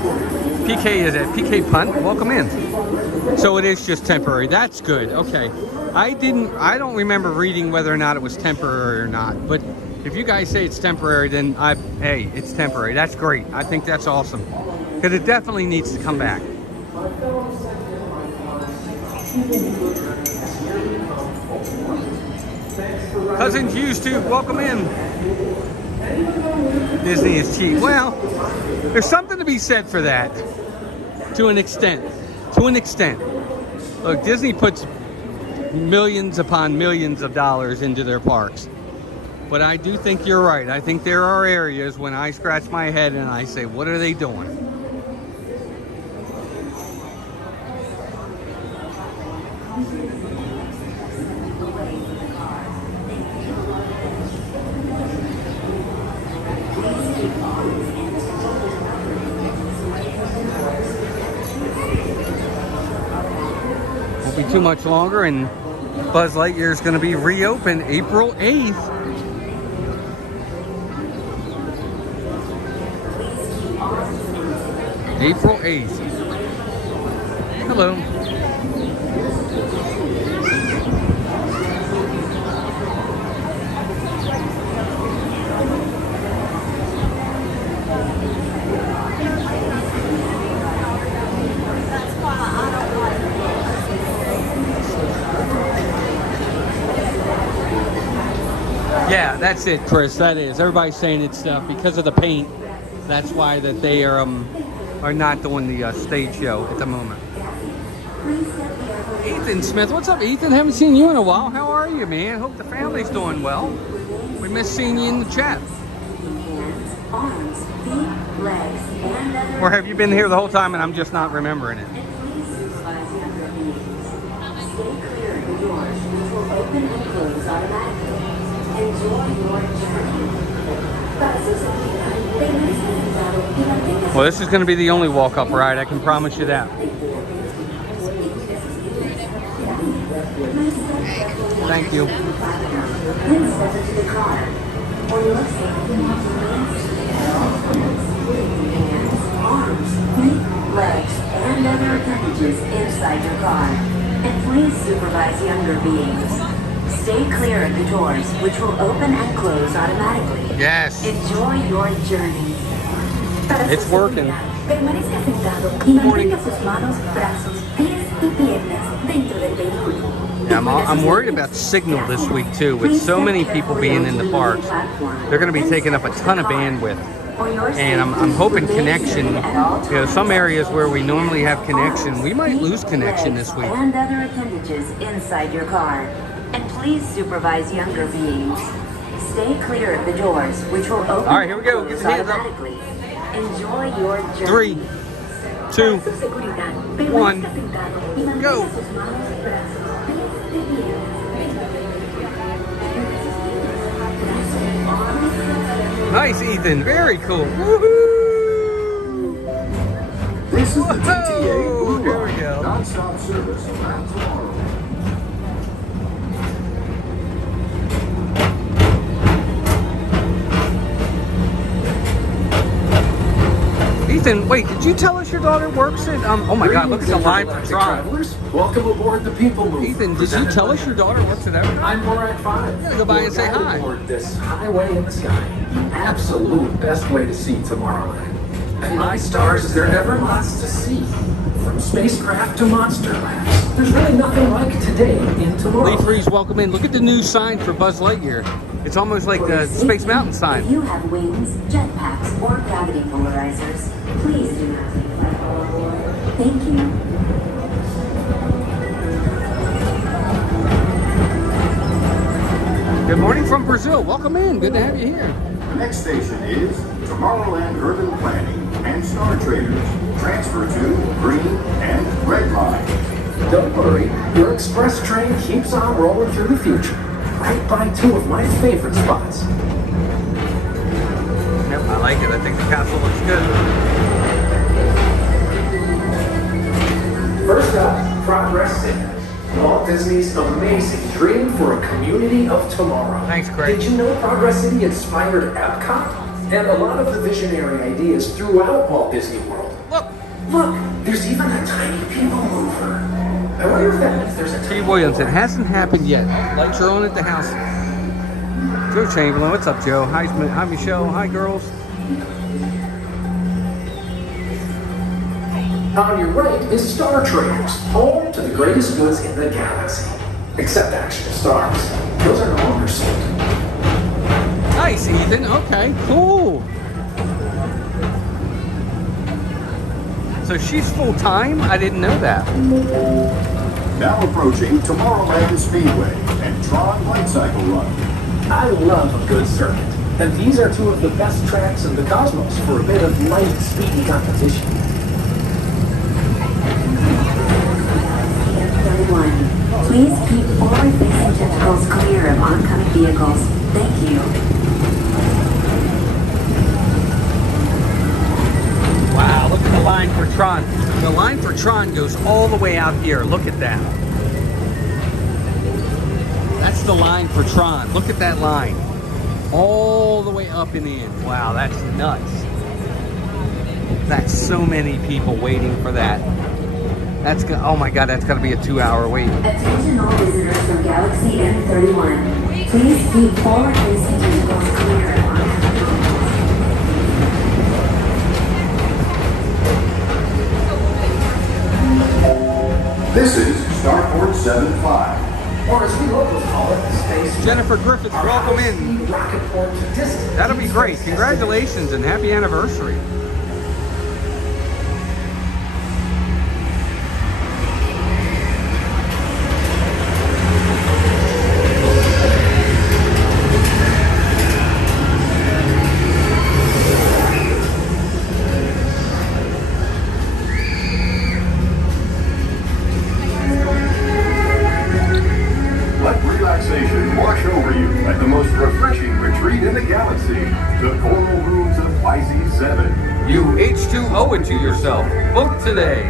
PK is at PK Punt, welcome in. So it is just temporary. That's good. Okay. I don't remember reading whether or not it was temporary or not. But if you guys say it's temporary, then hey, it's temporary. That's great. I think that's awesome. Because it definitely needs to come back. Cousin Hughes too, welcome in. Disney is cheap. Well, there's something to be said for that. To an extent. To an extent. Look, Disney puts millions upon millions of dollars into their parks. But I do think you're right. I think there are areas when I scratch my head and I say, what are they doing? Won't be too much longer, and Buzz Lightyear is going to be reopened April 8th. April 8th. Hello. Yeah, that's it, Chris. That is. Everybody's saying it's because of the paint. That's why that they are not doing the stage show at the moment. Ethan Smith, what's up, Ethan? Haven't seen you in a while. How are you, man? Hope the family's doing well. We miss seeing you in the chat. Or have you been here the whole time and I'm just not remembering it? Well, this is going to be the only walk-up ride, I can promise you that. Thank you. Arms, feet, legs, and other appendages inside your car. And please supervise younger beings. Stay clear of the doors, which will open and close automatically. Yes. Enjoy your journey. It's working. Permanezca sentado y mantenga sus manos, brazos, pies y piernas dentro del vehículo. Yeah, I'm worried about signal this week too. With so many people being in the parks, they're going to be taking up a ton of bandwidth. And I'm hoping connection, some areas where we normally have connection, we might lose connection this week. And other appendages inside your car. And please supervise younger beings. Stay clear of the doors, which will open. All right, here we go. Get the hands up. Automatically. Enjoy your journey. 3, 2, 1, go. Nice, Ethan. Very cool. Woohoo! This is the GTA Whoa, Blue here we Line, go. non-stop service around Tomorrowland. Ethan, wait, did you tell us your daughter works at, oh my God, look at the line for Tron. Travelers, welcome aboard the Peoplemover. Ethan, did you tell us your daughter works at Everett? I'm Borat 5. You gotta go by and say hi. Aboard this highway in the sky, the absolute best way to see Tomorrowland. And my stars, is there ever lots to see? From spacecraft to monster labs. There's really nothing like today in Lee Tomorrowland. Freeze, welcome in. Look at the new sign for Buzz Lightyear. It's almost like the Space Mountain sign. If you have wings, jetpacks, or gravity polarizers, please do not take flight while aboard. Thank you. Good morning from Brazil. Welcome in. Good to have you here. The next station is Tomorrowland Urban Planning and Star Traders. Transfer to green and red line. Don't worry, your express train keeps on rolling through the future. Right by two of my favorite spots. Yep, I like it. I think the castle looks good. First up, Progress Center. Walt Disney's amazing dream for a community of tomorrow. Thanks, Craig. Did you know Progress City inspired Epcot? and a lot of the visionary ideas throughout Walt Disney World. Look, Look, there's even a tiny Peoplemover. I wonder if that means there's a T. tiny Williams, it hasn't happened yet. Lights are on at the house. Joe Chamberlain, what's up, Joe? Hi, hi, Michelle. Hi, girls. On your right is Star Traders, home to the greatest goods in the galaxy. Except actual stars. Those are no longer sold. Nice, Ethan. Okay, cool. So she's full-time? I didn't know that. Now approaching Tomorrowland Speedway and Tron Light Cycle Run. I love a good circuit, and these are two of the best tracks in the cosmos for a bit of light, speedy competition. Please keep forward-facing tentacles clear of oncoming vehicles. Thank you. Wow, look at the line for Tron. The line for Tron goes all the way out here. Look at that. That's the line for Tron. Look at that line. All the way up and in. Wow, that's nuts. That's so many people waiting for that. That's oh my God, that's got to be a 2-hour wait. Attention all visitors from Galaxy M31. Please keep forward-facing tentacles clear of oncoming vehicles. This is Starport 75. Or as we locals call it, space. Jennifer Griffiths, welcome in. Rocket port to distant. That'll be great. Congratulations and happy anniversary. Let relaxation wash over you at the most refreshing retreat in the galaxy, the Coral Rooms of YZ7. You H2O it to yourself. Vote today.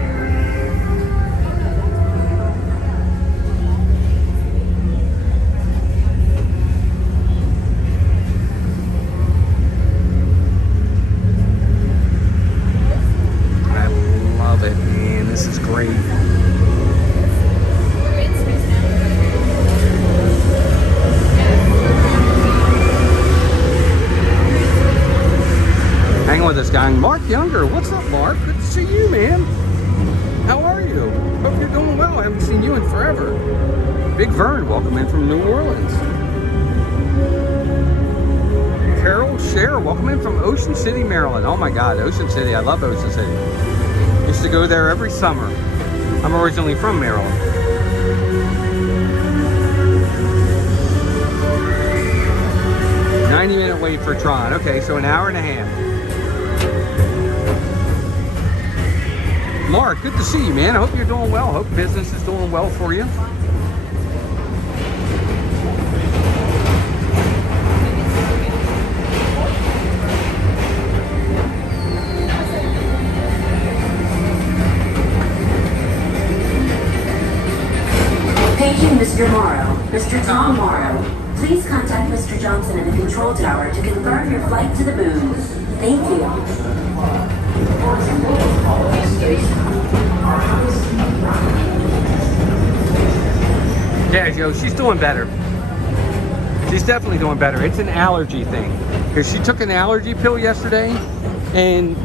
I love it, man. This is great. Hang with us, gang. Mark Younger, what's up, Mark? Good to see you, man. How are you? Hope you're doing well. I haven't seen you in forever. Big Vern, welcome in from New Orleans. Carol Scher, welcome in from Ocean City, Maryland. Oh my God, Ocean City. I love Ocean City. Used to go there every summer. I'm originally from Maryland. "90-minute wait for Tron." Okay, so an hour and a half. Mark, good to see you, man. I hope you're doing well. Hope business is doing well for you. Paging Mr. Morrow. Mr. Tom Morrow. Please contact Mr. Johnson in the control tower to confirm your flight to the moon. Thank you. Yeah, Joe, she's doing better. She's definitely doing better. It's an allergy thing. Because she took an allergy pill yesterday, and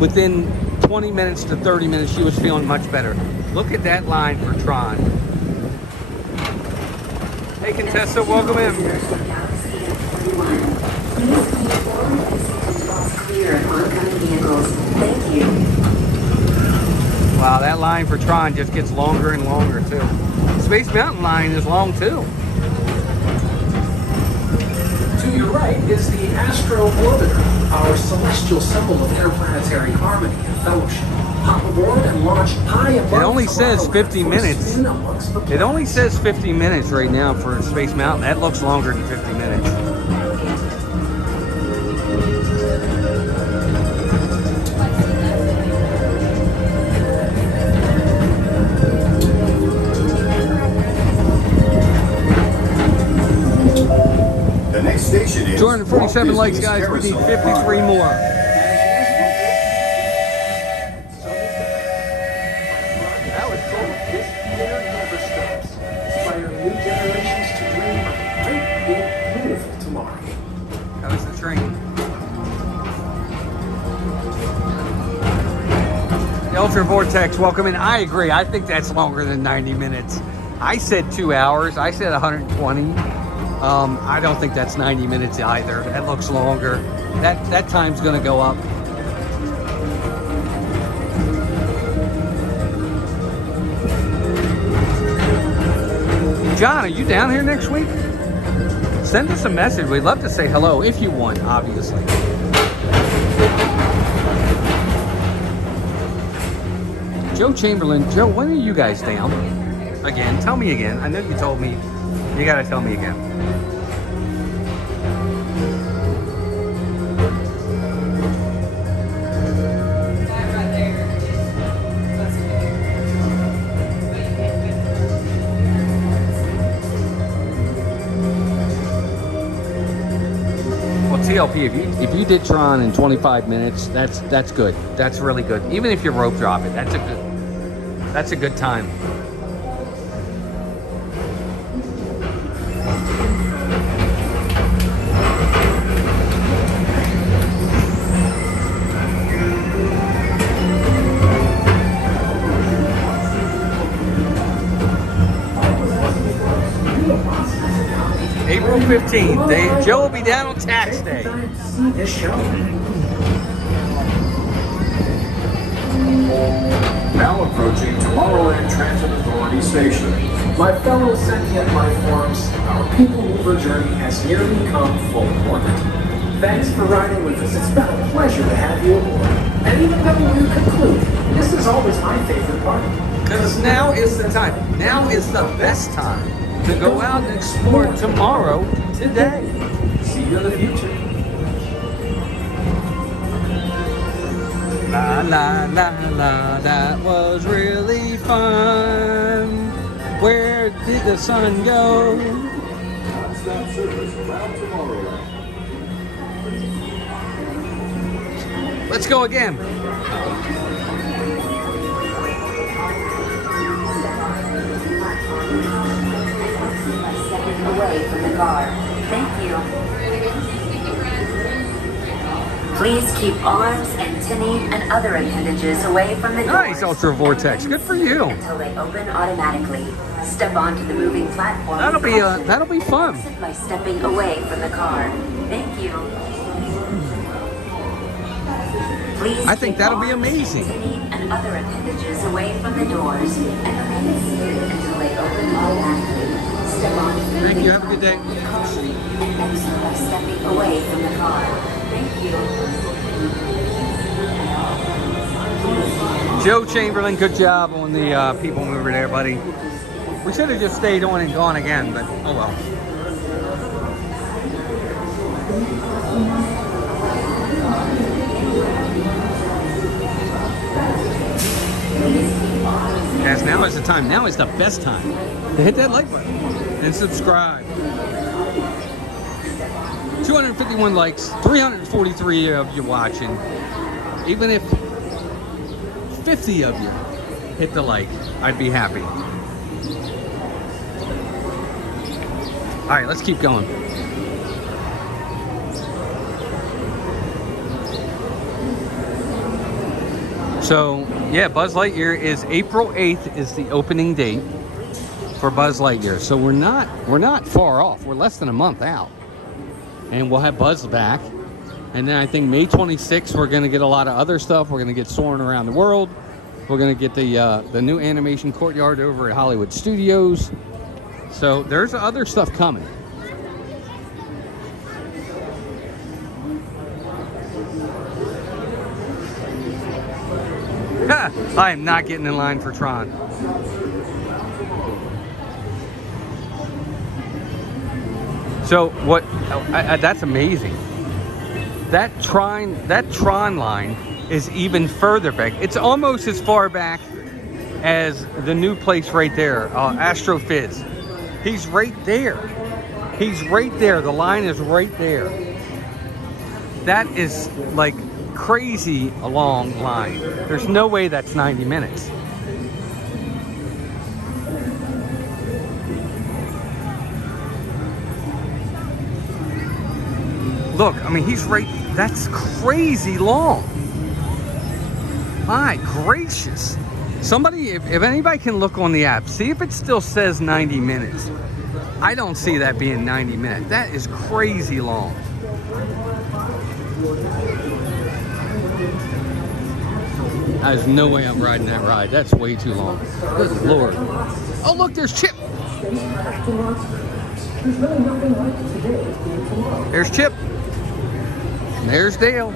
within 20 minutes to 30 minutes, she was feeling much better. Look at that line for Tron. Hey, Contessa, welcome in. Thank you. Wow, that line for Tron just gets longer and longer, too. Space Mountain line is long, too. To your right is the Astro Orbiter, our celestial symbol of interplanetary harmony and fellowship. Hop aboard and launch high above. It only says 50 Tomorrowland for a minutes. spin amongst the It only planets. says 50 minutes right now for Space Mountain. That looks longer than 50 minutes. The next station is 247 Walt likes, Disney's guys. We need Carousel 53 Park. more. Now it's called This Year Never Stops, inspiring new generations to dream of a great, big, beautiful tomorrow. That was the train. The Ultra Vortex, welcome in. I agree. I think that's longer than 90 minutes. I said 2 hours. I said 120. I don't think that's 90 minutes either. That looks longer. That time's going to go up. John, are you down here next week? Send us a message. We'd love to say hello if you want, obviously. Joe Chamberlain. Joe, when are you guys down? Again, tell me again. I know you told me. You got to tell me again. TLP, if you did Tron in 25 minutes, that's good. That's really good. Even if you rope drop it, that's a good time. April 15th. Joe will be down on tax day. See this show. Now approaching Tomorrowland Transit Authority Station. My fellow sentient life forms, our Peoplemover journey has nearly come full orbit. Thanks for riding with us. It's been a pleasure to have you aboard. And even though we conclude, this is always my favorite part. Because now is the time. Now is the best time to go out and explore tomorrow, today. See you in the future. La la la la, that was really fun. Where did the sun go? Non-stop service around Tomorrowland. Let's go again. Away from the car. Thank you. Please keep arms, antennae, and other appendages away from the doors. Nice, Ultra Vortex. Good for you. Until they open automatically. Step onto the moving platform. That'll be fun. By stepping away from the car. Thank you. Please I think keep that'll be arms, amazing. antennae, and other appendages away from the doors and remain seated until they open automatically. Step onto the Thank you. moving Have a good day. platform with caution and exit by stepping away from the car. Thank you. Joe Chamberlain, good job on the Peoplemover there, buddy. We should have just stayed on and gone again, but oh well. Guys, now is the time. Now is the best time to hit that like button and subscribe. 251 likes, 343 of you watching. Even if 50 of you hit the like, I'd be happy. All right, let's keep going. So, yeah, Buzz Lightyear is April 8th is the opening date for Buzz Lightyear. So we're not far off. We're less than a month out. And we'll have Buzz back. And then I think May 26th, we're going to get a lot of other stuff. We're going to get Soarin' Around the World. We're going to get the new animation courtyard over at Hollywood Studios. So there's other stuff coming. I am not getting in line for Tron. So what? That's amazing. That Tron line is even further back. It's almost as far back as the new place right there, Astro Fizz. He's right there. He's right there. The line is right there. That is like crazy a long line. There's no way that's 90 minutes. Look, I mean, he's right. That's crazy long. My gracious. Somebody, if anybody can look on the app, see if it still says 90 minutes. I don't see that being 90 minutes. That is crazy long. There's no way I'm riding that ride. That's way too long. Good Lord. Oh, look, there's Chip. There's Chip. There's Dale.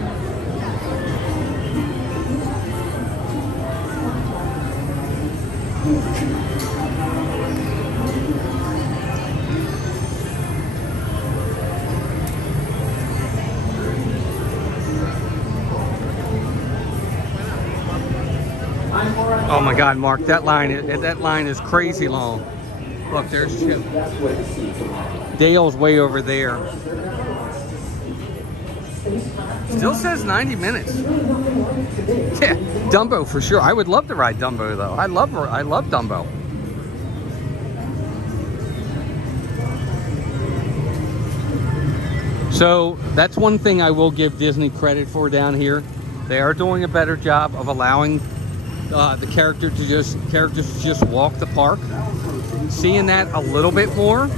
Oh my God, Mark, that line is crazy long. Look, there's Chip. Dale's way over there. Still says 90 minutes. Yeah, Dumbo for sure. I would love to ride Dumbo though. I love Dumbo. So that's one thing I will give Disney credit for down here. They are doing a better job of allowing the characters to just walk the park. Seeing that a little bit more.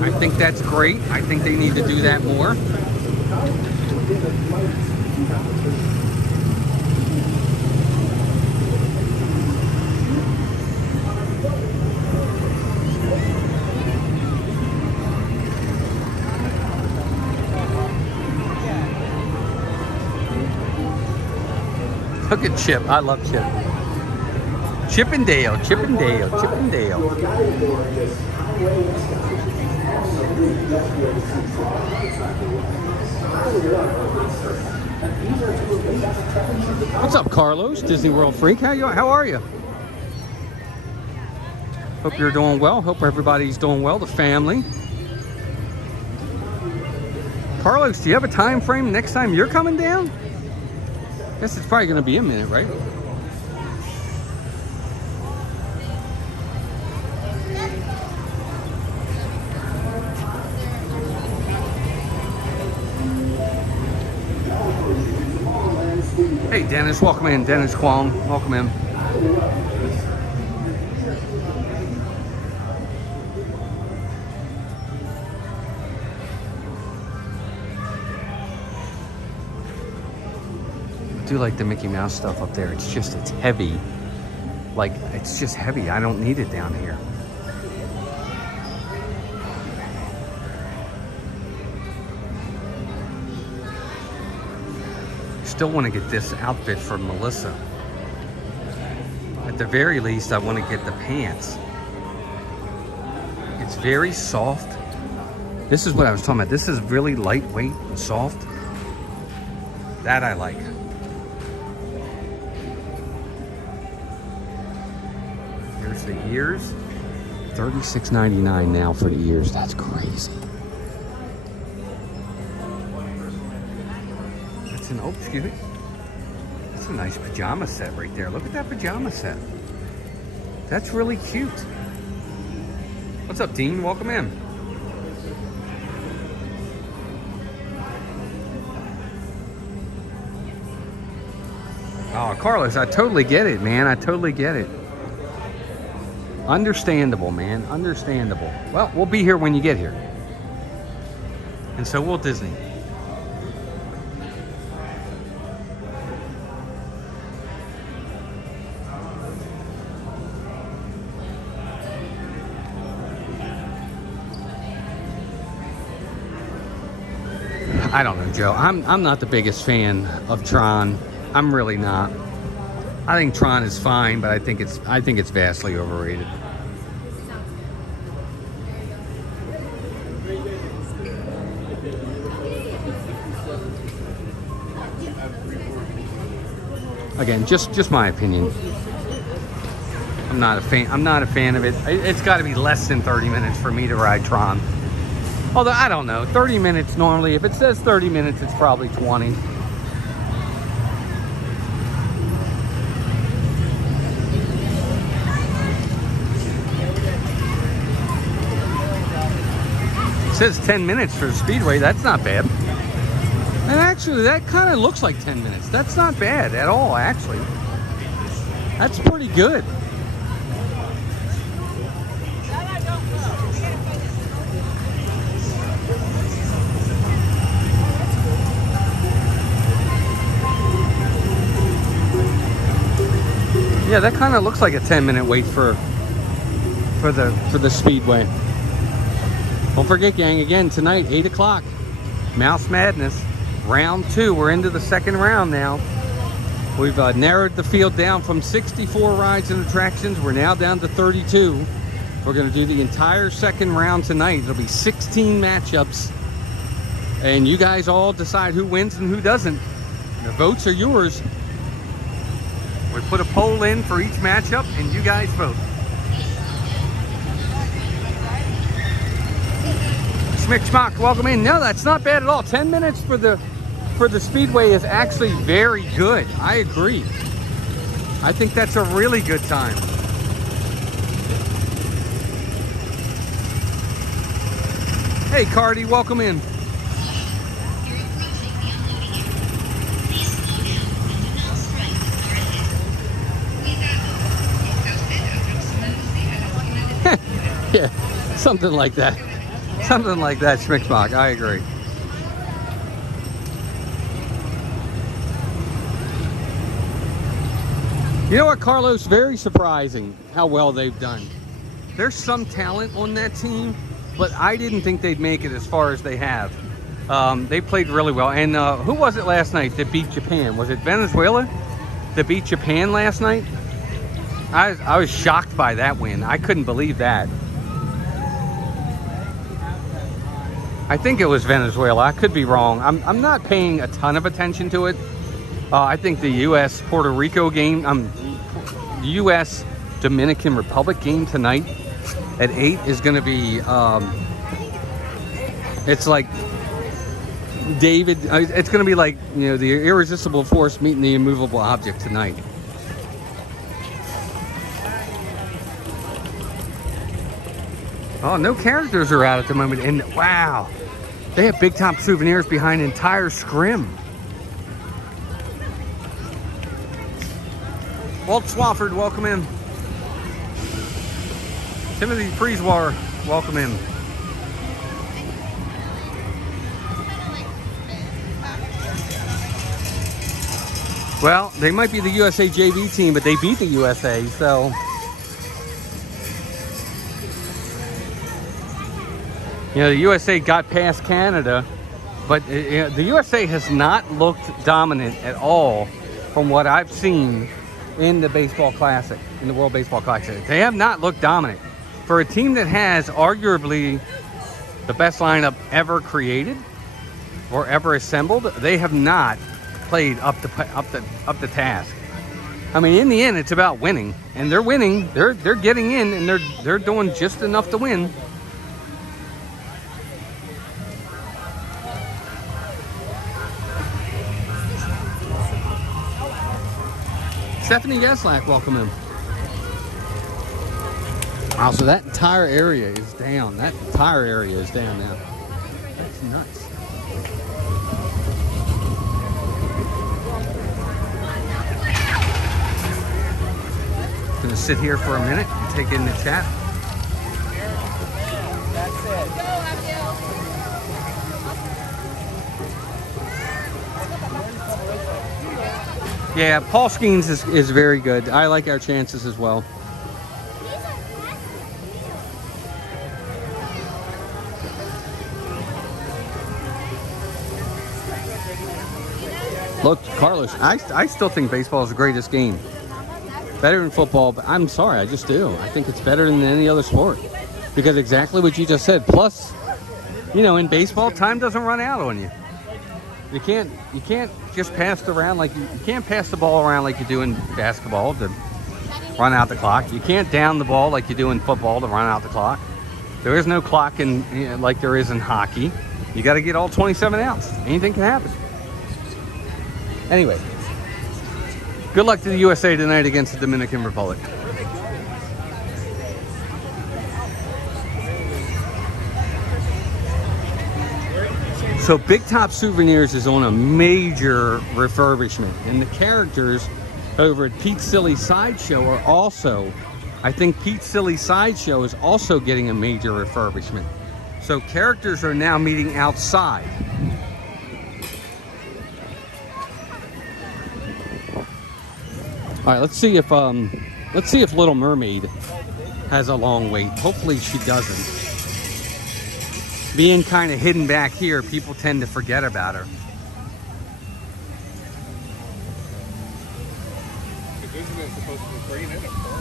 I think that's great. I think they need to do that more. Look at Chip. I love Chip. Chip and Dale, Chip and Dale, Chip and Dale. What's up, Carlos? Disney World freak. How are you? Hope you're doing well. Hope everybody's doing well. The family. Carlos, do you have a time frame next time you're coming down? Guess it's probably going to be a minute, right? Hey, Dennis, welcome in. Dennis Kwong, welcome in. I do like the Mickey Mouse stuff up there. It's heavy. Like, it's just heavy. I don't need it down here. Still want to get this outfit for Melissa. At the very least, I want to get the pants. It's very soft. This is what I was talking about. This is really lightweight and soft. That I like. Here's the ears. $36.99 now for the ears. That's crazy. Oh, excuse me. That's a nice pajama set right there. Look at that pajama set. That's really cute. What's up, Dean? Welcome in. Oh, Carlos, I totally get it, man. I totally get it. Understandable, man. Understandable. Well, we'll be here when you get here. And so will Disney. I don't know, Joe. I'm not the biggest fan of Tron. I'm really not. I think Tron is fine, but I think it's vastly overrated. Again, just my opinion. I'm not a fan. I'm not a fan of it. It's got to be less than 30 minutes for me to ride Tron. Although I don't know, 30 minutes normally. If it says 30 minutes, it's probably 20. It says 10 minutes for the Speedway. That's not bad. And actually, that kind of looks like 10 minutes. That's not bad at all, actually. That's pretty good. Yeah, that kind of looks like a 10-minute wait for the Speedway. Don't forget, gang, again, tonight, 8 o'clock, Mouse Madness, round 2. We're into the second round now. We've narrowed the field down from 64 rides and attractions. We're now down to 32. We're going to do the entire second round tonight. There'll be 16 matchups. And you guys all decide who wins and who doesn't. The votes are yours. We put a poll in for each matchup, and you guys vote. Schmick Schmock, welcome in. No, that's not bad at all. 10 minutes for the Speedway is actually very good. I agree. I think that's a really good time. Hey, Cardi, welcome in. Yeah, something like that. Something like that, Schmickmock. I agree. You know what, Carlos? Very surprising how well they've done. There's some talent on that team, but I didn't think they'd make it as far as they have. They played really well. And who was it last night that beat Japan? Was it Venezuela that beat Japan last night? I was shocked by that win. I couldn't believe that. I think it was Venezuela. I could be wrong. I'm not paying a ton of attention to it. I think the U.S. Puerto Rico game, U.S. Dominican Republic game tonight at 8 is going to be, it's like David, it's going to be like, you know, the irresistible force meeting the immovable object tonight. Oh, no characters are out at the moment, and wow, they have Big Top Souvenirs behind entire scrim. Walt Swafford, welcome in. Timothy Prieswar, welcome in. Well, they might be the USA JV team, but they beat the USA, so. You know, the USA got past Canada, but the USA has not looked dominant at all from what I've seen in the Baseball Classic, in the World Baseball Classic. They have not looked dominant. For a team that has arguably the best lineup ever created or ever assembled, they have not played up the task. I mean, in the end, it's about winning, and they're winning. They're getting in, and they're doing just enough to win. Stephanie Geslak, welcome in. Oh, so that entire area is down. That entire area is down now. That's nuts. Gonna sit here for a minute and take in the chat. That's it. Yeah, Paul Skeens is very good. I like our chances as well. Look, Carlos, I still think baseball is the greatest game. Better than football, but I'm sorry, I just do. I think it's better than any other sport. Because exactly what you just said. Plus, you know, in baseball, time doesn't run out on you. You can't just pass it around like you can't pass the ball around like you do in basketball. run out the clock. You can't down the ball like you do in football to run out the clock. There is no clock in like there is in hockey. You got to get all 27 outs. Anything can happen. Anyway, good luck to the USA tonight against the Dominican Republic. So Big Top Souvenirs is on a major refurbishment, and the characters over at Pete's Silly Sideshow are also, I think Pete's Silly Sideshow is also getting a major refurbishment. So characters are now meeting outside. All right, let's see if Little Mermaid has a long wait. Hopefully she doesn't. Being kind of hidden back here, people tend to forget about her.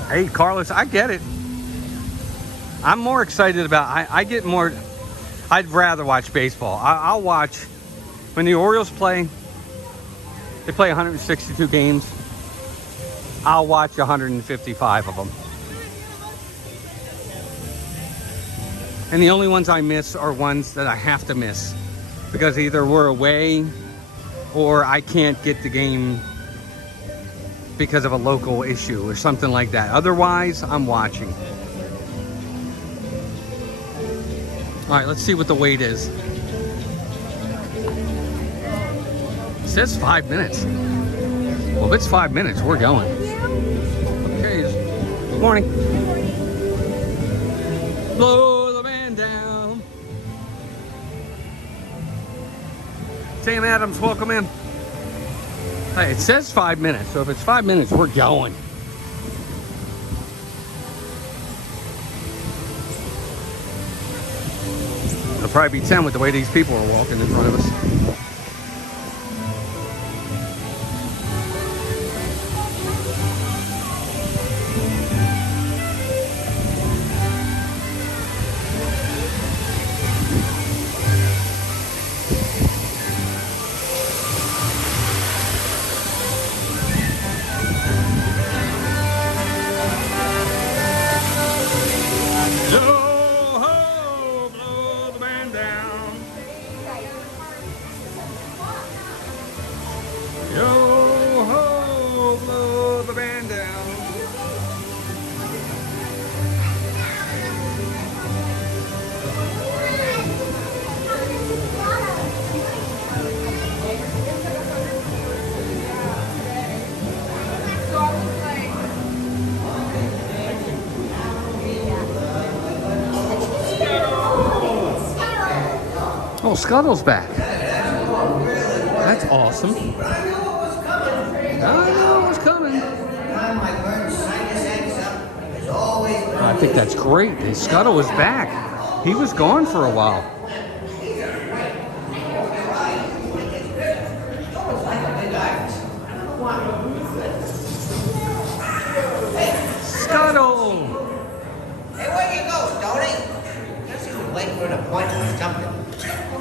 Hey, Carlos, I get it. I'm more excited about, I'd rather watch baseball. I'll watch, when the Orioles play, they play 162 games. I'll watch 155 of them. And the only ones I miss are ones that I have to miss because either we're away or I can't get the game because of a local issue or something like that. Otherwise, I'm watching. All right, let's see what the wait is. It says 5 minutes. Well, if it's 5 minutes, we're going. Okay, good morning. Blow the band down. Sam Adams, welcome in. Hey, it says 5 minutes, so if it's 5 minutes, we're going. It'll probably be 10 with the way these people are walking in front of us. Oh, Scuttle's back. That's awesome. I know it was coming. I think that's great. Scuttle was back. He was gone for a while. Scuttle! Hey, where you go, Tony? Just waiting for an appointment or something.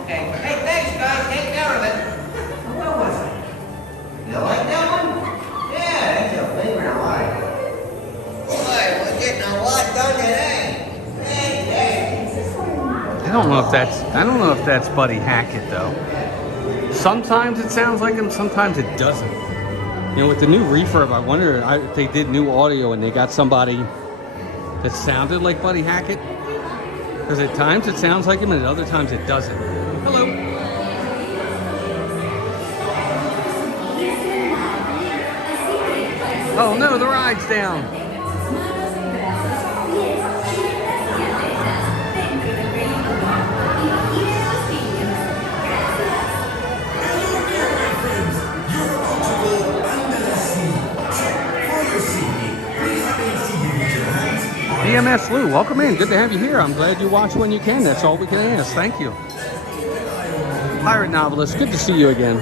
Okay. Hey, thanks, guys. Take care of it. Where was I? You like that one? Yeah, that's your favorite of mine. Boy, we're getting a lot done today. Hey. I don't know if that's Buddy Hackett though. Sometimes it sounds like him, sometimes it doesn't. You know, with the new refurb, I wonder if they did new audio and they got somebody that sounded like Buddy Hackett. Because at times it sounds like him and at other times it doesn't. Hello. Oh no, the ride's down. DMS Lou, welcome in. Good to have you here. I'm glad you watch when you can. That's all we can ask. Thank you. Pirate Novelist, good to see you again.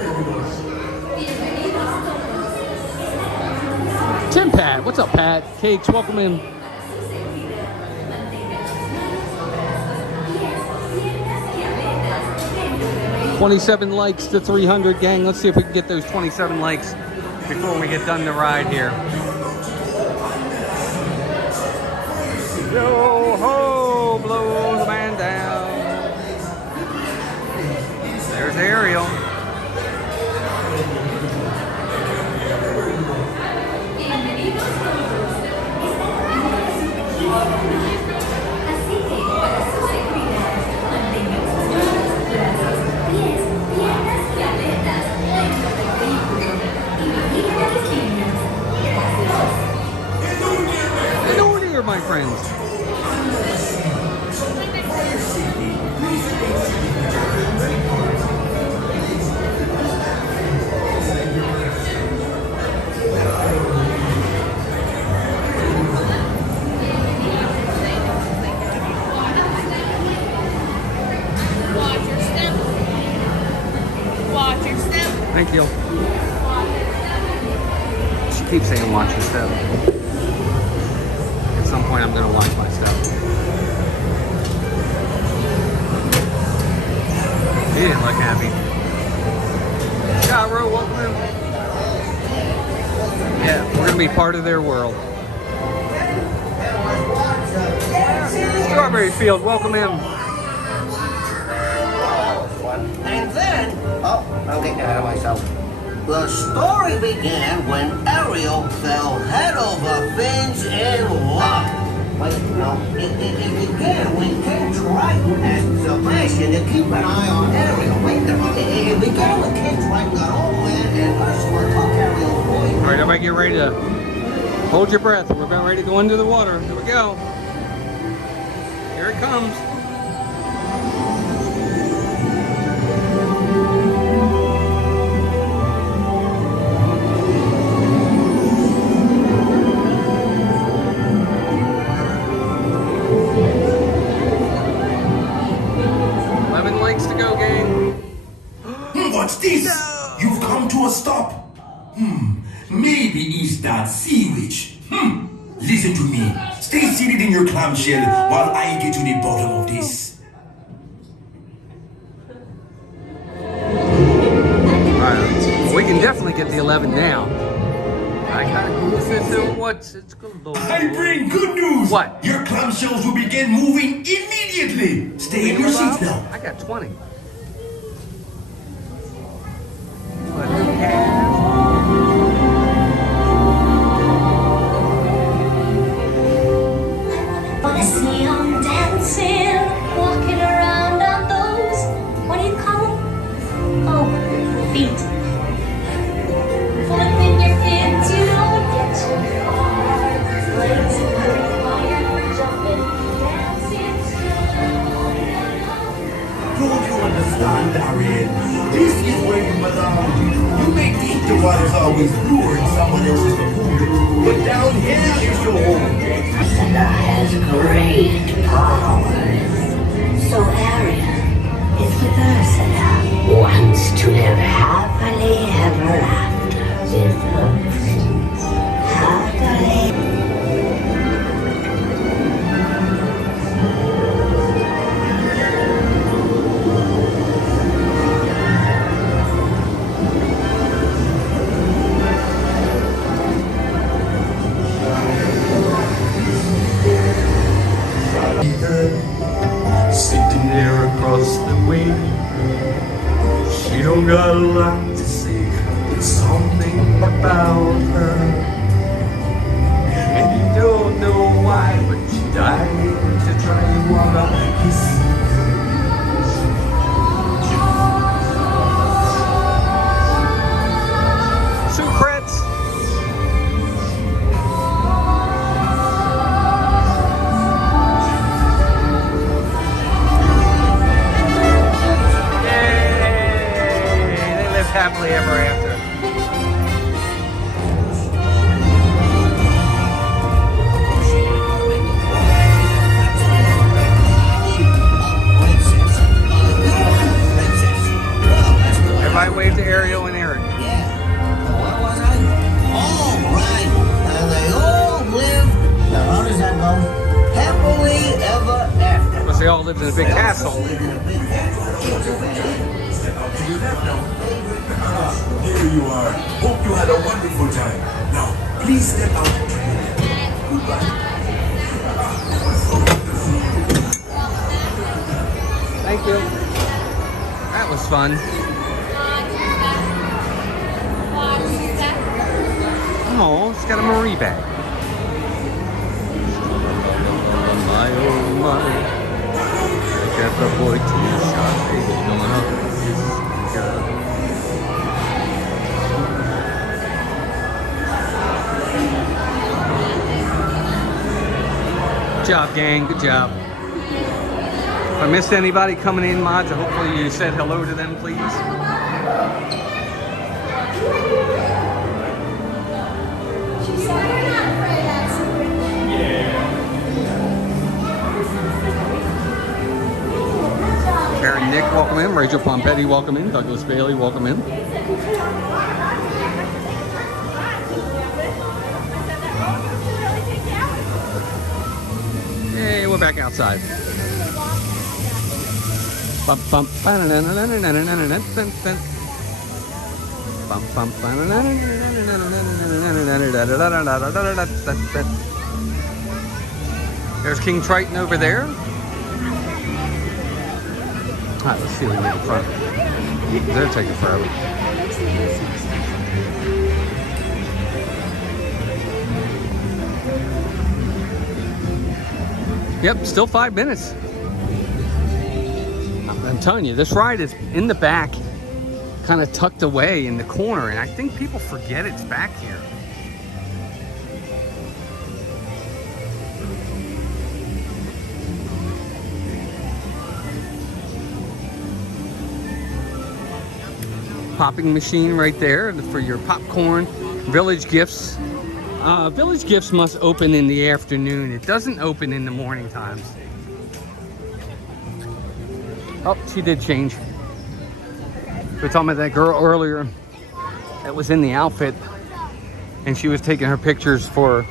Tim Pat, what's up, Pat? Cakes, welcome in. $27 likes to 300, gang. Let's see if we can get those 27 likes before we get done the ride here. Yo ho, blow the man down. There's Ariel. Así que para sus seguridad, mantengan sus manos, brazos, pies, piernas y aletas dentro del vehículo y vigilen a las líneas. Gracias. Hello there, my friends. Watch your step. Watch your step. Thank you. She keeps saying watch your step. At some point I'm gonna watch my step. He didn't look happy. Scott Rowe, welcome in. Yeah, we're gonna be part of their world. Strawberry Field, welcome in. And then, oh, I'm getting ahead of myself. The story began when Ariel fell head over fins in love. Wait, no, it began when King Triton asked Sebastian to keep an eye on Ariel. Wait, it began when King Triton got old and Ursula took Ariel's boy. All right, everybody get ready to hold your breath. We're about ready to go into the water. Here we go. Here it comes. To go, gang. What's this? No. You've come to a stop. Maybe it's that sea witch. Listen to me. Stay seated in your clamshell while I get to the bottom of this. Alright, we can definitely get the 11 now. I gotta listen to what's it's called. I bring good news. What? Your clamshells will begin moving immediately. Stay in your seats now. I got 20. Wanna see 'em dancing, walking around on those, what do you call 'em? Oh, feet. Flipping your fins, you don't get too far. Legs and fire, jumping, dancing, Don't you understand, Ariel? This is where you belong. You may think the water's always bluer in someone else's lagoon, but down here is your home. Santa has great powers. So Ariel is with Ursula. Wants to live happily ever after with her prince. Happily. Sitting there across the way, she don't got a lot to say, but something about her. And you don't know why, but she died to try one of his Secrets. Happily ever after. Everybody wave to Ariel and Eric. Yeah. What was I? Oh, right. And they all lived, now how does that go? Happily ever after. Because they all lived in a big castle. Here you are. Hope you had a wonderful time. Now, please step out. Goodbye. Thank you. That was fun. Oh, it's got a Marie bag. My oh my. I got the boy T-shot, baby, going up. Good job, gang. Good job. If I missed anybody coming in, mods, hopefully you said hello to them, please. Karen Nick, welcome in. Rachel Pompetti, welcome in. Douglas Bailey, welcome in. Hey, we're back outside. There's King Triton over there. All right, let's see what we get in front. They're taking forever. Yep, still 5 minutes. I'm telling you, this ride is in the back, kind of tucked away in the corner, and I think people forget it's back here. Popping machine right there for your popcorn. Village Gifts. Village Gifts must open in the afternoon. It doesn't open in the morning times. Oh, she did change. We were talking about that girl earlier that was in the outfit, and she was taking her pictures for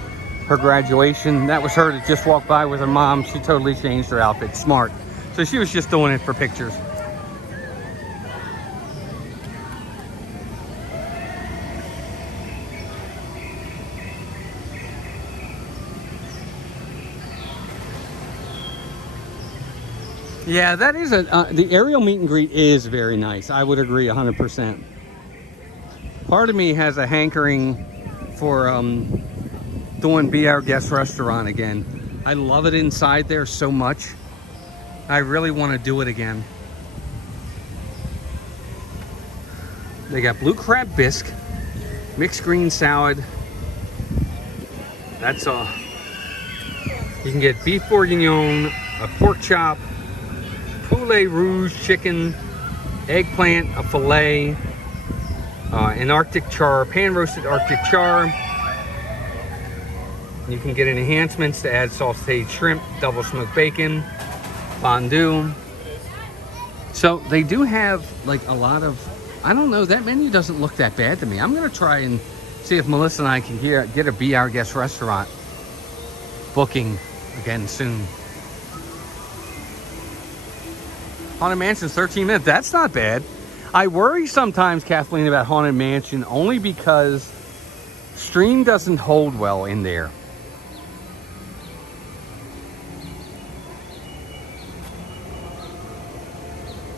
her graduation. That was her that just walked by with her mom. She totally changed her outfit. Smart. So she was just doing it for pictures. Yeah, that is the aerial meet and greet is very nice. I would agree 100%. Part of me has a hankering for doing Be Our Guest restaurant again. I love it inside there so much. I really want to do it again. They got blue crab bisque, mixed green salad. That's all. You can get beef bourguignon, a pork chop, poulet rouge chicken, eggplant, a filet, an Arctic char, pan-roasted Arctic char. You can get enhancements to add sauteed shrimp, double smoked bacon, fondue. So they do have like a lot of, I don't know, that menu doesn't look that bad to me. I'm gonna try and see if Melissa and I can get a Be Our Guest restaurant booking again soon. Haunted Mansion's 13 minutes. That's not bad. I worry sometimes, Kathleen, about Haunted Mansion only because stream doesn't hold well in there.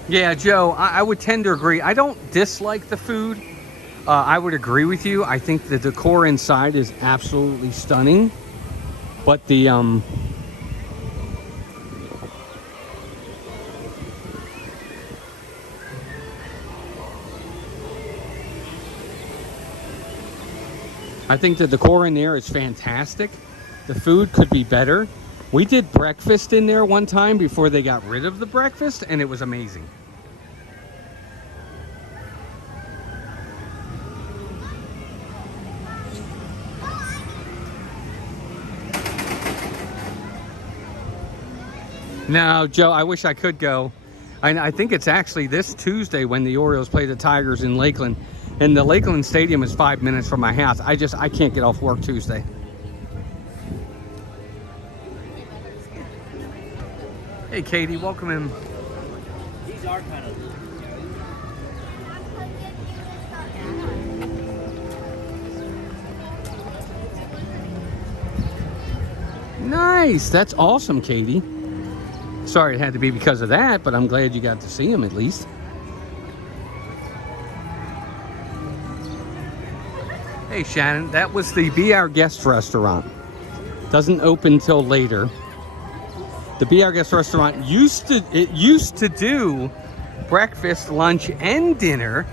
Yeah, Joe, I would tend to agree. I don't dislike the food. I would agree with you. I think the decor inside is absolutely stunning. But the I think the decor in there is fantastic. The food could be better. We did breakfast in there one time before they got rid of the breakfast, and it was amazing. No, Joe, I wish I could go. I think it's actually this Tuesday when the Orioles play the Tigers in Lakeland. And the Lakeland Stadium is 5 minutes from my house. I can't get off work Tuesday. Hey, Katie, welcome in. These are kind of... Nice. That's awesome, Katie. Sorry it had to be because of that, but I'm glad you got to see him at least. Hey, Shannon, that was the Be Our Guest restaurant. Doesn't open till later. The Be Our Guest restaurant used to do breakfast, lunch, and dinner.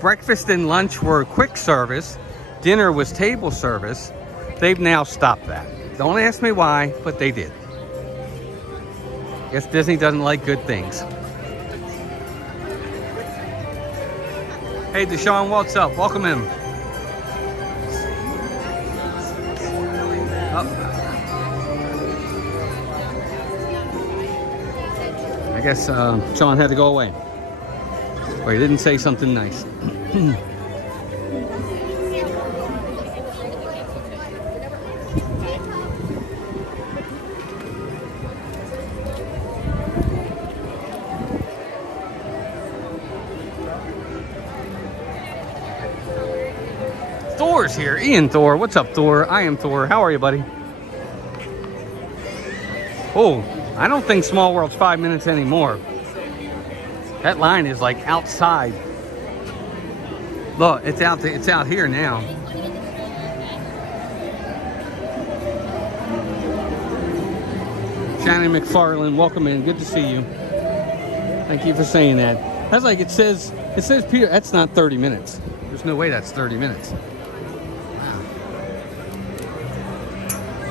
Breakfast and lunch were quick service. Dinner was table service. They've now stopped that. Don't ask me why, but they did. Guess Disney doesn't like good things. Hey, Deshaun, what's up? Welcome in. Oh. I guess Sean had to go away. Or he didn't say something nice. Thor's here. Ian Thor. What's up, Thor? I am Thor. How are you, buddy? Oh, I don't think Small World's 5 minutes anymore. That line is like outside. Look, it's out here now. Shannon McFarland, welcome in. Good to see you. Thank you for saying that. That's like it says Peter, that's not 30 minutes. There's no way that's 30 minutes. Wow.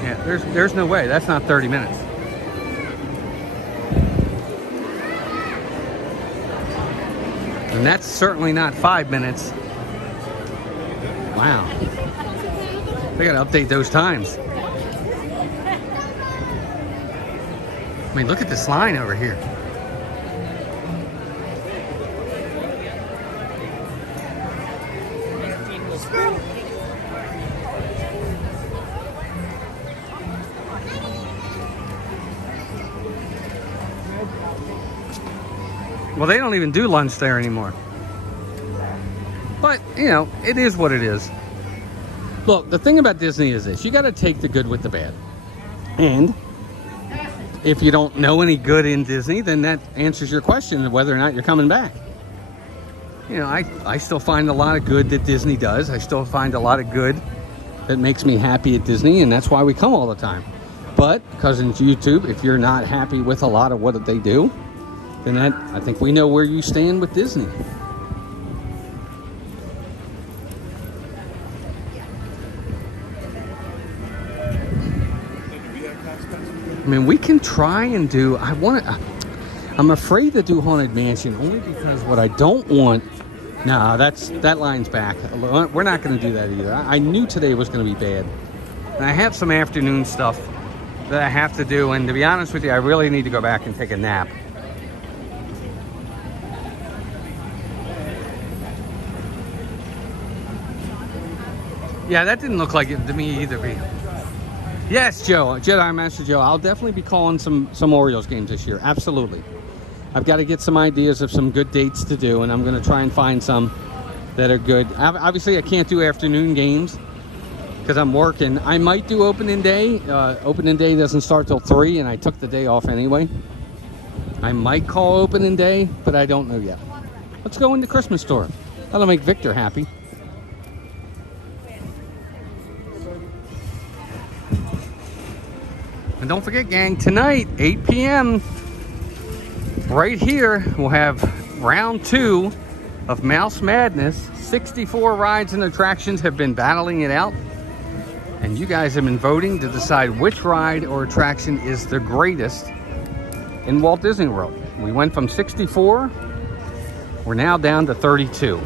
Yeah, there's no way. That's not 30 minutes. And that's certainly not 5 minutes. Wow. They gotta update those times. I mean, look at this line over here. Well, they don't even do lunch there anymore. But, you know, it is what it is. Look, the thing about Disney is this. You got to take the good with the bad. And if you don't know any good in Disney, then that answers your question of whether or not you're coming back. You know, I still find a lot of good that Disney does. I still find a lot of good that makes me happy at Disney, and that's why we come all the time. But, Cousins YouTube, if you're not happy with a lot of what they do, then I think we know where you stand with Disney. I mean, we can try and do, I'm afraid to do Haunted Mansion only because what I don't want, no, that line's back. We're not going to do that either. I knew today was going to be bad. And I have some afternoon stuff that I have to do, and to be honest with you, I really need to go back and take a nap. Yeah, that didn't look like it to me either, B. Yes, Joe, Jedi Master Joe, I'll definitely be calling some Orioles games this year. Absolutely. I've got to get some ideas of some good dates to do, and I'm going to try and find some that are good. Obviously, I can't do afternoon games because I'm working. I might do opening day. Opening day doesn't start till 3, and I took the day off anyway. I might call opening day, but I don't know yet. Let's go in the Christmas store. That'll make Victor happy. And don't forget, gang, tonight, 8 p.m., right here, we'll have round 2 of Mouse Madness. 64 rides and attractions have been battling it out. And you guys have been voting to decide which ride or attraction is the greatest in Walt Disney World. We went from 64, we're now down to 32.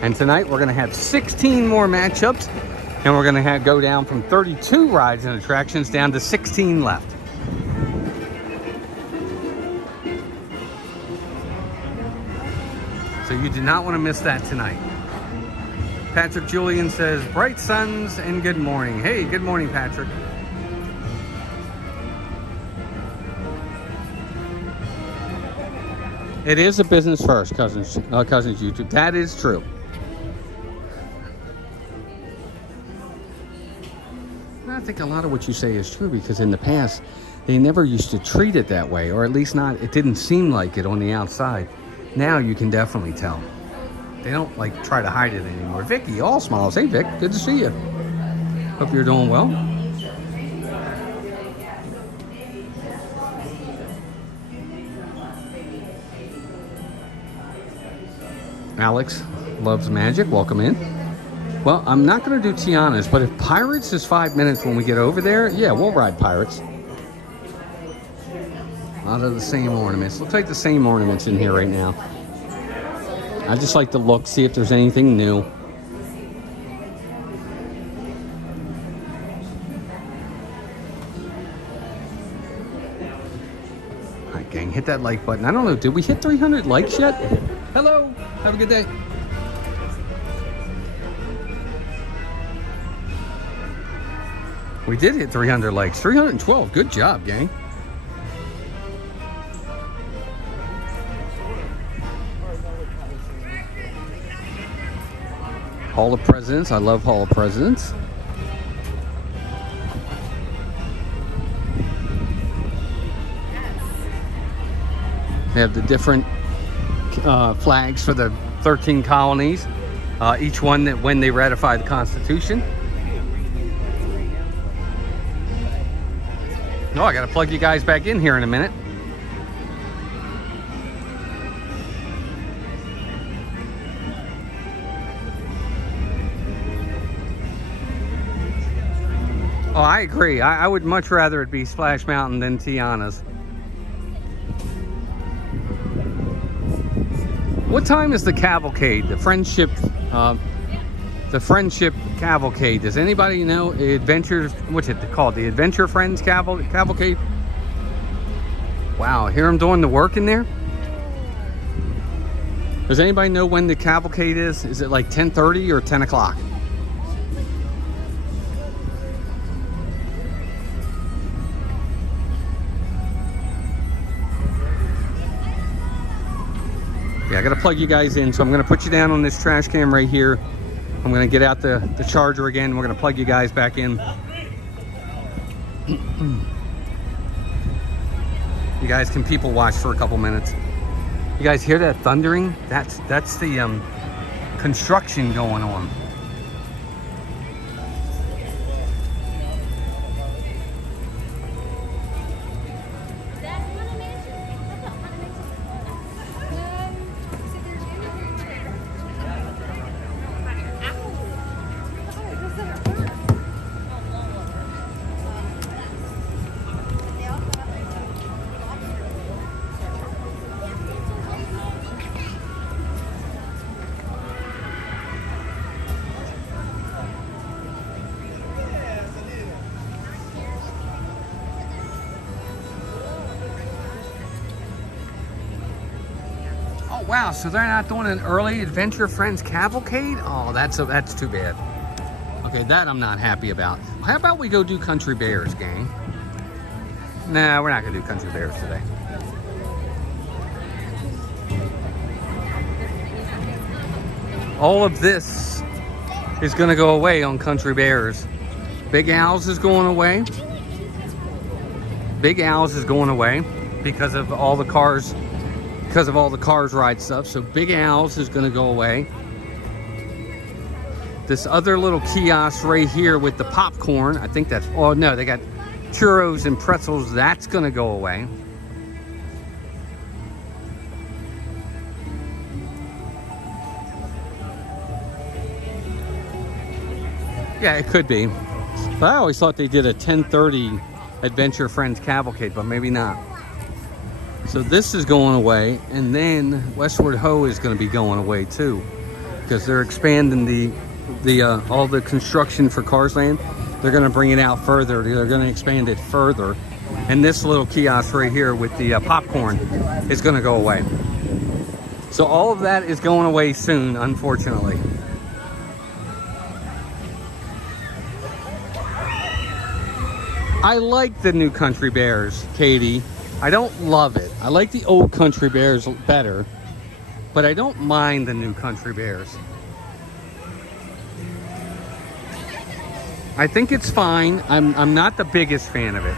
And tonight, we're going to have 16 more matchups. And we're going to go down from 32 rides and attractions down to 16 left. So you do not want to miss that tonight. Patrick Julian says, bright suns and good morning. Hey, good morning, Patrick. It is a business first, Cousins YouTube. That is true. think a lot of what you say is true, because in the past, they never used to treat it that way, or at least not, it didn't seem like it on the outside. Now you can definitely tell. They don't like try to hide it anymore. Vicky, all smiles. Hey Vic, good to see you. Hope you're doing well. Alex loves magic. Welcome in. Well, I'm not going to do Tiana's, but if Pirates is 5 minutes when we get over there, yeah, we'll ride Pirates. A lot of the same ornaments. Looks like the same ornaments in here right now. I just like to look, see if there's anything new. All right, gang, hit that like button. I don't know, did we hit 300 likes yet? Hello, have a good day. We did hit 300 likes, 312. Good job, gang. Hall of Presidents. I love Hall of Presidents. They have the different flags for the 13 colonies. Each one that when they ratify the Constitution. Oh, I gotta plug you guys back in here in a minute. Oh, I agree. I would much rather it be Splash Mountain than Tiana's. What time is the cavalcade? The friendship cavalcade. Does anybody know? Adventures, what's it called? The Adventure Friends cavalcade? Wow, hear them doing the work in there? Does anybody know when the cavalcade is? Is it like 10:30 or 10 o'clock? Yeah, I gotta plug you guys in, so I'm gonna put you down on this trash cam right here. I'm gonna get out the charger again. We're gonna plug you guys back in. You guys can people watch for a couple minutes. You guys hear that thundering? That's the construction going on. Wow, so they're not doing an early Adventure Friends cavalcade? Oh, that's too bad. Okay, that I'm not happy about. How about we go do Country Bears, gang? Nah, we're not gonna do Country Bears today. All of this is gonna go away on Country Bears. Big Al's is going away. Big Al's is going away because of all the cars. Because of all the Cars Ride stuff. So Big Al's is going to go away. This other little kiosk right here with the popcorn, I think that's, oh no, they got churros and pretzels. That's going to go away. Yeah, it could be. But I always thought they did a 10:30 Adventure Friends cavalcade, but maybe not. So this is going away, and then Westward Ho is going to be going away too, because they're expanding the all the construction for Cars Land. They're going to bring it out further. They're going to expand it further, and this little kiosk right here with the popcorn is going to go away. So all of that is going away soon, unfortunately. I like the new Country Bears, Katie. I don't love it. I like the old Country Bears better, but I don't mind the new Country Bears. I think it's fine. I'm not the biggest fan of it.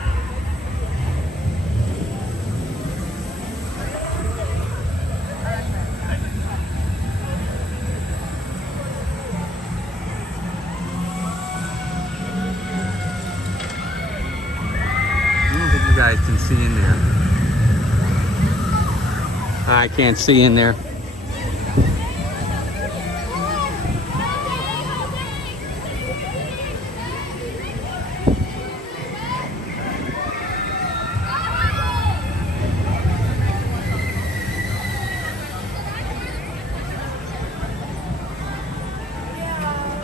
I don't think you guys can see in there. I can't see in there.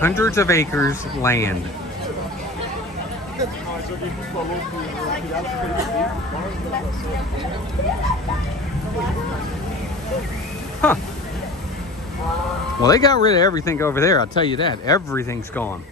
Hundreds of acres land. Huh. Well, they got rid of everything over there, I'll tell you that. Everything's gone.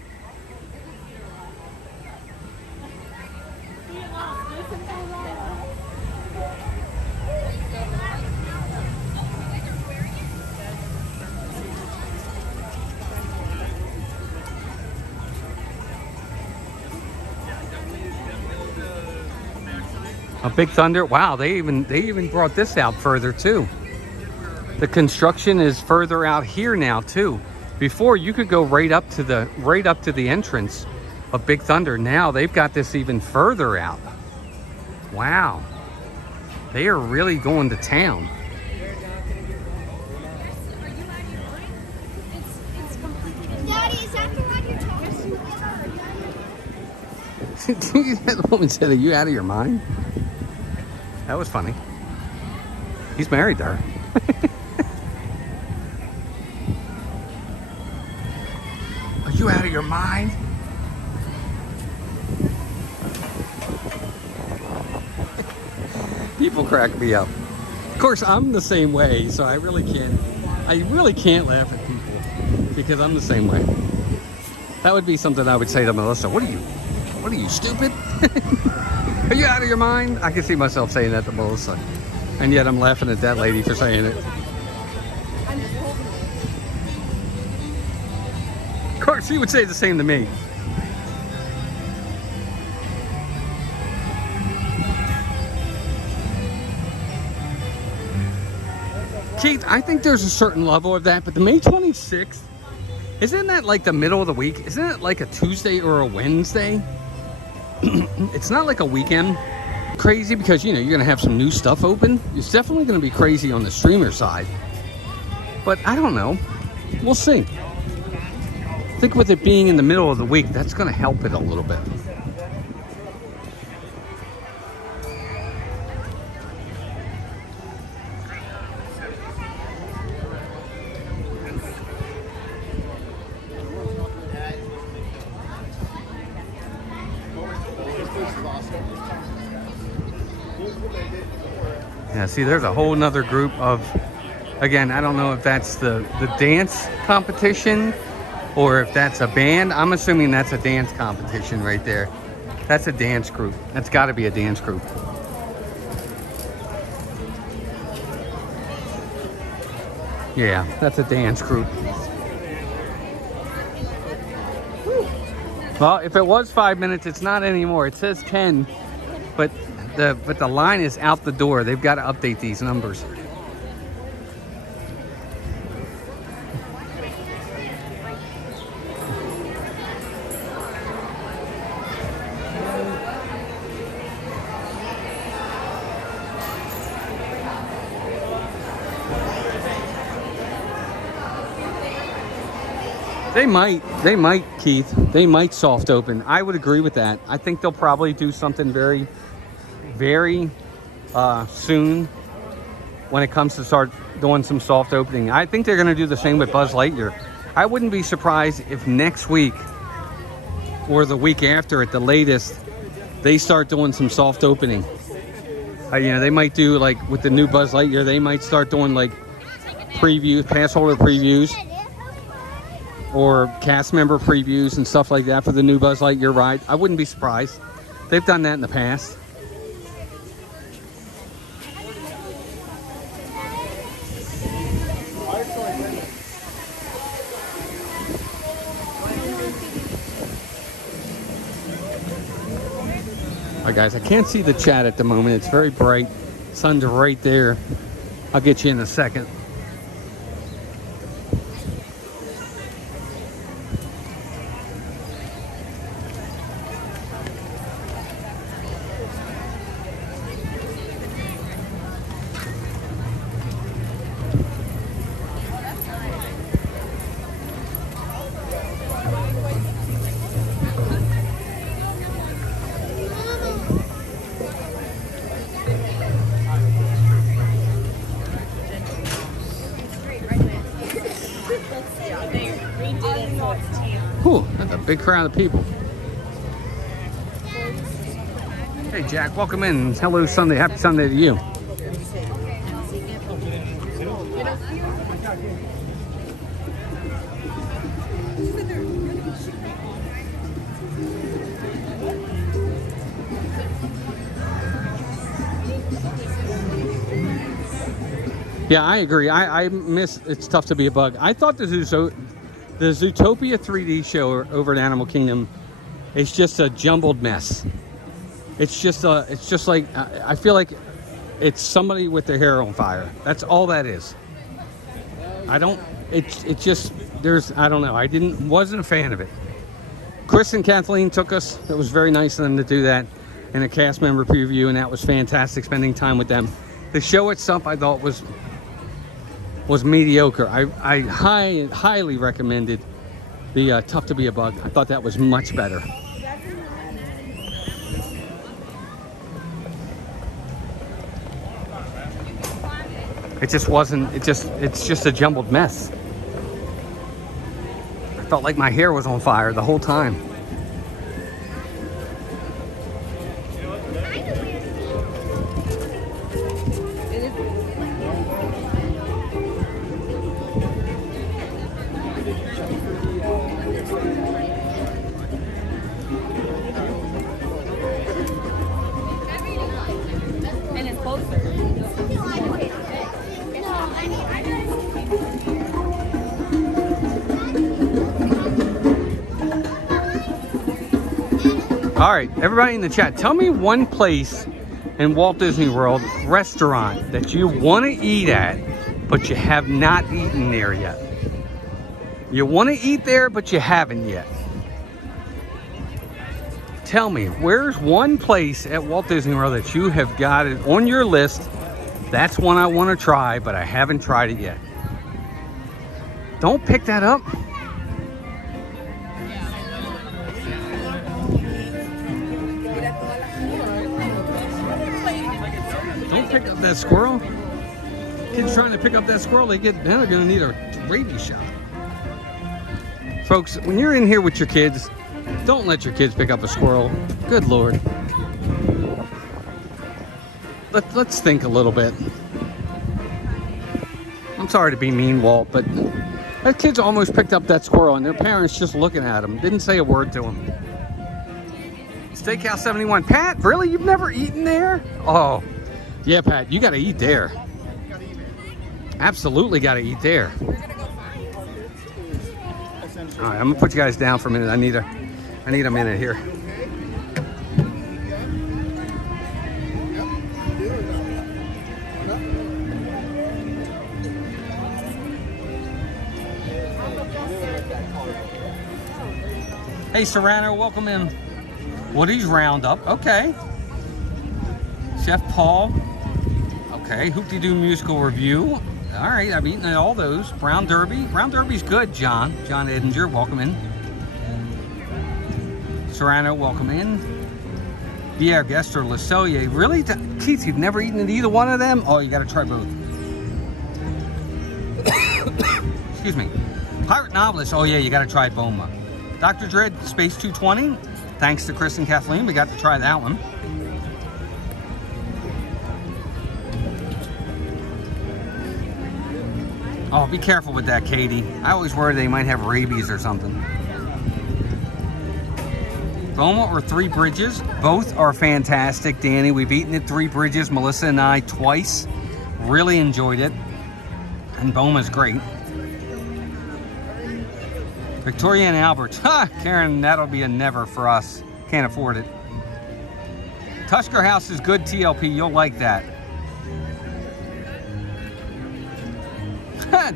A Big Thunder. Wow, they even brought this out further too. The construction is further out here now too. Before you could go right up to the entrance of Big Thunder. Now they've got this even further out. Wow. They are really going to town. Daddy, is that the one you're talking about? That woman said, "Are you out of your mind?" That was funny. He's married to her. Are you out of your mind? People crack me up. Of course, I'm the same way, so I really can't laugh at people because I'm the same way. That would be something I would say to Melissa. What are you, stupid? Are you out of your mind? I can see myself saying that to Melissa. And yet I'm laughing at that lady for saying it. Of course, she would say the same to me. Keith, I think there's a certain level of that, but the May 26th, isn't that like the middle of the week? Isn't it like a Tuesday or a Wednesday? It's not like a weekend. Crazy because, you know, you're going to have some new stuff open. It's definitely going to be crazy on the streamer side. But I don't know. We'll see. I think with it being in the middle of the week, that's going to help it a little bit. Yeah, see, there's a whole nother group of, again, I don't know if that's the dance competition or if that's a band. I'm assuming that's a dance competition right there. That's a dance group. That's got to be a dance group. Yeah, that's a dance group. Well, if it was 5 minutes, it's not anymore. It says 10, but the line is out the door. They've got to update these numbers. They might, Keith. They might soft open. I would agree with that. I think they'll probably do something very, very soon when it comes to start doing some soft opening. I think they're going to do the same with Buzz Lightyear. I wouldn't be surprised if next week or the week after at the latest, they start doing some soft opening. You know, they might do, like with the new Buzz Lightyear, they might start doing like previews, pass holder previews, or cast member previews and stuff like that for the new Buzz Lightyear ride. I wouldn't be surprised. They've done that in the past. Sorry guys, I can't see the chat at the moment. It's very bright. Sun's right there. I'll get you in a second. Whew, that's a big crowd of people. Hey Jack, welcome in. Hello Sunday, happy Sunday to you. Yeah, I agree. I miss It's Tough to Be a Bug. I thought the Zootopia 3D show over at Animal Kingdom is just a jumbled mess. It's just like, I feel like it's somebody with their hair on fire. That's all that is. I don't know. Wasn't a fan of it. Chris and Kathleen took us. It was very nice of them to do that in a cast member preview, and that was fantastic spending time with them. The show itself I thought was mediocre. I highly recommended the Tough to Be a Bug. I thought that was much better. It just wasn't, it's just a jumbled mess. I felt like my hair was on fire the whole time. All right, everybody in the chat, tell me one place in Walt Disney World restaurant that you want to eat at, but you have not eaten there yet. You want to eat there, but you haven't yet. Tell me, where's one place at Walt Disney World that you have got it on your list? That's one I want to try, but I haven't tried it yet. Don't pick that up. Don't pick up that squirrel. Kids trying to pick up that squirrel, they're gonna need a rabies shot. Folks, when you're in here with your kids, don't let your kids pick up a squirrel. Good Lord. Let's think a little bit. I'm sorry to be mean, Walt, but that kid's almost picked up that squirrel and their parents just looking at him. Didn't say a word to him. Steakhouse 71. Pat, really? You've never eaten there? Oh, yeah, Pat, you gotta eat there. Absolutely gotta eat there. All right, I'm gonna put you guys down for a minute. I need a minute here. Hey, Serrano, welcome in. Woody's Roundup, okay. Chef Paul, okay. Hoop-de-Doo musical review. All right, I've eaten at all those. Brown Derby. Brown Derby's good, John. John Edinger, welcome in. Serrano, welcome in. Pierre Gester, Le Cellier. Really? Keith, you've never eaten at either one of them? Oh, you got to try both. Excuse me. Pirate Novelist. Oh, yeah, you got to try Boma. Dr. Dread, Space 220. Thanks to Chris and Kathleen, we got to try that one. Oh, be careful with that, Katie. I always worry they might have rabies or something. Boma or Three Bridges? Both are fantastic, Danny. We've eaten at Three Bridges, Melissa and I, twice. Really enjoyed it. And Boma's great. Victoria and Albert. Ha! Karen, that'll be a never for us. Can't afford it. Cusker House is good, TLP. You'll like that.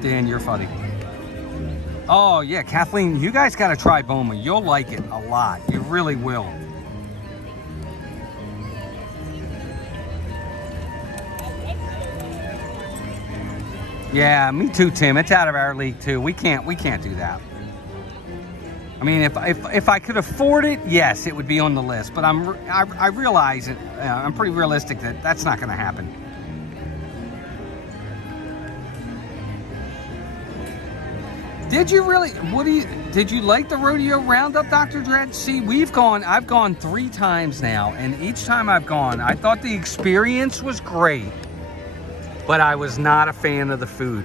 Dan, you're funny. Oh, yeah, Kathleen, you guys got to try Boma. You'll like it a lot. You really will. Yeah, me too, Tim. It's out of our league too. We can't do that. I mean, if I could afford it, yes, it would be on the list. But I realize it. I'm pretty realistic that that's not going to happen. Did you really? Did you like the rodeo roundup, Dr. Dredd? See, I've gone 3 times now, and each time I've gone, I thought the experience was great, but I was not a fan of the food.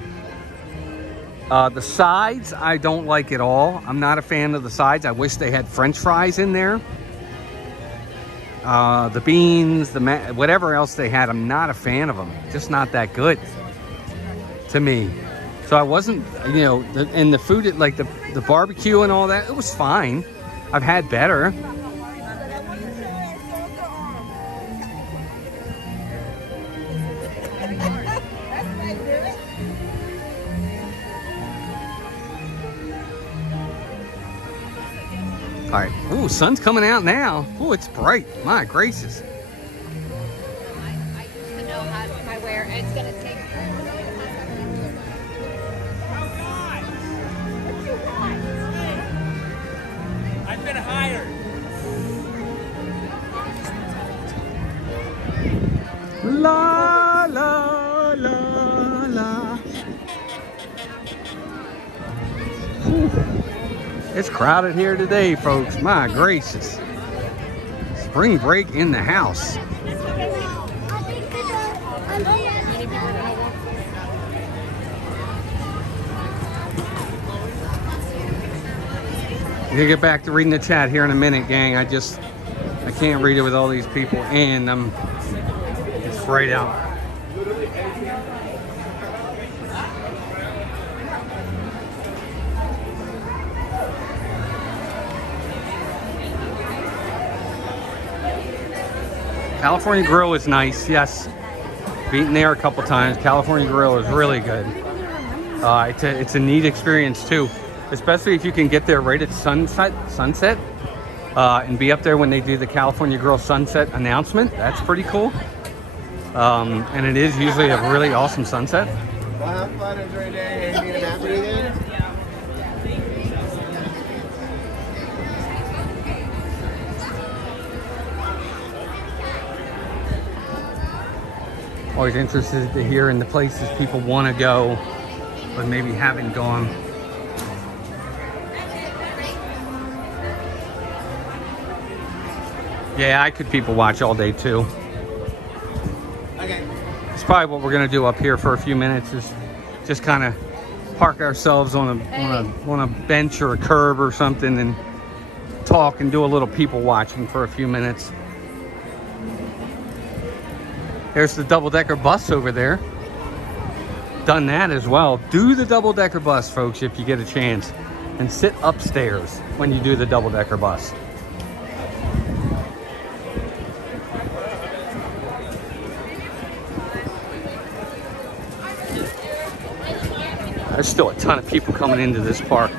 The sides, I don't like at all. I'm not a fan of the sides. I wish they had French fries in there. The beans, whatever else they had, I'm not a fan of them. Just not that good to me. So I wasn't, you know, and the food, like the barbecue and all that, it was fine. I've had better. All right. Ooh, sun's coming out now. Ooh, it's bright. My gracious. I used to know how to my wear. It's gonna take. I've been hired. La la la la. It's crowded here today, folks. My gracious. Spring break in the house. We'll get back to reading the chat here in a minute, gang. I can't read it with all these people, and it's sprayed out. California Grill is nice, yes. Been there a couple times. California Grill is really good. It's a neat experience too, especially if you can get there right at sunset, and be up there when they do the California Grill sunset announcement. That's pretty cool. And it is usually a really awesome sunset. Well, have fun, enjoy your day, and be an happy again. Always interested to hear in the places people want to go, but maybe haven't gone. Yeah, I could people watch all day too. Okay. It's probably what we're gonna do up here for a few minutes, is just kind of park ourselves on a bench or a curb or something and talk and do a little people watching for a few minutes. There's the double-decker bus over there. Done that as well. Do the double-decker bus, folks, if you get a chance. And sit upstairs when you do the double-decker bus. There's still a ton of people coming into this park.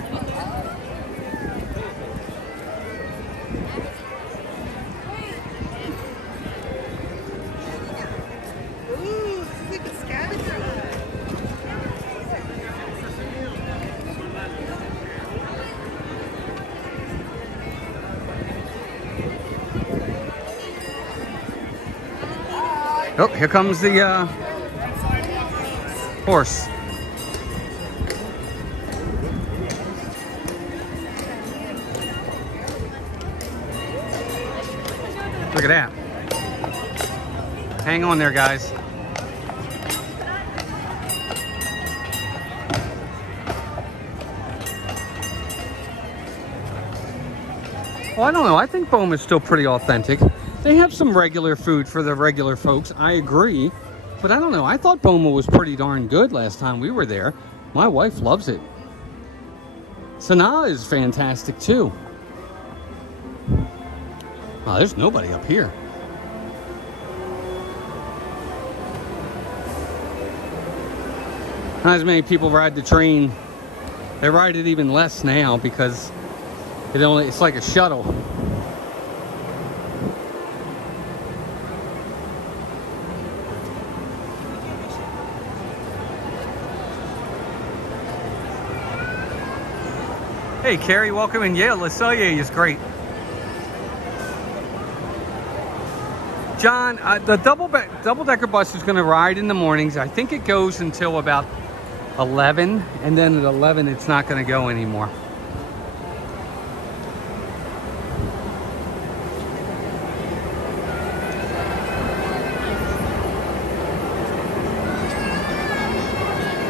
Oh, here comes the horse. Look at that. Hang on there, guys. Well, I don't know. I think Boma is still pretty authentic. They have some regular food for the regular folks. I agree. But I don't know. I thought Boma was pretty darn good last time we were there. My wife loves it. Sanaa is fantastic too. Oh, there's nobody up here. Not as many people ride the train. They ride it even less now because it's like a shuttle. Hey Carrie, welcome in. Yeah, LaSalle is great. John, the double-decker bus is going to ride in the mornings. I think it goes until about 11, and then at 11 it's not going to go anymore.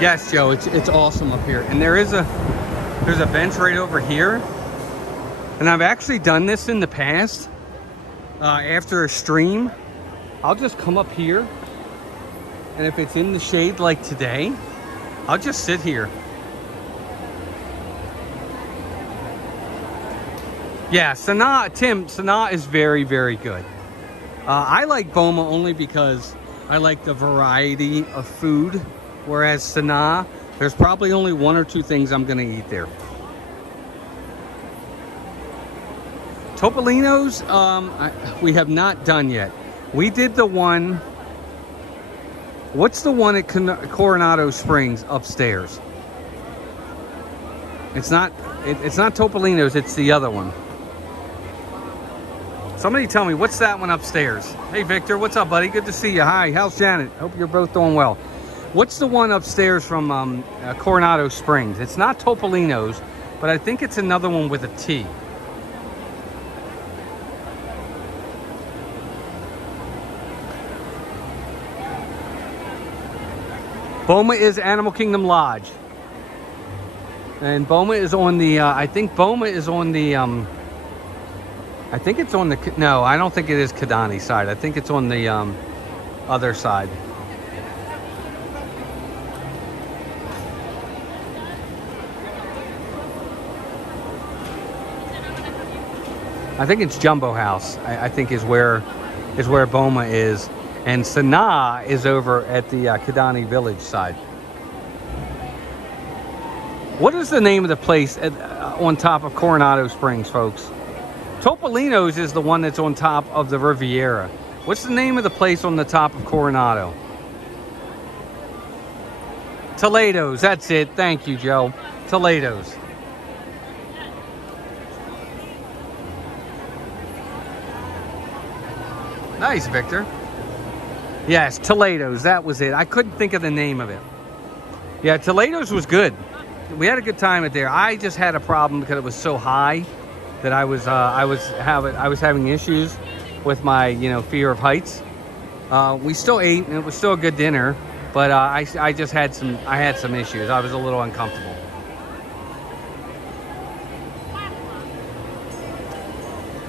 Yes, Joe, it's awesome up here. And there's a bench right over here. And I've actually done this in the past. After a stream, I'll just come up here. And if it's in the shade like today, I'll just sit here. Yeah, Sanaa is very, very good. I like Boma only because I like the variety of food. Whereas Sanaa, there's probably only one or two things I'm going to eat there. Topolino's, we have not done yet. We did the one. What's the one at Coronado Springs upstairs? It's not Topolino's. It's the other one. Somebody tell me, what's that one upstairs? Hey Victor, what's up, buddy? Good to see you. Hi, how's Janet? Hope you're both doing well. What's the one upstairs from Coronado Springs? It's not Topolino's, but I think it's another one with a T. Boma is Animal Kingdom Lodge. And Boma is on the, I think Boma is on the, I think it's on the, no, I don't think it is Kidani side. I think it's on the other side. I think it's Jumbo House, I think is where Boma is. And Sanaa is over at the Kidani Village side. What is the name of the place on top of Coronado Springs, folks? Topolino's is the one that's on top of the Riviera. What's the name of the place on the top of Coronado? Toledo's, that's it. Thank you, Joe. Toledo's. Nice, Victor. Yes, Toledo's, that was it. I couldn't think of the name of it. Yeah, Toledo's was good. We had a good time at there. I just had a problem because it was so high that I was having issues with my fear of heights. We still ate and it was still a good dinner, but I just had some issues. I was a little uncomfortable.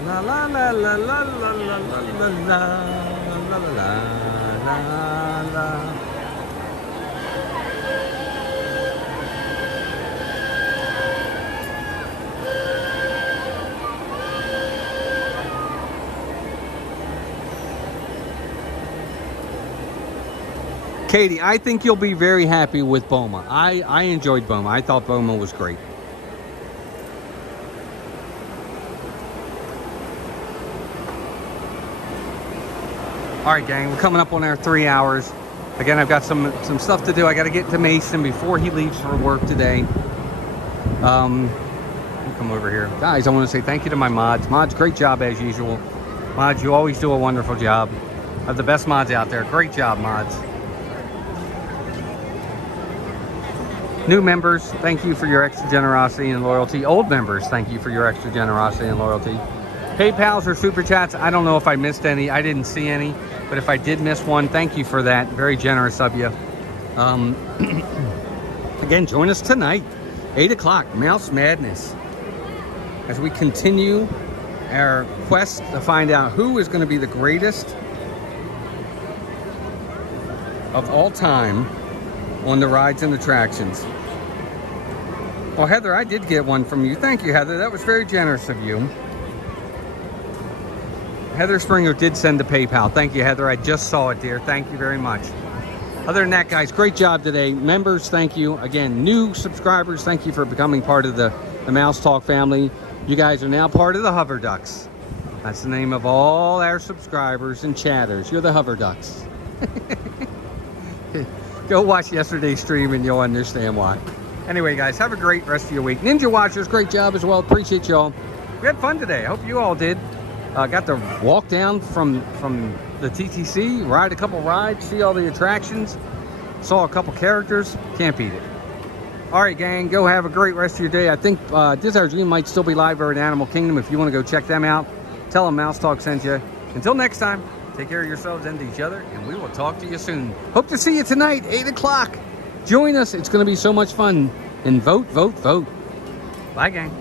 La la la la la la la la la la la. Katie, I think you'll be very happy with Boma. I enjoyed Boma. I thought Boma was great. All right, gang, we're coming up on our 3 hours. Again, I've got some stuff to do. I got to get to Mason before he leaves for work today. Let me come over here. Guys, I want to say thank you to my mods. Mods, great job as usual. Mods, you always do a wonderful job. I have the best mods out there. Great job, mods. New members, thank you for your extra generosity and loyalty. Old members, thank you for your extra generosity and loyalty. PayPals or Super Chats, I don't know if I missed any. I didn't see any. But if I did miss one, thank you for that. Very generous of you. Again, join us tonight, 8 o'clock, Mouse Madness. As we continue our quest to find out who is going to be the greatest of all time on the rides and attractions. Well, Heather, I did get one from you. Thank you, Heather. That was very generous of you. Heather Springer did send a PayPal. Thank you, Heather. I just saw it, dear. Thank you very much. Other than that, guys, great job today. Members, thank you. Again, new subscribers, thank you for becoming part of the Mouse Talk family. You guys are now part of the Hover Ducks. That's the name of all our subscribers and chatters. You're the Hover Ducks. Go watch yesterday's stream and you'll understand why. Anyway, guys, have a great rest of your week. Ninja Watchers, great job as well. Appreciate y'all. We had fun today. I hope you all did. Got to walk down from the TTC, ride a couple rides, see all the attractions, saw a couple characters. Can't beat it. All right, gang, go have a great rest of your day. I think This Hour Dream might still be live over at Animal Kingdom. If you want to go check them out, tell them Mouse Talk sent you. Until next time, take care of yourselves and each other, and we will talk to you soon. Hope to see you tonight, 8 o'clock. Join us. It's going to be so much fun. And vote, vote, vote. Bye, gang.